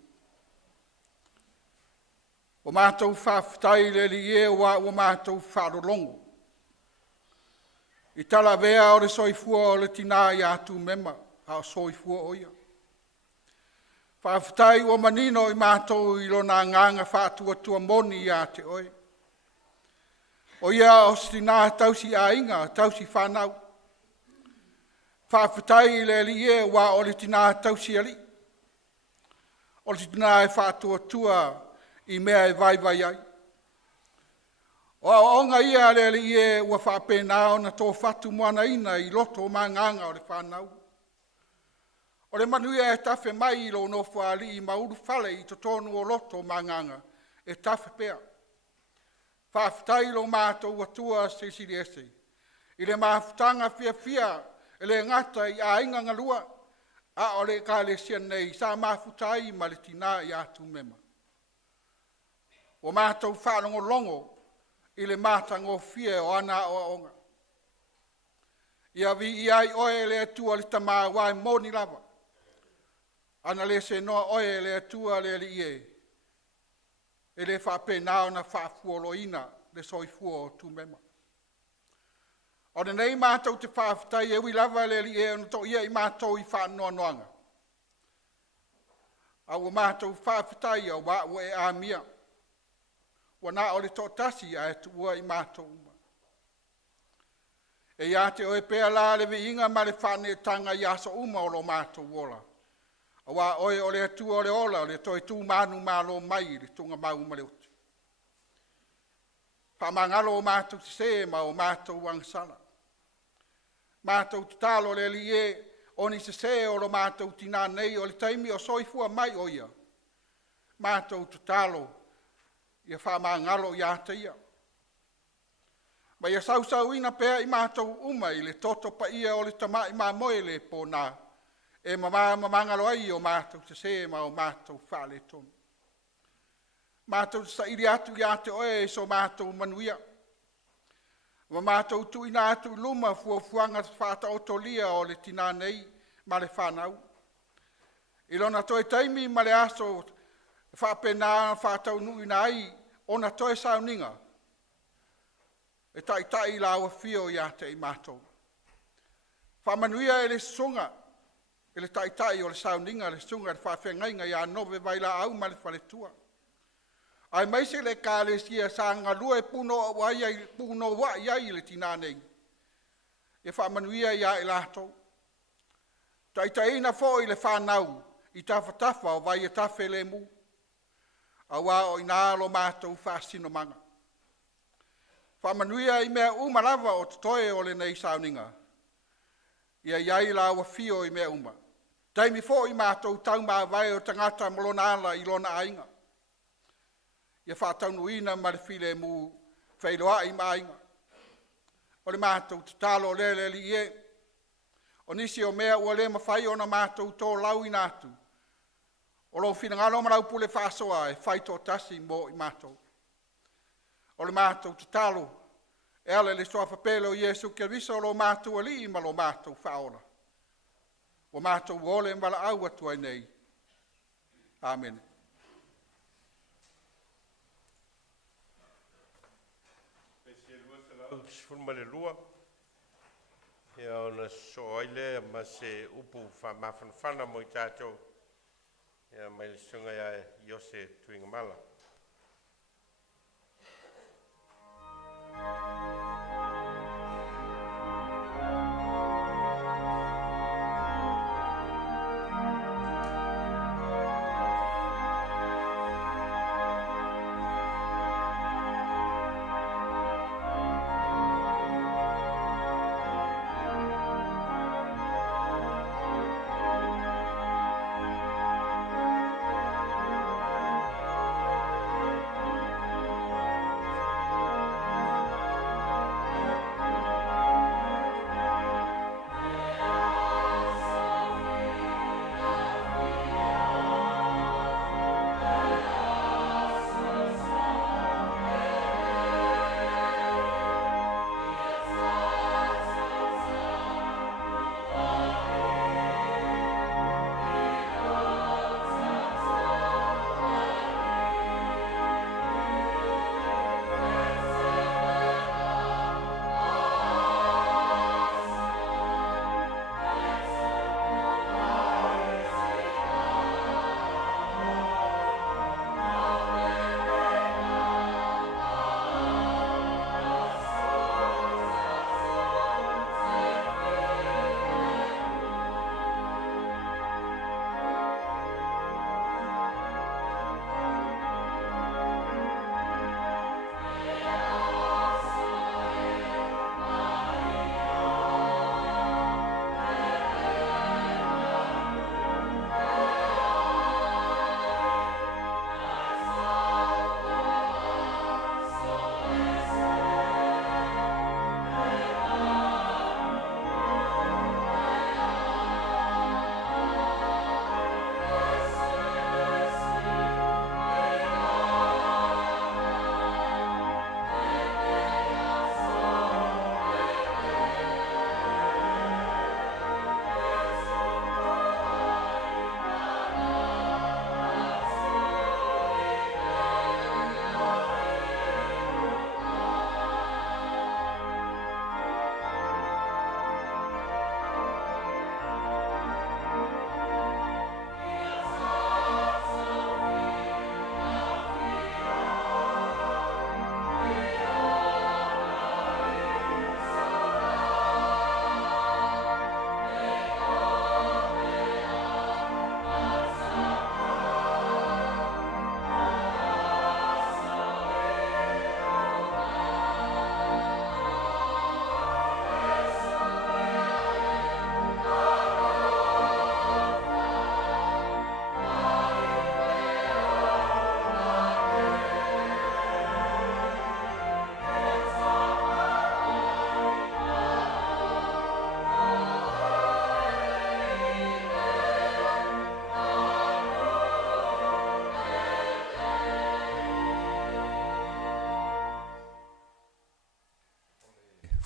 O mātou whawhtai le li e wa o mātou wharolongo. I tala vea o le soifua o le tinā i atu mema a o soifua o ia. Whawhtai o manino i mātou i lona nganga whātua moni i a te oe. O ia o stina tausi a inga, tausi whanau. Whawhtai le li e wa o le tina tausi ali. O le tina e whātua i mea e vai ai. O onga ia le li e ua whapena o na tō whatu moana ina i loto o nganga o le whanau. O le manuia e tafe mai i lo no whaali i mauru whale i totonu o loto manganga e tafe pea. Whawhtai lo mātou atua se siri ese. I le mawhtanga fia e le ngata i a inga ngalua A o le ka le sia nei, sa mafutai ma le tinā i a Tumema. O mātou whanongo longo i le mātango fie o ana o aonga. Ia vi i ai oe le atua le tamā wai moni lava. Ana le se noa oe le atua le li e. E le whapena na whafuoloina le soifua o Tumema. O ne nei mātou te whaafitai e ui lava le li e ono to ia i mātou i whaanoa noanga. A ua mātou whaafitai au wa ua e āmia. Wa nā o le tō tasi a e tu ua i mātou uma. E ia te oe pēa la le vi inga ma le whane tanga i aso uma o lo mātou wola. A wa oe o le atua o le ola o le toi tū mānu mālo mai le tunga mau ma le utu. Whamangalo o mātou te se ma o mātou wangsala. Mātou te talo le li e o ni se se o lo mātou tina nei o le taimi o soifua mai o ia. Mātou te talo ia whamangalo i ata ia. Ma ia sausau ina pēa i mātou uma i le toto pa ia o le tama i mā moe le pōnā. E mamangalo ai o mātou te se ma o mātou whale tonu. Mātou sa iri atu i ate oe e so mātou manuia. Wa mātou tu ina atu luma fuafuanga whāta otolia o le tina nei ma le whanau. I lona toi taimi ma le aso whapena whātau nui na ai ona toi Sauniga. E tai la ua fio i ate i mātou. Whamanuia e le sunga. E le tai o le Sauniga le sunga le whawhengainga i a Nove Vailaau ma le whaletua. Ai mai se le ka le sia sa nga lue puno wa ia le tina nei. E whamanuia ia e lato. Taitaina fo i le whanau i tawhatafa o vai e tawhe le mu. A wā o ina alo mātou whasino manga. Whamanuia i mea umalava o totoe o le nei Sauniga. Ia iai la ua fio i mea uma. Taimi fo i mātou tau mā vai o tangata molona ala i lona ainga. Ia whātaunuina ma le while mu whailoa i mainga. O le mātou te talo le li e. O nisi o mea ua le mawhai o na mātou tō lau i nātu. O lo whinangalo marau pule whasoa e whaito tasi mo i mātou. O le mātou te talo. E ale le soa whapelo Iesu ke visa o lo mātou ali ma lo mātou whaola. O mātou wole mbala au atu ai nei. Amen. Sfulma le lua. Ia ona so aile ma se upu whamawhanawhana mo I tātou. Ia mai le sunga ia Iose Tuigamala.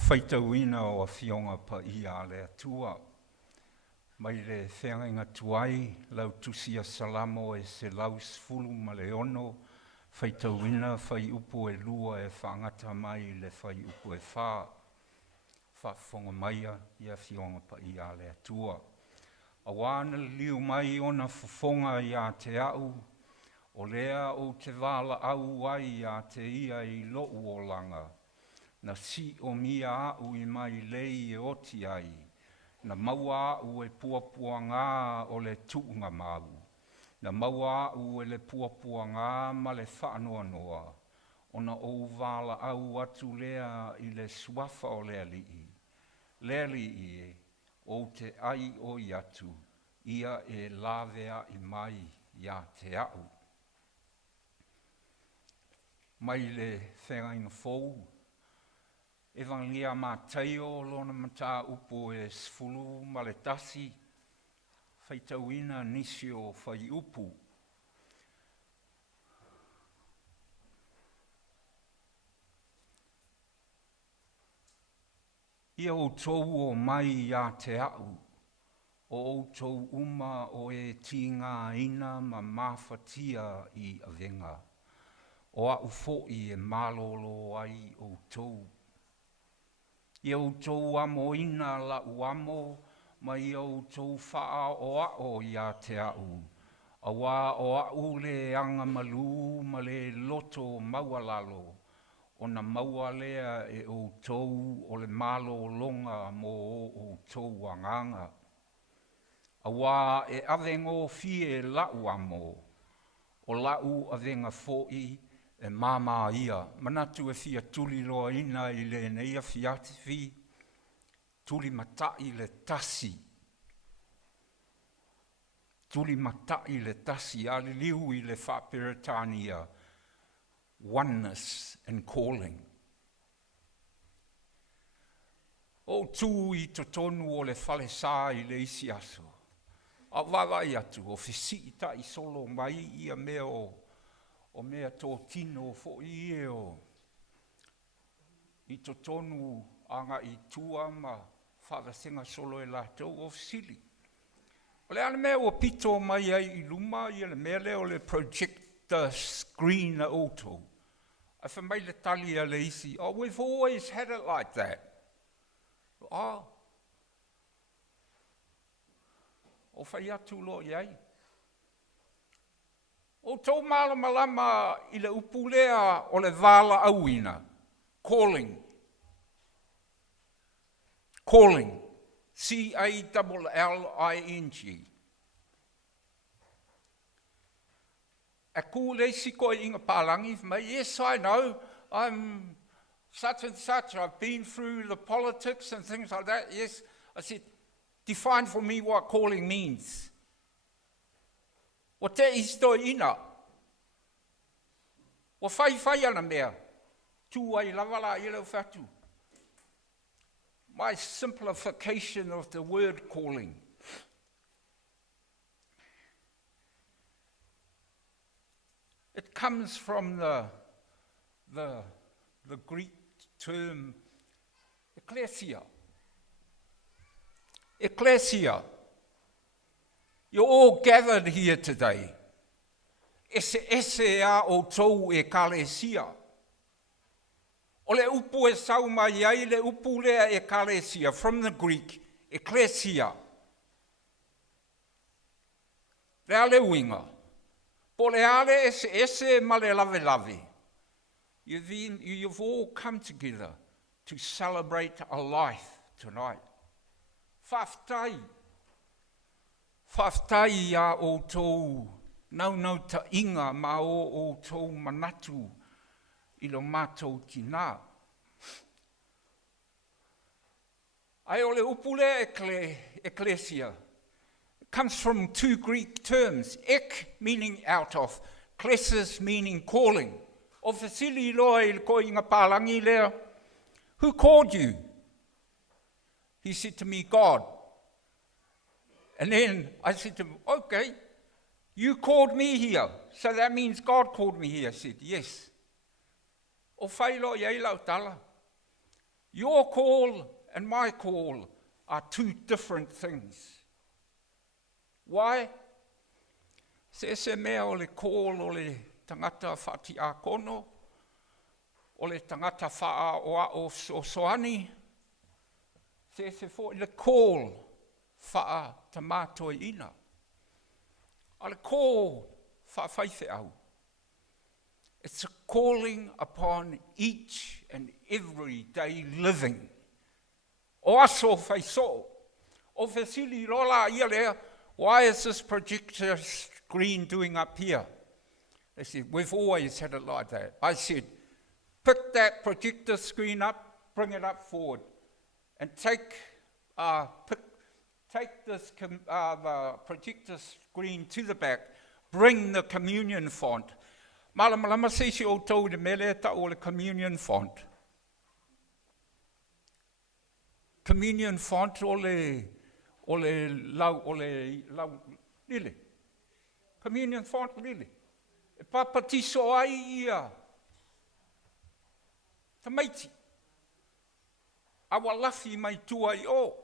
Whaitauina o a whionga pa i a le atua. Mai le whenga tuai, lau tusia salamo e se lau sfulu ma le ono, whaitauina whai upu e lua e whangata mai le whai upu e wha. Whawhonga maia i a whionga pa i a le atua. A wana liu mai ona whawhonga i a te au, o lea o te wala au ai i a te ia i loo o langa. Na si o mia au i mai lei e oti ai, na maua au e puapua ngā o le tuunga mau, na maua au e le puapua ngā ma le whaanoa noa, ona o wala au atu lea i le suafa o lea lii. Lea lii e, o te ai o i atu, ia e lavea i mai ia te au. Mai le whengaina fōu, Evangelia Mateo lona mata upo e sfulu ma le tasi, whaitauina nisi o whai upu. Ia o tau o mai ia te au, o tau uma o e tinā ina ma mawhatia i avenga. O a ufoi e malolo ai o tau. Ia o tau amo ina la uamo, ma ia o tau whaa o ao ia te au. A wā o au le anga malu ma le loto maualalo, o na maua lea e o tau o le malo longa mo o tau anganga. A wā e avengo fie lau amo, o lau avenga foi e mama ia. Manatu e fia tuli loa ina i le neia fiatifi, tuli matai le tasi. Tuli matai le tasi, ali liu i le whaperetania, oneness and calling. O tū i totonu o le whale sā i le isi aso. A wawai atu, o whisita i solo mai ia mea o mea tō tino fo i e o. I totonu anga i tua ma whakasenga solo e lātou o sili. O le ana mea o pito mai ai i luma i le mea leo le projector screen a auto. I whamai le tali a le isi, oh, we've always had it like that. Oh. O whai atu lo iai. O tau malama i le upulea o le vala auina. Calling. Calling. C-A-L-L-I-N-G. A kūle siko i inga pālangi, yes, I know, I'm such and such, I've been through the politics and things like that, yes. I said, define for me what calling means. O te isto ina. O whai ana mea. Tu ai lavala i lau whatu. My simplification of the word calling. It comes from the Greek term ecclesia. Ecclesia. You're all gathered here today. Ese a o tau e kalesia. O le upu e sau mai ai le upu lea e kalesia, from the Greek, ecclesia. Le ale winga. Po le ale ese ma le lave lave. You've all come together to celebrate a life tonight. Whaftai. Whaftai ia o tōu nau ta inga ma o tōu manatu i lo mātou tinā. Ai o le upule ecclesia. It comes from two Greek terms. Ek meaning out of, klesis meaning calling. O whasili loa i ko inga pālangi lea. Who called you? He said to me, God. And then I said to him, okay, you called me here. So that means God called me here. I said, yes. O whailo iei lau tala. Your call and my call are two different things. Why? Se mea o le call o le tangata whati a kono, o le tangata wha o soani, se fo le call wha tamato ina. A le call wha whaife au. It's a calling upon each and every day living. O aso whaiso. O whesili rola ia lea, why is this projector screen doing up here? They said, we've always had it like that. I said, pick that projector screen up, bring it up forward, and take this the projector screen to the back, bring the communion font. Malama se si o tau de mele ta o le communion font. Communion font o le lau lili. Communion font lili. E papatiso ai ia. Tamaiti. Awa lafi mai tua i o.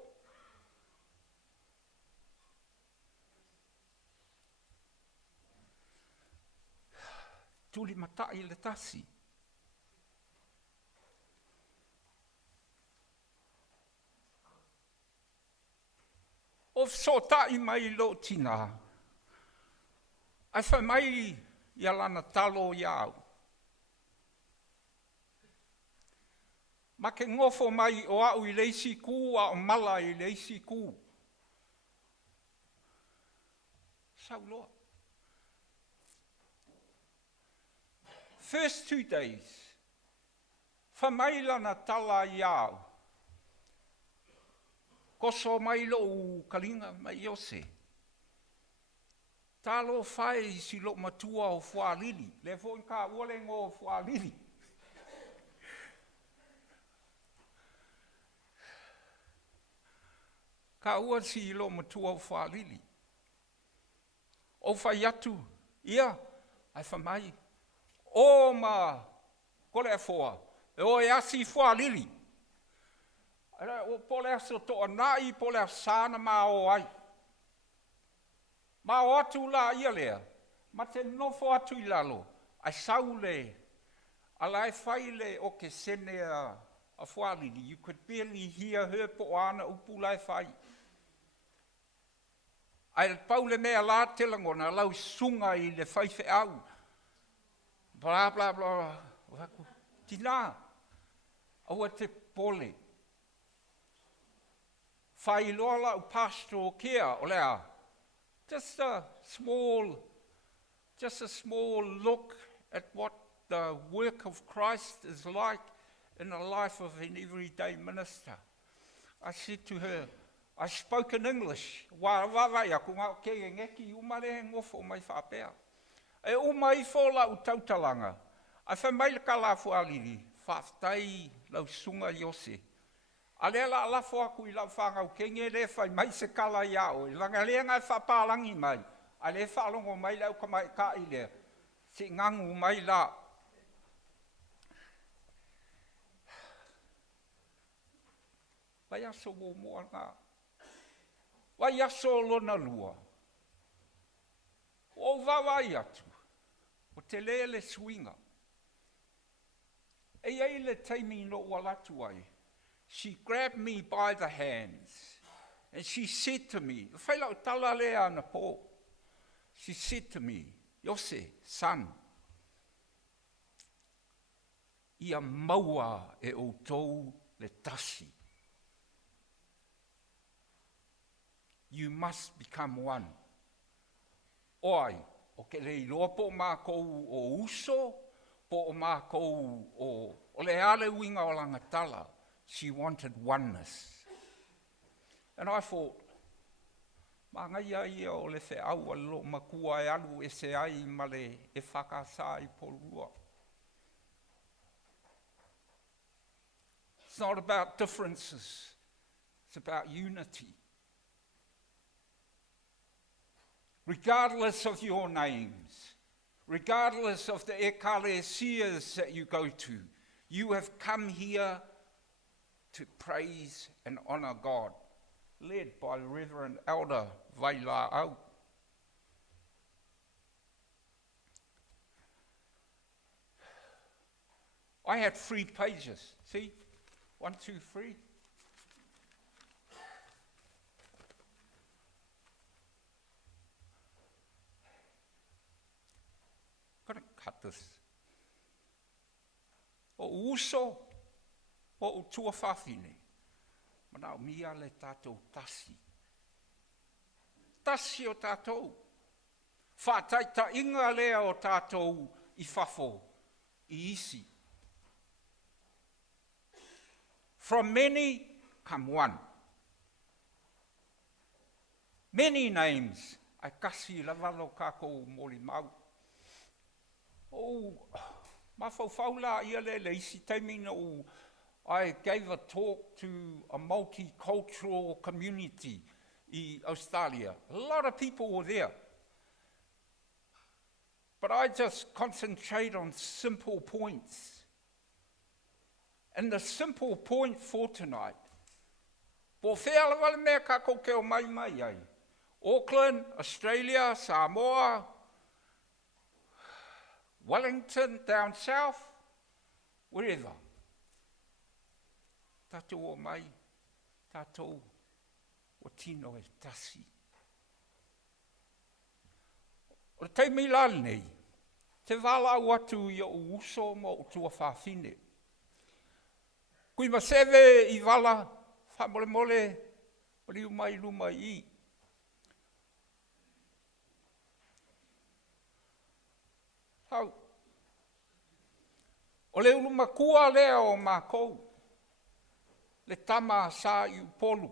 Tuli matai le tasi. Of so tai mai lo tinā. Ai whai mai ia lana talo iau. Ma ke ngofo mai o au I leisi ku a o mala I leisi ku. Sauloa. First 2 days, whamai lana tala iau. Koso mai lo kalinga mai ose. Talo whai si lo matua o whalili. Le fōn ka uolengo o whalili. Ka ua si lo matua o whalili. O whai atu, ia, ai whamai. O ma kore foa, e o e asi whalili. O pole aso to nai, pole asana ma o ai. Ma o atu la ia lea, ma te nofo atu I lalo, ai saule, alai whaile o ke sene a whalili. You could barely hear her po ana upu lai whai. Ai paule mea la telangona, lau sunga I le whaife au. Bla bla bla. Tinā. Aua te pole. Whai loala o pastoral care o lea. Just a small look at what the work of Christ is like in the life of an everyday minister. I said to her, I spoke in English. Wawai aku ngā ke ngeki umare ngofo mai whapea. E o mai whola o tautalanga. A whamai le ka lafu aliri, whaftai lau sunga iose. A lea la lafu aku I lau whangau kenge le whai mai se kala iao. I langa lea ngai whapalangi mai. A le whalongo mai lau ka mai ka I lea. Se ngangu mai la. Vai aso wo moa ngā. Vai aso lona lua. O wawai atu. O te lele swinga. E ei le taimi no walatu ai. She grabbed me by the hands. And she said to me, whailau tala lea ana po. She said to me, Yose, son, ia maua e o tou le tasi. You must become one. Oi, o ke rei roa po mākou o uso, po o mākou o le ale winga o langatala. She wanted oneness. And I thought, ma ngai ai o le whe au alo makua e alu e se ai ma le e whakasā I polua. It's not about differences. It's about unity. Regardless of your names, regardless of the ecclesias that you go to, you have come here to praise and honor God, led by Reverend Elder Vailaau. I had 3 pages. See? 1, 2, 3. Gonna cut this. O uso, o tua whawhine. Mana o mia le tātou tasi. Tasi o tātou. Whātaita inga lea o tātou I whafo, I isi. From many come one. Many names. Ai kasi lavalo kako moli mau. Oh, mawhauwhaula ia le isi taimina o I gave a talk to a multicultural community in Australia. A lot of people were there. But I just concentrate on simple points. And the simple point for tonight, po whea wale mea kako ke o mai mai ai. Auckland, Australia, Samoa, Wellington, down south, wherever. Tātou o mai, tātou o tino e tasi. O te teimi lali nei, te Vailaau atu I o uso mo o tua whawhine. Kui masewe I wala, whamole mole, mali umai luma I. Hau, o le uluma kua lea o mākou, le tama sa I upolu.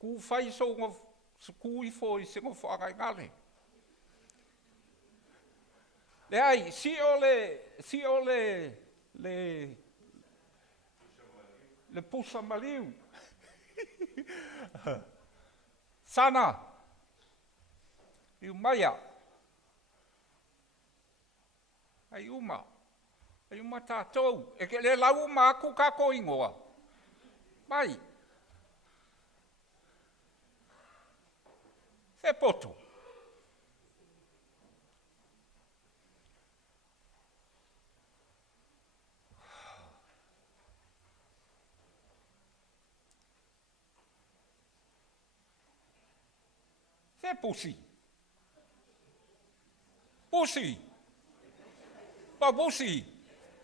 Ku whai so ngof, so ku I fo I singo whakai ngale. Le ai, si o le pusa maliu. Sana, Iumaya. Ai uma tātou. E ke le lau māku kako ingoa. Mai. Te poto. Te pusi. Pusi. Pa pusi.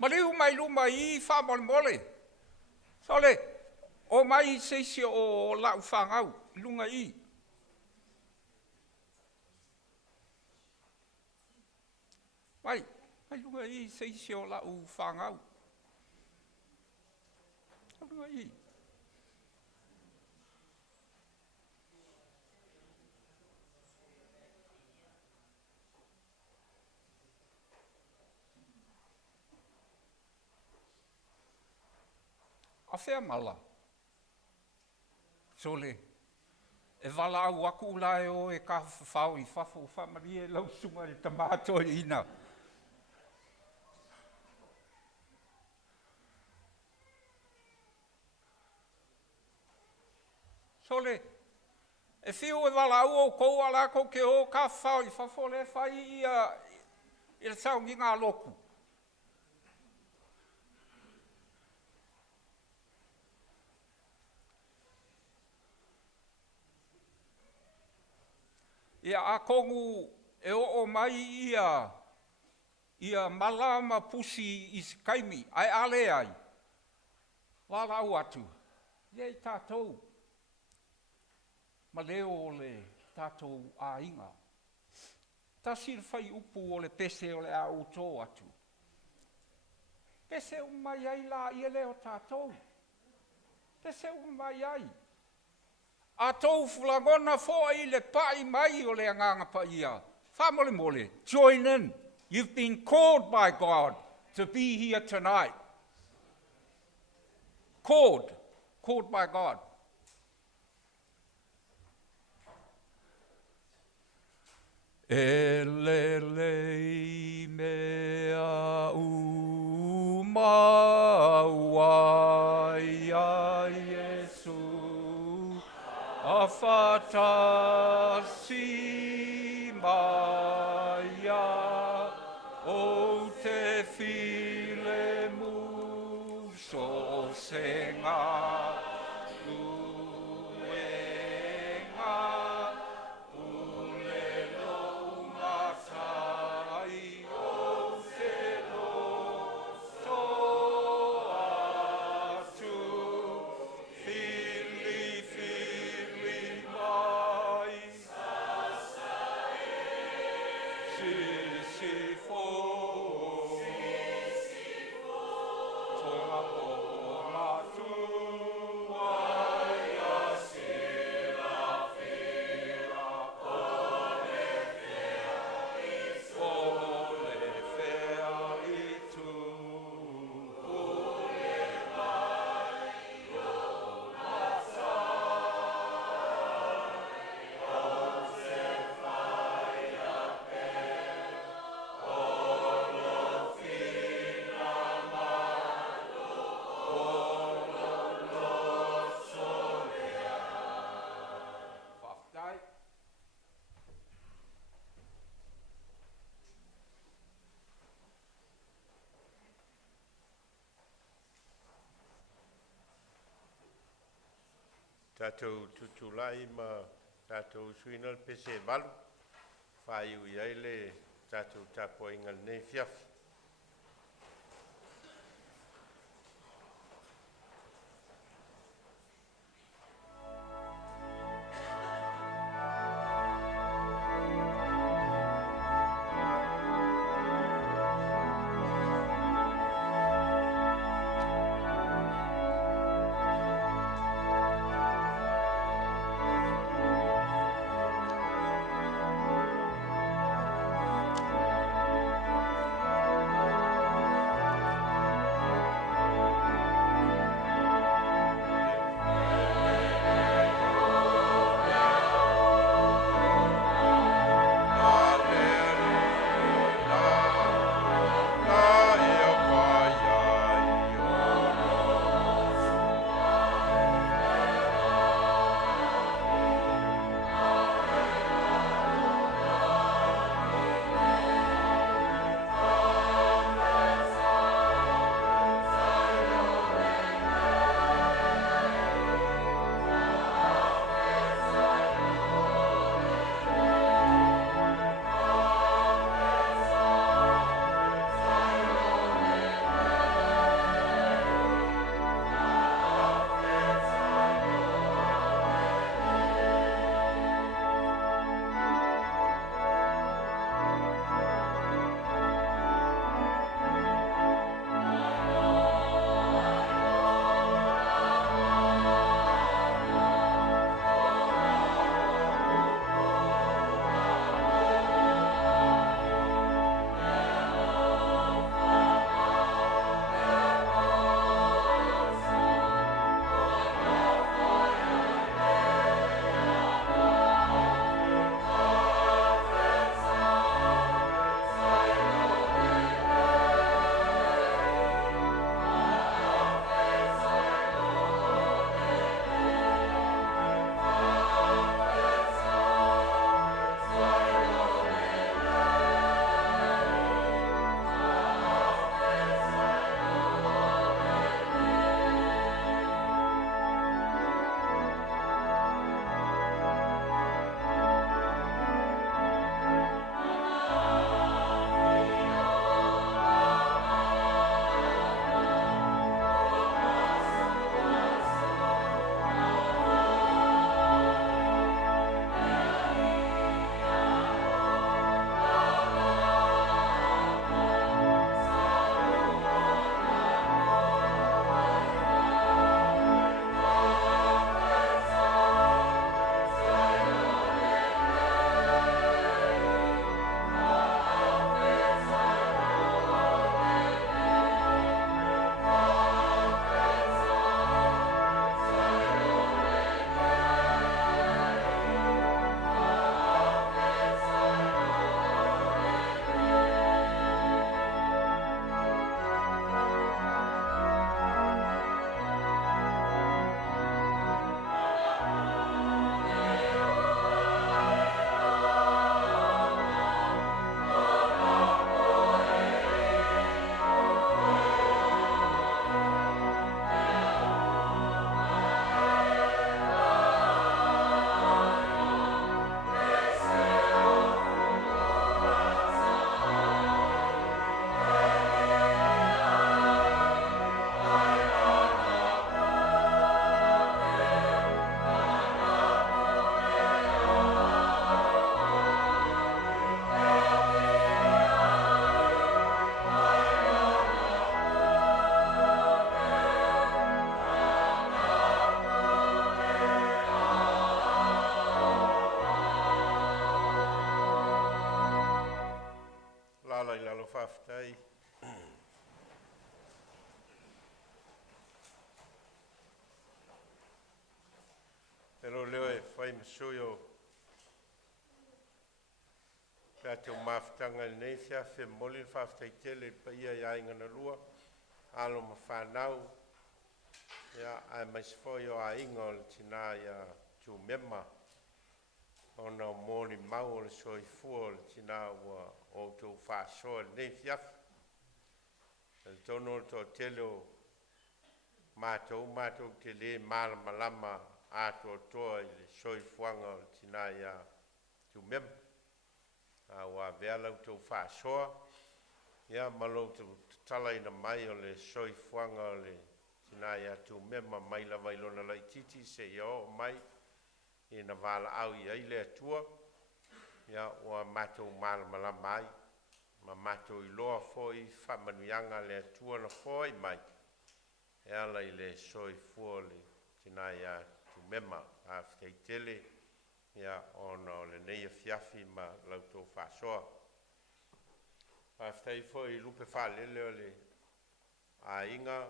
Maliu mai luma I whamole mole. Sole, o mai seisi o lau whangau, lunga I. Mai lunga I seisi o lau whangau. Lunga I. A whea mala. Sole, e Vailaau aku lai o e ka whawhau I whafo whamari e lau sunga e tamato ina. Sole, e whio e Vailaau o kou ala kou ke o ka whau I whafo le whai I le saungi ngā loku. Ia a kongu e o mai ia malama pusi I kaimi, ai ale ai. Vailaau atu. Iei tātou. Ma leo o le tātou a inga. Tasir whai upu o le pese o le a uto atu. Pese o mai ai la ia leo tātou. Pese o mai ai. A tau fulangona fo I le pai mai o le anganga pa ia. Whamole mole, join in. You've been called by God to be here tonight. Called by God. Elelei mea umai. taua ia Iesu, a whatasi maia, o te file mu so senga. Tātou tutulai ma tātou suina le pese valu. Whai ui ai le tātou tāpua inga nei fiafu. Thank suyo. Tātou mawhitanga nei whia whi moli whawhitai tele pa ia ia inga na lua. Alo ma whanau. Ia ai mai sifoi o a inga o le tina ia Tumema. Ona moli mau o le soifua o le tina ua o tau whaasoa nei whiafi. Le tono o tō tele o mātou te le malama ato toa i le soifuanga o le tina ia Tumema. Ua vea lau tau whaasoa. Ia malo tau tala ina mai o le soifuanga o le tina ia Tumema mai la vailona lai titi se ia o mai. Ina Vailaau i ai le atua. Ia ua mātou malama ai. Ma mātou i loa foi whamanuianga le atua na foi mai. Ia lai le soifua le tina ia Tumema a whitei tele. Ia ona o le neia fiafi ma lautou whaasoa. Whitei foi lupe whaalele o le a inga.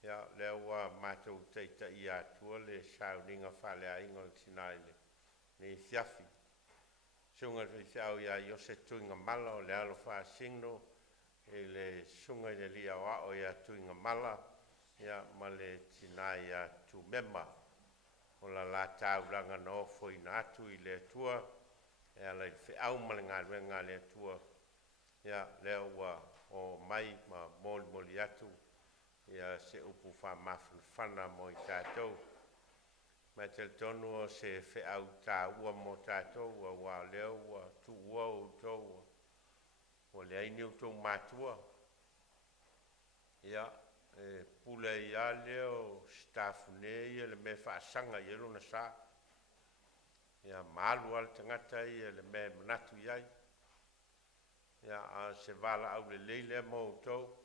Ia lea ua mātou teita i atua le Sauniga whale a inga o le tina le nei fiafi. Sunga le whiau ia i ose Tuigamala o le alo whaasingno. E le sunga i le lia o ia Tuigamala. Ia ma le tina ia Tumema. O la taulanga na ofo i na atu i le atua. Ia lai whiau ma le ngā le atua. Ia lea ua o mai ma moli atu. Ia se upu wha mawhana mo i tātou. Mai te tonu o se whiau tā ua mo tātou. Ua leo ua tu ua o tau. O le aini o tau mātua. Ia pule ia leo stafu nei le me whaasanga i ero na sa. Ia malu al tangata i le me manatu iai. Ia se Vailaau le leile mo o tau.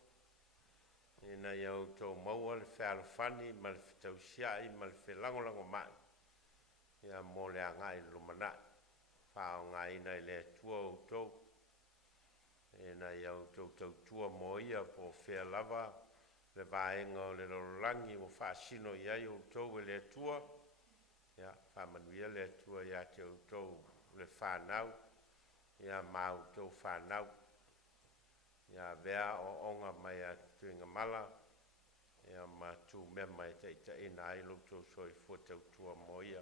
Ina ia o tau maua le whealofani ma le whitausiai ma le whelangolango mai. Ia mo le angai lumana. Whao ngai ina i le tua o tau. Ina ia o tau tua mo ia po whealava. Le vaenga o le lorangi o whaasino iai o tau e le tua. Ia whamanuia le tua ia te o tau le whanau. Ia mau tau whanau. Ia vea o onga mai a Tuigamala. Ia ma Tumema e teita ina ai Lotu soi fuatau tua mo ia.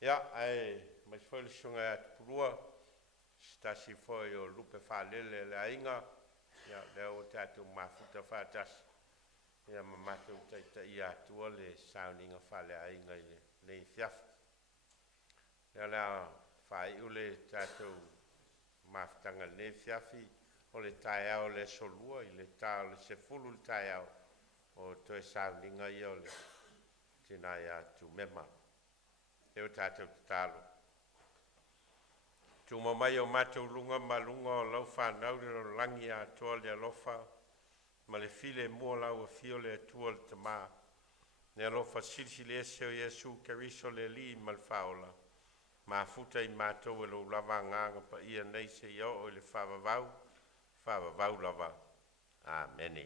Ia ai mai whai sunga e purua. Stasi foi o lupe whalele le ainga. Ia leo o tātou mafuta whātasi. Ia ma mātou teita i atua le Sauniga whale ainga i nei whiafu. Ia lea whai ule tātou mafutanga nei whiafi. O le taiao le solua i le tau le sefulu le taiao o toe Sauniga i o le tina ia Tumema. Eo tātou tatalo. Tuma mai o mātou lunga ma lunga o lau whanau le langi a toa le alofa ma le file mua lau a fio le atua le tamā. Ne alofa silsi le ese o Yesu keriso le li ma le whaola. Ma futa i mātou e lo lava nganga pa ia nei se iau o le whavavau. Whavavau lava. Amene.